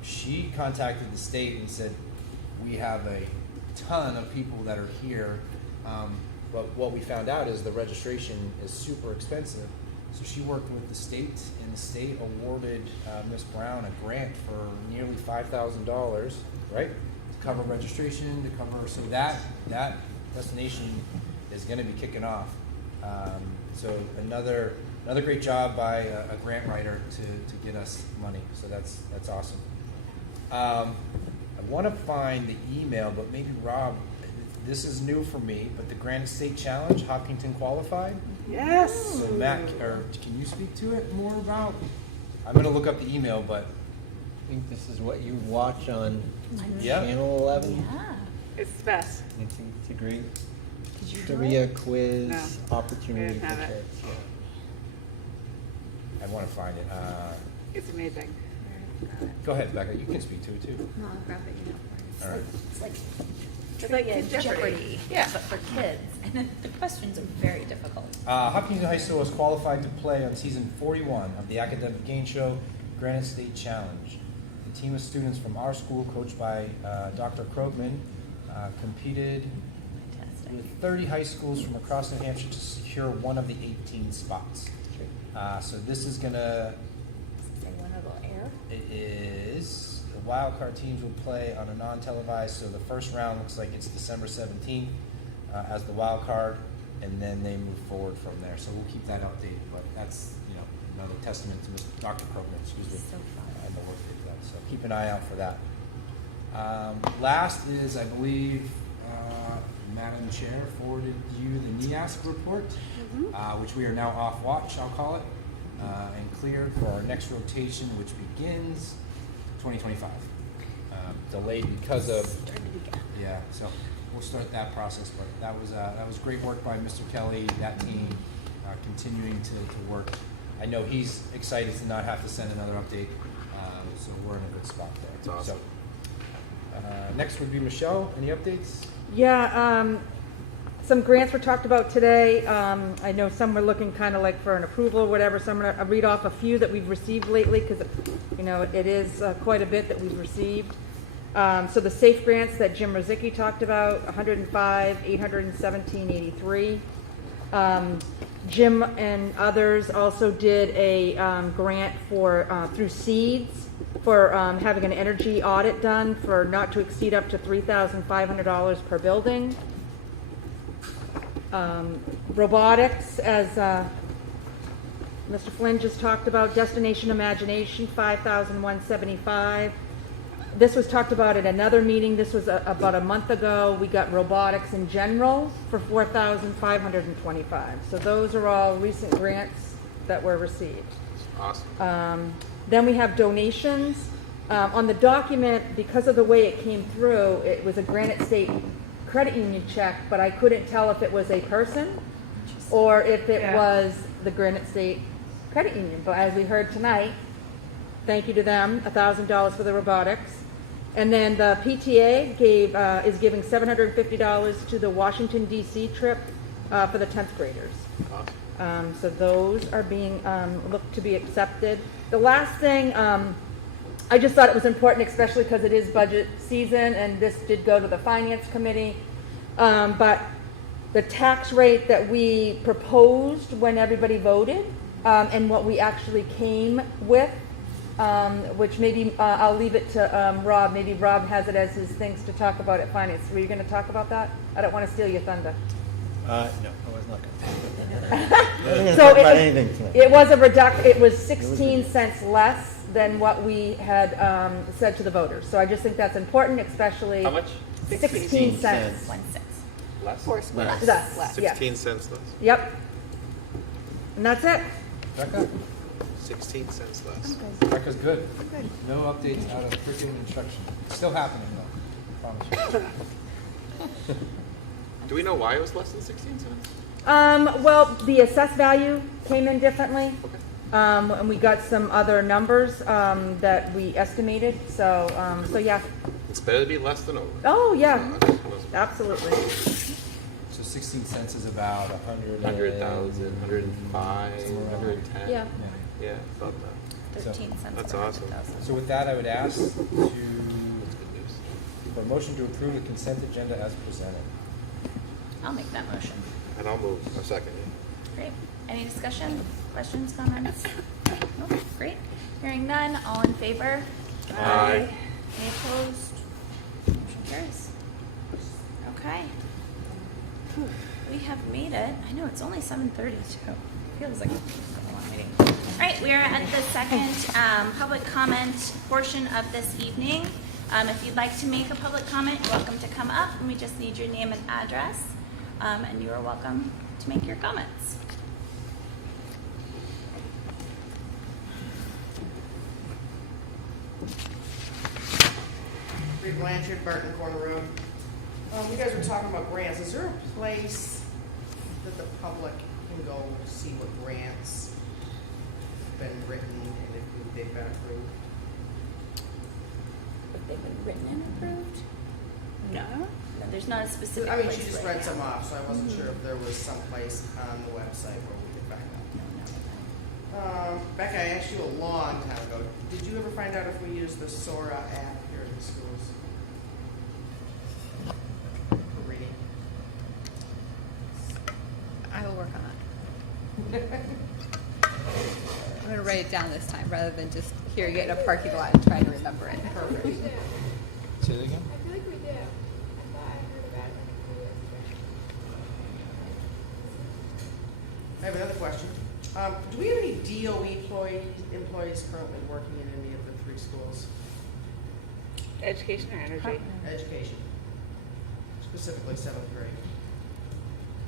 She contacted the state and said, we have a ton of people that are here, but what we found out is the registration is super expensive. So she worked with the state, and the state awarded Miss Brown a grant for nearly $5,000, right? To cover registration, to cover, so that destination is going to be kicking off. So another great job by a grant writer to get us money. So that's awesome. I want to find the email, but maybe Rob, this is new for me, but the Granite State Challenge, Hopkinton qualified. Yes. So Matt, can you speak to it more about? I'm going to look up the email, but I think this is what you watch on Yep. Channel 11. Yeah. It's the best. It's a great Did you do trivia it? quiz No. opportunity We for didn't have it. kids. I want to find it. It's amazing. Go ahead, Becca. You can speak to it too. No, I'll grab it, you know. All right. It's like It's like trivia Kid Jeopardy, Yeah. but for kids. And the questions are very difficult. Hopkinton High School is qualified to play on season 41 of the academic game show Granite State Challenge. The team of students from our school, coached by Dr. Krogman, competed Fantastic. with 30 high schools from across New Hampshire to secure one of the 18 spots. So this is gonna, Say one little air. it is, the wild card teams will play on a non-televised, so the first round looks like it's December 17th as the wild card, and then they move forward from there. So we'll keep that updated, but that's, another testament to Dr. Krogman, excuse me, So fun. and the work they've done. So keep an eye out for that. Last is, I believe, Madam Chair forwarded you the NEASC report, which we are now off watch, I'll call it, and cleared for our next rotation, which begins 2025. Delayed because of, yeah, so we'll start that process, but that was great work by Mr. Kelly, that team, continuing to work. I know he's excited to not have to send another update, so we're in a good spot there. That's awesome. So, next would be Michelle. Any updates? Yeah, some grants were talked about today. I know some were looking kind of like for an approval or whatever, so I'm going to read off a few that we've received lately because, it is quite a bit that we've received. So the SAFE grants that Jim Rozicki talked about, 105, 817.83. Jim and others also did a grant for through Seeds for having an energy audit done for not to exceed up to $3,500 per building. Robotics, as Mr. Flynn just talked about, Destination Imagination, $5,175. This was talked about at another meeting. This was about a month ago. We got robotics in general for $4,525. So those are all recent grants that were received. Awesome. Then we have donations. On the document, because of the way it came through, it was a Granite State Credit Union check, but I couldn't tell if it was a person or if it was the Granite State Credit Union. But as we heard tonight, thank you to them, $1,000 for the robotics. And then the PTA is giving $750 to the Washington, D.C. trip for the 10th graders. Awesome. So those are being looked to be accepted. The last thing, I just thought it was important, especially because it is budget season, and this did go to the Finance Committee. But the tax rate that we proposed when everybody voted and what we actually came with, which maybe I'll leave it to Rob. Maybe Rob has it as his things to talk about at Finance. Were you going to talk about that? I don't want to steal your thunder. No, I was not going to. So about anything tonight. it was it was 16 cents less than what we had said to the voters. So I just think that's important, especially. How much? 16 cents. 1 cent. Less? Less, yeah. 16 cents less. Yep. And that's it. Becca? 16 cents less. Becca's good. No updates out of curriculum instruction. It's still happening though. I promise you. Do we know why it was less than 16 cents? Well, the assessed value came in differently. And we got some other numbers that we estimated. So yeah. It's better to be less than over. Oh, yeah. Absolutely. So 16 cents is about 100,000, 105, 110. Yeah. Yeah, about that. 13 cents. That's per awesome. 100,000. So with that, I would ask for a motion to approve the consent agenda as presented. I'll make that motion. And I'll move a second. Great. Any discussion, questions, comments? Nope. Great. Hearing none, all in favor? Aye. Any opposed? Motion carries. Okay. Whew. We have made it. I know it's only 7:30 too. Feels like a long meeting. All right, we are at the second public comment portion of this evening. If you'd like to make a public comment, you're welcome to come up, and we just need your name and address, and you are welcome to make your comments. Rick Blanchard, Barton Corner Road. You guys were talking about grants. Is there a place that the public can go to see what grants have been written and if they've been approved? If they've been written and approved? No. No, there's not a specific I mean, place she just right read now. some off, so I wasn't sure if there was some place on the website where we could find out. Becca, I asked you a long time ago. Did you ever find out if we use the Sora app here in the schools? I'm gonna write it down this time rather than just hearing it in a parking lot and trying to remember it. Perfect. Say that again? I feel like we do. I thought I heard about it like a few weeks ago. I have another question. Do we have any DOE employees currently working in any of the 3 schools? Education or energy? Education, specifically 7th grade.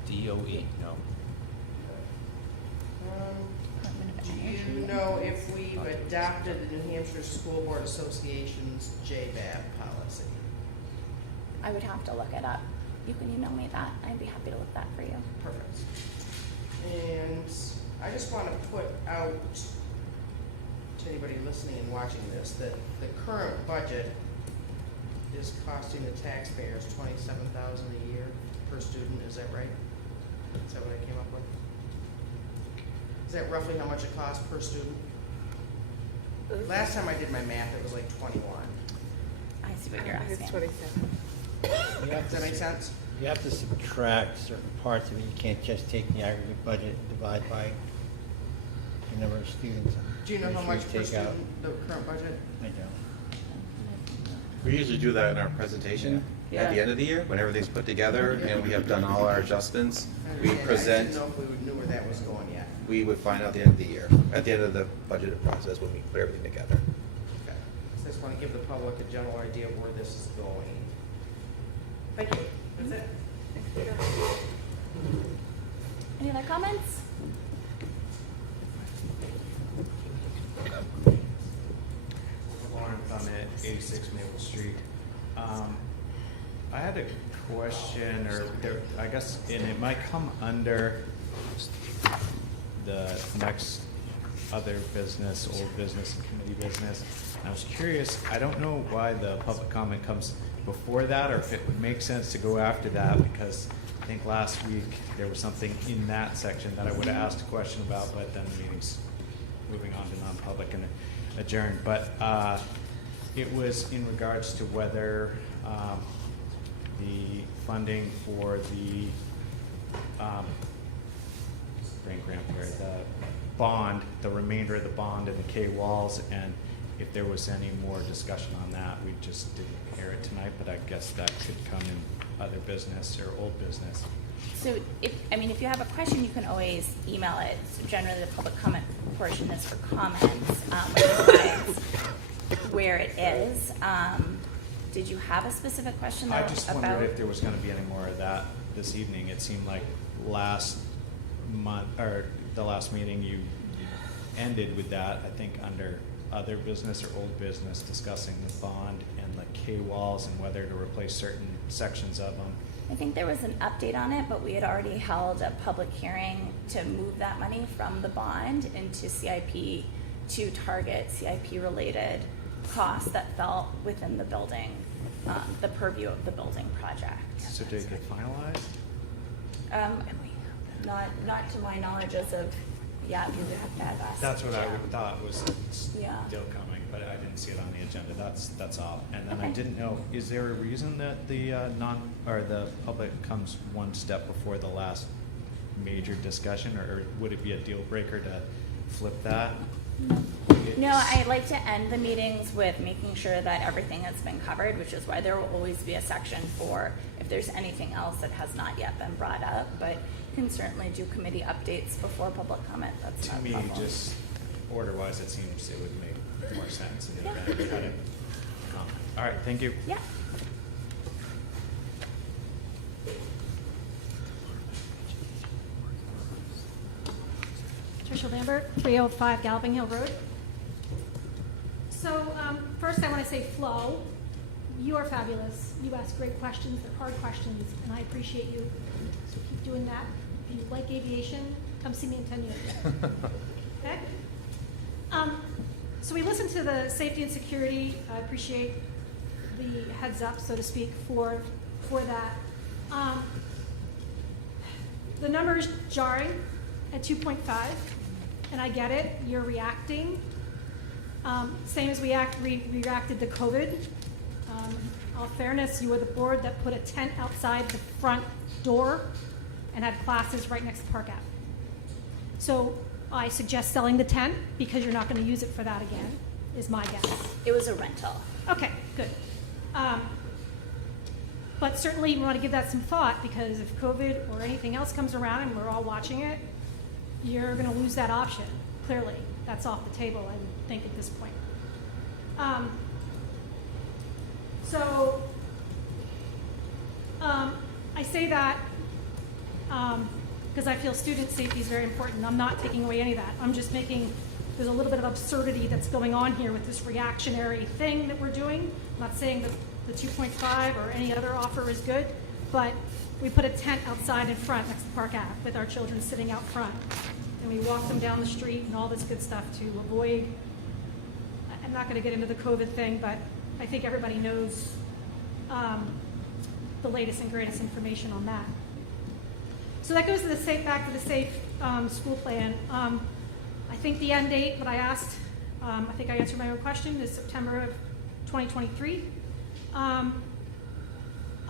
DOE, no. Do you know if we've adopted the New Hampshire School Board Association's JBAB policy? I would have to look it up. You can email me that. I'd be happy to look that for you. Perfect. And I just want to put out to anybody listening and watching this that the current budget is costing the taxpayers $27,000 a year per student. Is that right? Is that what I came up with? Is that roughly how much it costs per student? Last time I did my math, it was like 21. I see what you're asking. It's 27. Does that make sense? You have to subtract certain parts of it. You can't just take the aggregate budget and divide by the number of students. Do you know how Make much sure per you take out- student, the current budget? I don't. We usually do that in our presentation at the end of the year, when everything's put together and we have done all our adjustments. We I present, didn't know if we knew where that was going yet. we would find out at the end of the year, at the end of the budget process when we put everything together. Okay. So I just want to give the public a general idea of where this is going. Thank you. That's it. Any other comments? Lawrence, I'm at 86 Maple Street. I had a question, or I guess, and it might come under the next other business, old business, and committee business. And I was curious, I don't know why the public comment comes before that, or if it would make sense to go after that, because I think last week there was something in that section that I would have asked a question about, but then the meeting's moving on to non-public and adjourned. But it was in regards to whether the funding for the brain cramp here, the bond, the remainder of the bond and the K walls, and if there was any more discussion on that. We just didn't hear it tonight, but I guess that could come in other business or old business. So if you have a question, you can always email it. So generally, the public comment portion is for comments, which provides where it is. Did you have a specific question though, I just wondered about? if there was going to be any more of that this evening. It seemed like last month, or the last meeting, you ended with that, I think, under other business or old business, discussing the bond and the K walls and whether to replace certain sections of them. I think there was an update on it, but we had already held a public hearing to move that money from the bond into CIP to target CIP-related costs that fell within the building, the purview of the building project. So did it get finalized? Not to my knowledge as of yet. You would have to have asked. That's what I Yeah. would thought was still Yeah. coming, but I didn't see it on the agenda. That's all. And then I Okay. didn't know, is there a reason that the the public comes one step before the last major discussion, or would it be a deal breaker to flip that? No, I like to end the meetings with making sure that everything has been covered, which is why there will always be a section for if there's anything else that has not yet been brought up. But you can certainly do committee updates before public comment. That's To not a me, problem. just order-wise, it seems it would make more sense in the Yeah. event we had it. All right, thank you. Yeah. Tricia Lambert, 305 Galloping Hill Road. So first I want to say, Flo, you are fabulous. You ask great questions. They're hard questions, and I appreciate you. So keep doing that. If you like aviation, come see me in 10 years. Okay? So we listened to the safety and security. I appreciate the heads up, so to speak, for that. The number is jarring at 2.5, and I get it. You're reacting. Same as we reacted to COVID. All fairness, you were the board that put a tent outside the front door and had classes right next to Park Ave. So I suggest selling the tent because you're not going to use it for that again, is my guess. It was a rental. Okay, good. But certainly you want to give that some thought, because if COVID or anything else comes around and we're all watching it, you're going to lose that option. Clearly, that's off the table, I would think, at this point. I say that because I feel student safety is very important. I'm not taking away any of that. I'm just making, there's a little bit of absurdity that's going on here with this reactionary thing that we're doing. I'm not saying that the 2.5 or any other offer is good, but we put a tent outside in front next to Park Ave with our children sitting out front. And we walk them down the street and all this good stuff to avoid, I'm not going to get into the COVID thing, but I think everybody knows the latest and greatest information on that. So that goes to the safe, back to the safe school plan. I think the end date, what I asked, I think I answered my own question, is September of 2023. I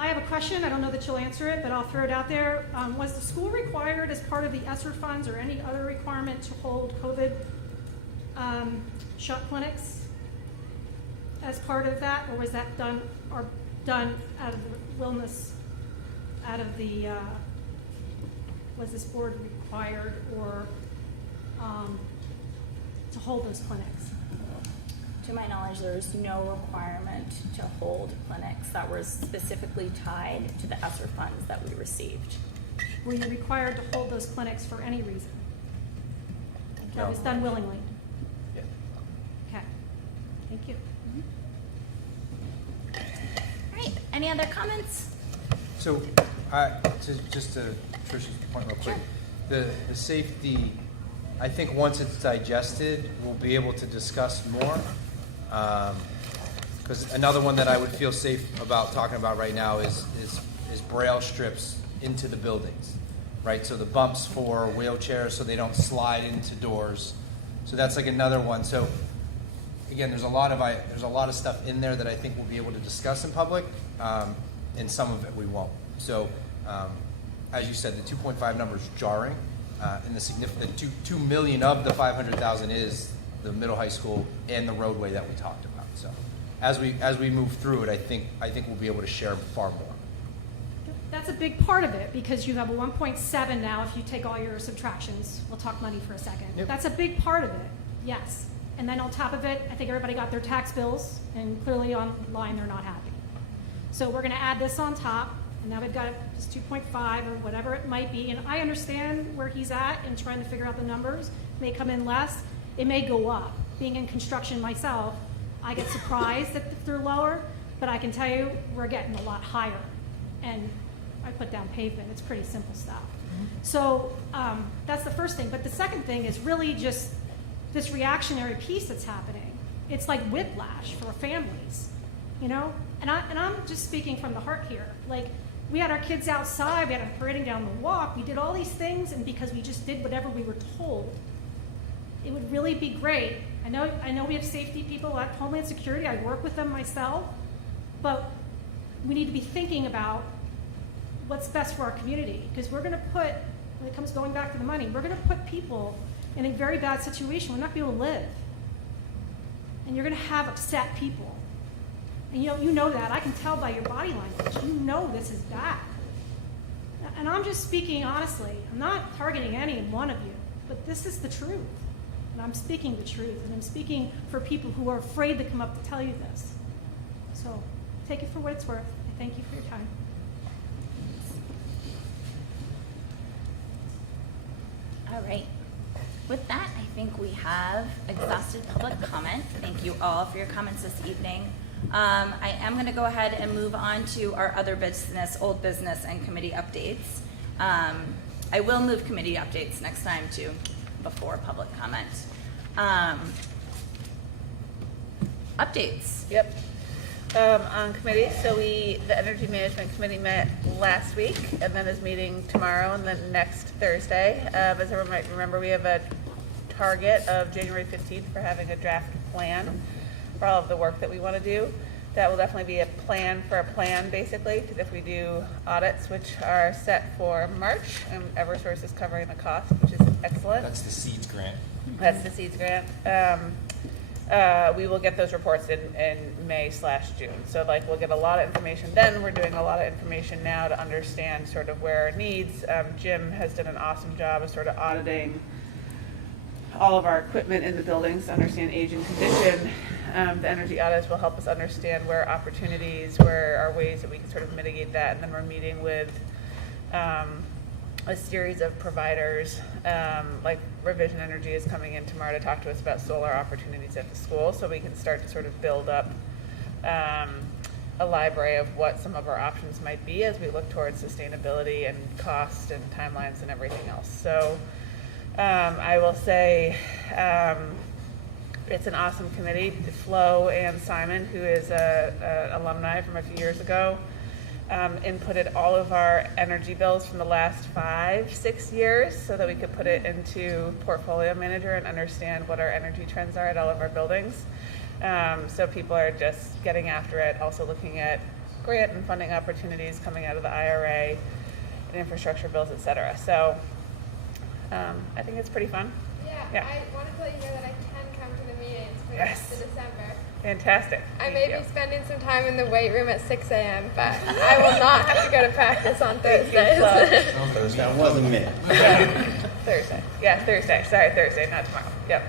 have a question. I don't know that you'll answer it, but I'll throw it out there. Was the school required as part of the ESSER funds or any other requirement to hold COVID shot clinics as part of that, or was that done out of the wellness, out of the, was this board required or to hold those clinics? To my knowledge, there is no requirement to hold clinics that were specifically tied to the ESSER funds that we received. Were you required to hold those clinics for any reason? That was done willingly? Yeah. Okay, thank you. All right, any other comments? So, just to Trish's point real quick, the safety, I think once it's digested, we'll be able to discuss more. Because another one that I would feel safe about talking about right now is braille strips into the buildings, right? So the bumps for wheelchairs so they don't slide into doors. So that's like another one. So again, there's a lot of stuff in there that I think we'll be able to discuss in public, and some of it we won't. So as you said, the 2.5 number is jarring, and the significant 2 million of the 500,000 is the middle high school and the roadway that we talked about. So as we move through it, I think we'll be able to share far more. That's a big part of it, because you have a 1.7 now if you take all your subtractions. We'll talk money for a second. Yep. That's a big part of it, yes. And then on top of it, I think everybody got their tax bills, and clearly online they're not happy. So we're going to add this on top, and now we've got just 2.5 or whatever it might be. And I understand where he's at and trying to figure out the numbers. It may come in less, it may go up. Being in construction myself, I get surprised if they're lower, but I can tell you we're getting a lot higher. And I put down pavement, it's pretty simple stuff. So that's the first thing. But the second thing is really just this reactionary piece that's happening. It's like whiplash for families, you know? And I'm just speaking from the heart here. Like, we had our kids outside, we had them parading down the walk, we did all these things, and because we just did whatever we were told, it would really be great. I know we have safety people at Homeland Security, I work with them myself, but we need to be thinking about what's best for our community, because we're going to put, when it comes going back to the money, we're going to put people in a very bad situation. We're not going to be able to live. And you're going to have upset people. And you know that. I can tell by your body language. You know this is bad. And I'm just speaking honestly. I'm not targeting any one of you, but this is the truth. And I'm speaking the truth. And I'm speaking for people who are afraid to come up to tell you this. So take it for what it's worth. I thank you for your time. All right. With that, I think we have exhausted public comment. Thank you all for your comments this evening. I am going to go ahead and move on to our other business, old business, and committee updates. I will move committee updates next time too, before public comment. Updates. Yep. On committee, so the Energy Management Committee met last week and then is meeting tomorrow and then next Thursday. As everyone might remember, we have a target of January 15th for having a draft plan for all of the work that we want to do. that will definitely be a plan for a plan, basically, because if we do audits, which are set for March, and Eversource is covering the cost, which is excellent. That's the seeds grant. That's the seeds grant. We will get those reports in May/June. So like we'll get a lot of information then. We're doing a lot of information now to understand sort of where our needs. Jim has done an awesome job of sort of auditing all of our equipment in the buildings to understand age and condition. The energy audits will help us understand where opportunities, where are ways that we can sort of mitigate that. And then we're meeting with a series of providers, like Revision Energy is coming in tomorrow to talk to us about solar opportunities at the school, so we can start to sort of build up a library of what some of our options might be as we look towards sustainability and cost and timelines and everything else. So I will say it's an awesome committee. Flo and Simon, who is a alumni from a few years ago, inputted all of our energy bills from the last 5-6 years so that we could put it into Portfolio Manager and understand what our energy trends are at all of our buildings. So people are just getting after it, also looking at grant and funding opportunities coming out of the IRA and infrastructure bills, et cetera. So I think it's pretty fun. Yeah, I wanted to let you know that I can come to the meetings for the rest of December. Fantastic. I may be spending some time in the weight room at 6 a.m., but I will not have to go to practice on Thursdays. That wasn't me. Thursday. Yeah, Thursday. Sorry, Thursday, not tomorrow. Yep.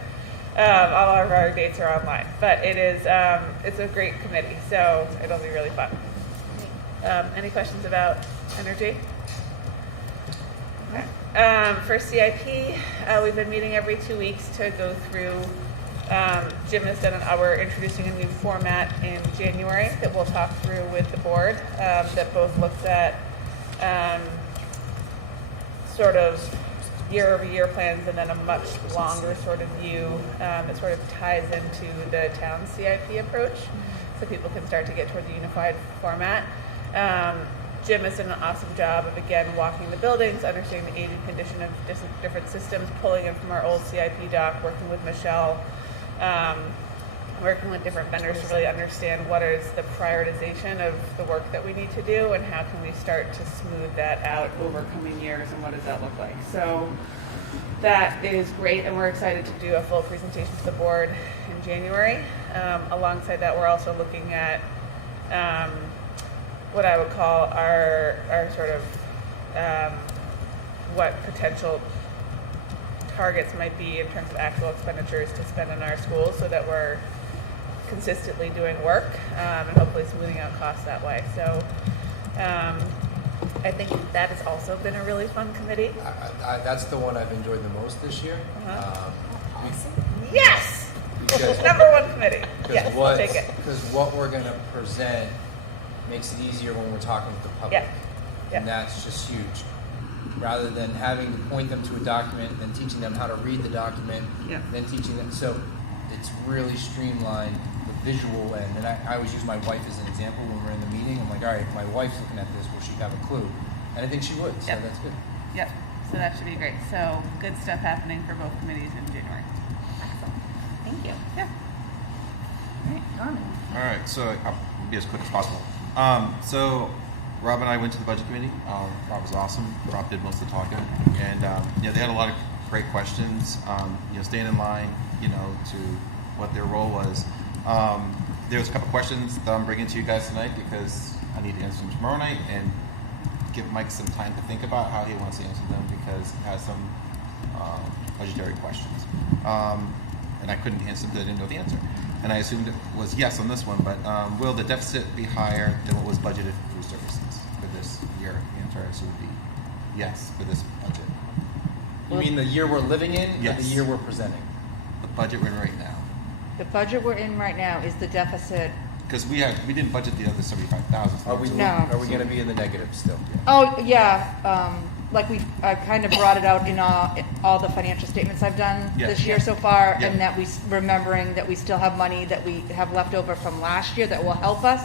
All of our dates are online, but it is it's a great committee, so it'll be really fun. Any questions about energy? Okay. For CIP, we've been meeting every 2 weeks to go through. Jim has done we're introducing a new format in January that we'll talk through with the board that both looks at sort of year-over-year plans and then a much longer sort of view that sort of ties into the town CIP approach so people can start to get toward the unified format. Jim has done an awesome job of, again, walking the buildings, understanding the age and condition of different systems, pulling in from our old CIP doc, working with Michelle, working with different vendors to really understand what is the prioritization of the work that we need to do and how can we start to smooth that out over coming years and what does that look like. So that is great, and we're excited to do a full presentation to the board in January. Alongside that, we're also looking at what I would call our sort of what potential targets might be in terms of actual expenditures to spend in our schools so that we're consistently doing work and hopefully smoothing out costs that way. So I think that has also been a really fun committee. That's the one I've enjoyed the most this year. Yes! Because- Number one committee. Yes, I'll take it. Because what we're going to present makes it easier when we're talking with the public. Yeah. And that's just huge. Rather than having to point them to a document and then teaching them how to read the document, then teaching them. So it's really streamlined the visual end. And I always use my wife as an example when we're in the meeting. I'm like, all right, if my wife's looking at this, will she have a clue? And I think she would, so that's good. Yep, so that should be great. So good stuff happening for both committees in January. Excellent. Thank you. Yeah. All right, Norman. All right, so I'll be as quick as possible. So Rob and I went to the budget committee. Rob was awesome. Rob did most of the talking, and they had a lot of great questions. Staying in line, to what their role was. There's a couple questions that I'm bringing to you guys tonight because I need to answer them tomorrow night and give Mike some time to think about how he wants to answer them because he has some budgetary questions. And I couldn't answer them because I didn't know the answer. And I assumed it was yes on this one, but will the deficit be higher than what was budgeted for food services for this year? The answer I assume would be yes for this budget. You mean the year we're living in or Yes. the year we're presenting? The budget we're in right now. The budget we're in right now is the deficit. Because we didn't budget the other 75,000. Are we going to be in the negative still? Oh, yeah, like I kind of brought it out in all the financial statements I've done this year so far, and that remembering that we still have money that we have left over from last year that will help us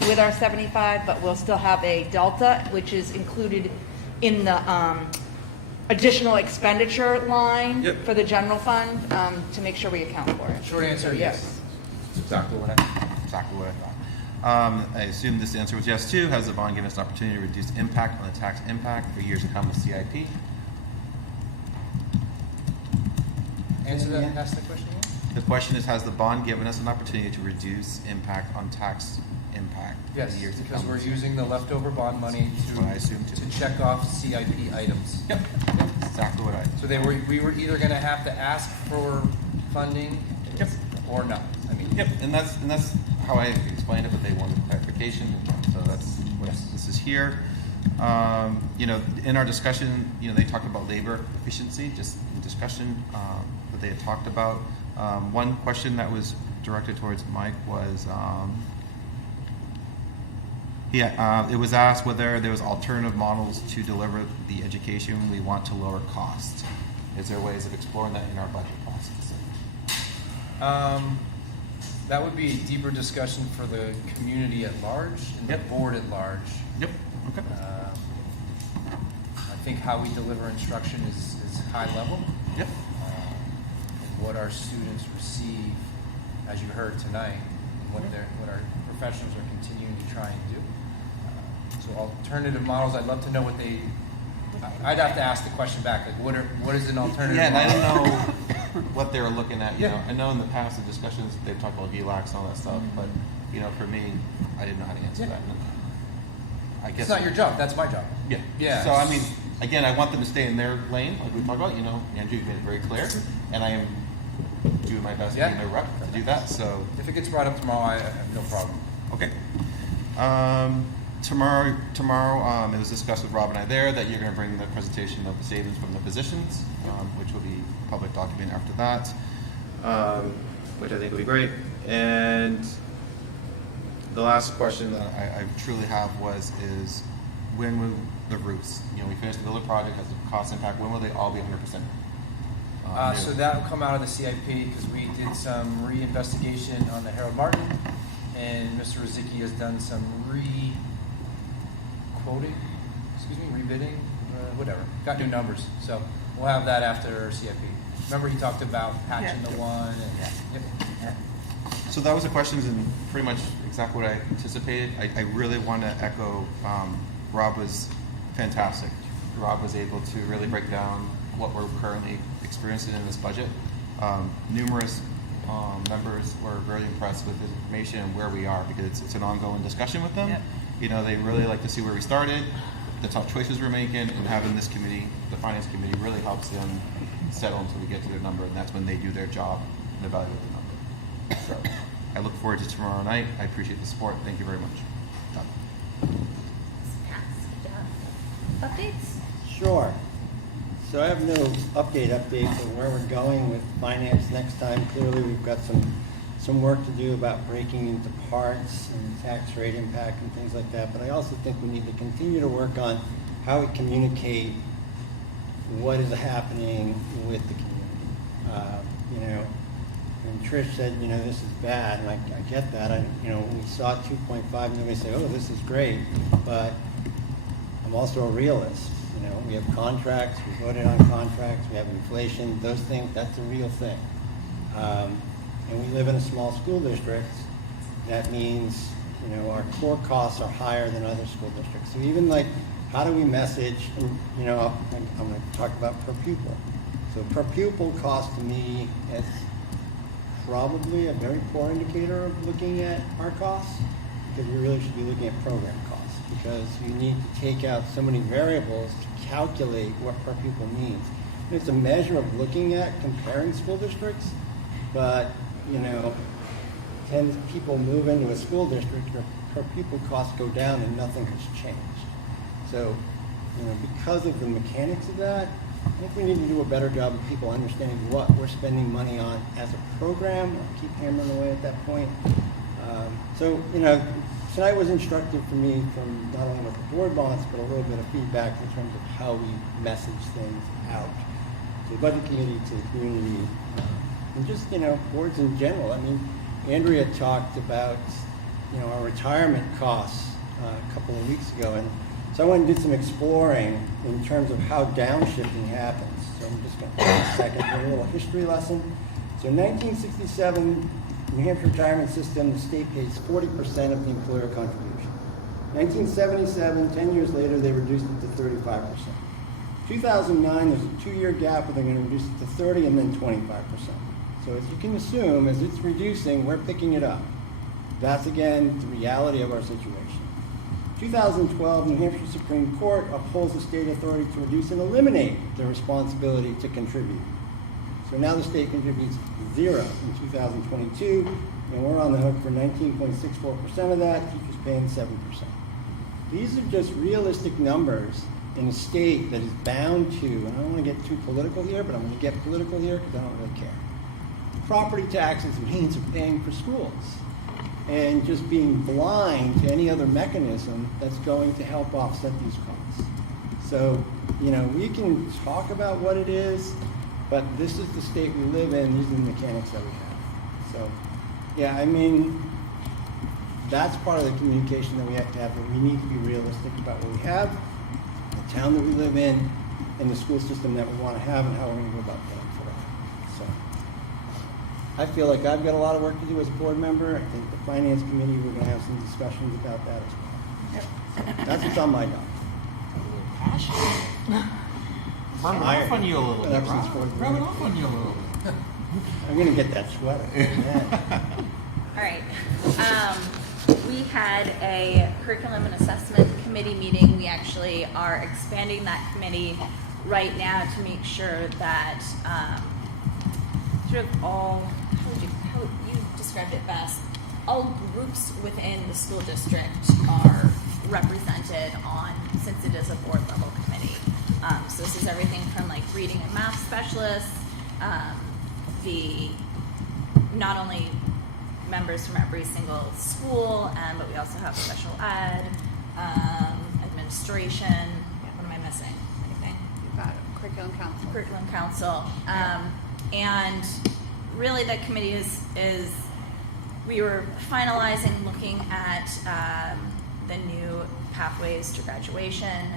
with our 75, but we'll still have a delta, which is included in the additional expenditure line for the general fund to make sure we account for it. Short answer, yes. Exactly what I thought. I assume this answer was yes too. Has the bond given us an opportunity to reduce impact on the tax impact for years to come with CIP? Answer that, ask the question again? The question is, has the bond given us an opportunity to reduce impact on tax impact for Yes, the years to because come? we're using the leftover bond money what I assumed too. to check off CIP items. Yep, exactly what I. So we were either gonna have to ask for funding or not. I mean. Yep, and that's how I explained it, but they wanted clarification, so that's what this is here. You know, in our discussion, you know, they talked about labor efficiency, just in discussion that they had talked about. One question that was directed towards Mike was, it was asked whether there was alternative models to deliver the education we want to lower cost. Is there ways of exploring that in our budget process? That would be a deeper discussion for the community at large and the board at large. Yep. Okay. I think how we deliver instruction is high level. Yep. What our students receive, as you heard tonight, and what our professionals are continuing to try and do. So alternative models, I'd love to know what they. I'd have to ask the question back, like what is an alternative? Yeah, and model? I don't know what they were looking at. You know, I know in the past the discussions they've talked about VLAX and all that stuff, but you know, for me, I didn't know how to answer that. And I guess It's not your job. That's my job. Yeah. Yeah. So I mean, again, I want them to stay in their lane, like we talked about. You know, Andrew made it very clear, and I am doing my best being their rep to do that. So if it gets brought up tomorrow, I have no problem. Okay. Tomorrow, it was discussed with Rob and I there that you're going to bring the presentation of the savings from the positions, which will be a public document after that, which I think will be great. And the last question that I truly have is when will the roofs, you know, we finished the builder project, has a cost impact, when will they all be 100%? So that will come out of the CIP because we did some re-investigation on the Harold Martin, and Mr. Rozicki has done some rebidding, whatever. Got new numbers, so we'll have that after CIP. Remember he talked about patching the one. And, So that was the questions and pretty much exactly what I anticipated. I really want to echo, Rob was fantastic. Rob was able to really break down what we're currently experiencing in this budget. Numerous members were very impressed with the information and where we are because it's an ongoing discussion with them. Yep. You know, they really like to see where we started, the tough choices we're making, and having this committee, the finance committee, really helps them settle until we get to their number, and that's when they do their job and evaluate the number. So I look forward to tomorrow night. I appreciate the support. Thank you very much. Updates? Sure. So I have no update on where we're going with finance next time. Clearly, we've got some work to do about breaking into parts and tax rate impact and things like that. But I also think we need to continue to work on how we communicate what is happening with the community. You know, and Trish said, you know, this is bad, and I get that. You know, when we saw 2.5, nobody said, oh, this is great. But I'm also a realist. You know, we have contracts, we voted on contracts, we have inflation, those things, that's a real thing. And we live in a small school district. That means, you know, our core costs are higher than other school districts. So even like, how do we message, and, you know, I'm going to talk about per pupil. So per pupil cost to me is probably a very poor indicator of looking at our costs, because we really should be looking at program costs, because you need to take out so many variables to calculate what per pupil means. And it's a measure of looking at comparing school districts, but, you know, 10 people move into a school district, your per pupil costs go down and nothing has changed. So, you know, because of the mechanics of that, I think we need to do a better job of people understanding what we're spending money on as a program. I'll keep hammering away at that point. So, you know, tonight was instructive for me from not only what the board wants, but a little bit of feedback in terms of how we message things out to the budget committee, to the community, and just, you know, boards in general. I mean, Andrea talked about, you know, our retirement costs a couple of weeks ago, and so I went and did some exploring in terms of how downshifting happens. So I'm just going to take a second for a little history lesson. So in 1967, New Hampshire retirement system, the state pays 40% of the employer contribution. 1977, 10 years later, they reduced it to 35%. 2009, there's a 2-year gap where they're going to reduce it to 30 and then 25%. So as you can assume, as it's reducing, we're picking it up. That's, again, the reality of our situation. 2012, New Hampshire Supreme Court upholds the state authority to reduce and eliminate the responsibility to contribute. So now the state contributes 0 in 2022, and we're on the hook for 19.64% of that, teachers paying 7%. These are just realistic numbers in a state that is bound to, and I don't want to get too political here, but I'm going to get political here because I don't really care. Property taxes means of paying for schools, and just being blind to any other mechanism that's going to help offset these costs. So, we can talk about what it is, but this is the state we live in, these are the mechanics that we have. So, yeah, that's part of the communication that we have to have, but we need to be realistic about what we have, the town that we live in, and the school system that we want to have, and how we're going to go about paying for that. So, I feel like I've got a lot of work to do as a board member. I think the finance committee, we're going to have some discussions about that as well. That's what's on my docket. Rubbing off on you a little bit. Rubbing off on you a little bit. I'm going to get that sweater. Yeah. All right. We had a curriculum and assessment committee meeting. We actually are expanding that committee right now to make sure that sort of all, how you described it best, all groups within the school district are represented on, since it is a board level committee. So this is everything from like reading and math specialists, not only members from every single school, but we also have special ed, administration. What am I missing? Anything? You've got curriculum council. Curriculum council. And really the committee is we were finalizing looking at the new pathways to graduation.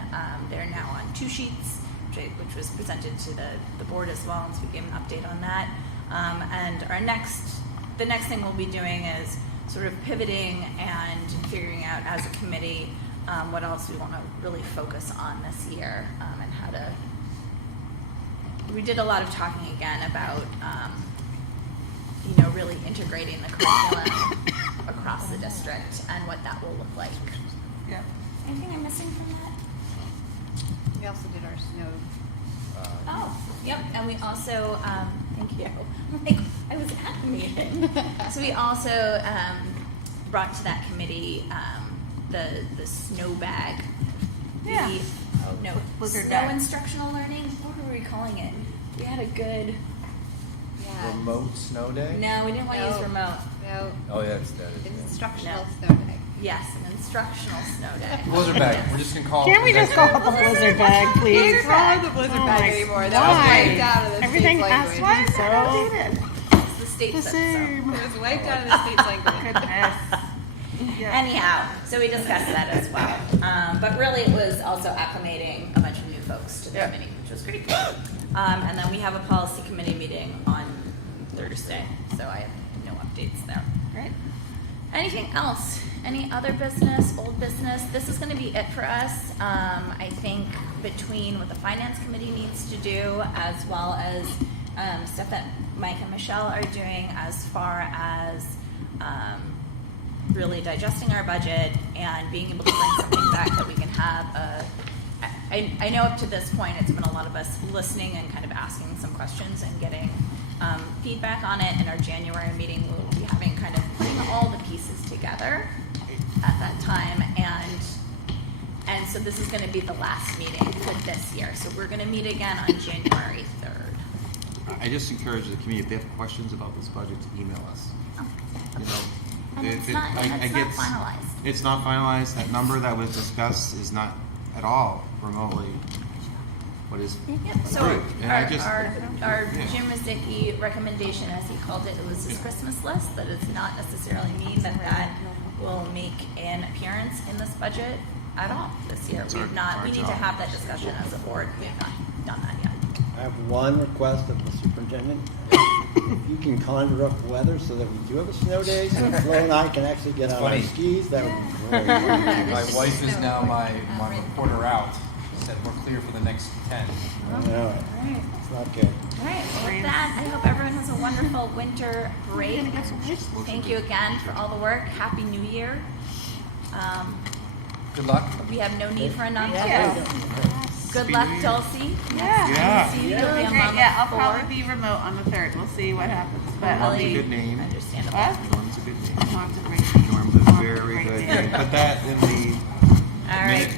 They're now on 2 sheets, which was presented to the board as well, and so we gave an update on that. And the next thing we'll be doing is sort of pivoting and figuring out as a committee what else we want to really focus on this year, and how to. We did a lot of talking again about really integrating the curriculum across the district and what that will look like. Yeah. Anything I'm missing from that? We also did our snow. Yep, and we also, thank you. Like, I was at the meeting. So we also brought to that committee the snow bag. Yeah. Blizzard bag. Snow instructional learning. What were we calling it? We had a good. Yeah. Remote snow day? No, we didn't want to use remote. No. Oh, yeah, it's that. Instructional snow day. Yes, an instructional snow day. Blizzard bag. We're just gonna call it. Can't we just call it the blizzard bag, please? Blizzard bag. The blizzard bag anymore. That was wiped out of the Everything state's has language. It's the state The said same. so. It was wiped out of the state's language. Anyhow, so we discussed that as well. But really it was also acclimating a bunch of new folks to the committee, which was pretty cool. And then we have a policy committee meeting on Thursday, so I have no updates there. Great. Anything else? Any other business, old business? This is going to be it for us. I think between what the finance committee needs to do, as well as stuff that Mike and Michelle are doing as far as really digesting our budget and being able to bring something back that we can have I know up to this point it's been a lot of us listening and kind of asking some questions and getting feedback on it. In our January meeting, we'll be having kind of putting all the pieces together at that time, and so this is going to be the last meeting for this year. So we're going to meet again on January 3rd. I just encourage the committee, if they have questions about this budget, to email us. And it's not finalized. It's not finalized. That number that was discussed is not at all remotely what is So approved. And our Jim Rosicki recommendation, as he called it, was his Christmas list. That does not necessarily mean that will make an appearance in this budget at all this year. We have not. We need to have that discussion as a board. We have not done that yet. I have one request of the superintendent. if you can conjure up weather so that we do have a snow day, so Flo and I can actually get on our funny. skis, that would be great. My wife is now my reporter out. She said we're clear for the next 10. I know it. It's not good. All right, well, with that, I hope everyone has a wonderful winter break. Thank you again for all the work. Happy New Year. Good luck. We have no need for a non-public. Yes. Good luck, Dulcie. Yeah. See you. You're You'll be doing on great. Mama Yeah, I'll 4. probably be remote on the 3rd. We'll see what happens. But Really Good name. understandable. What? Norm's a good name. Norm's a great name. Norm's a very good name. Put that in the All right.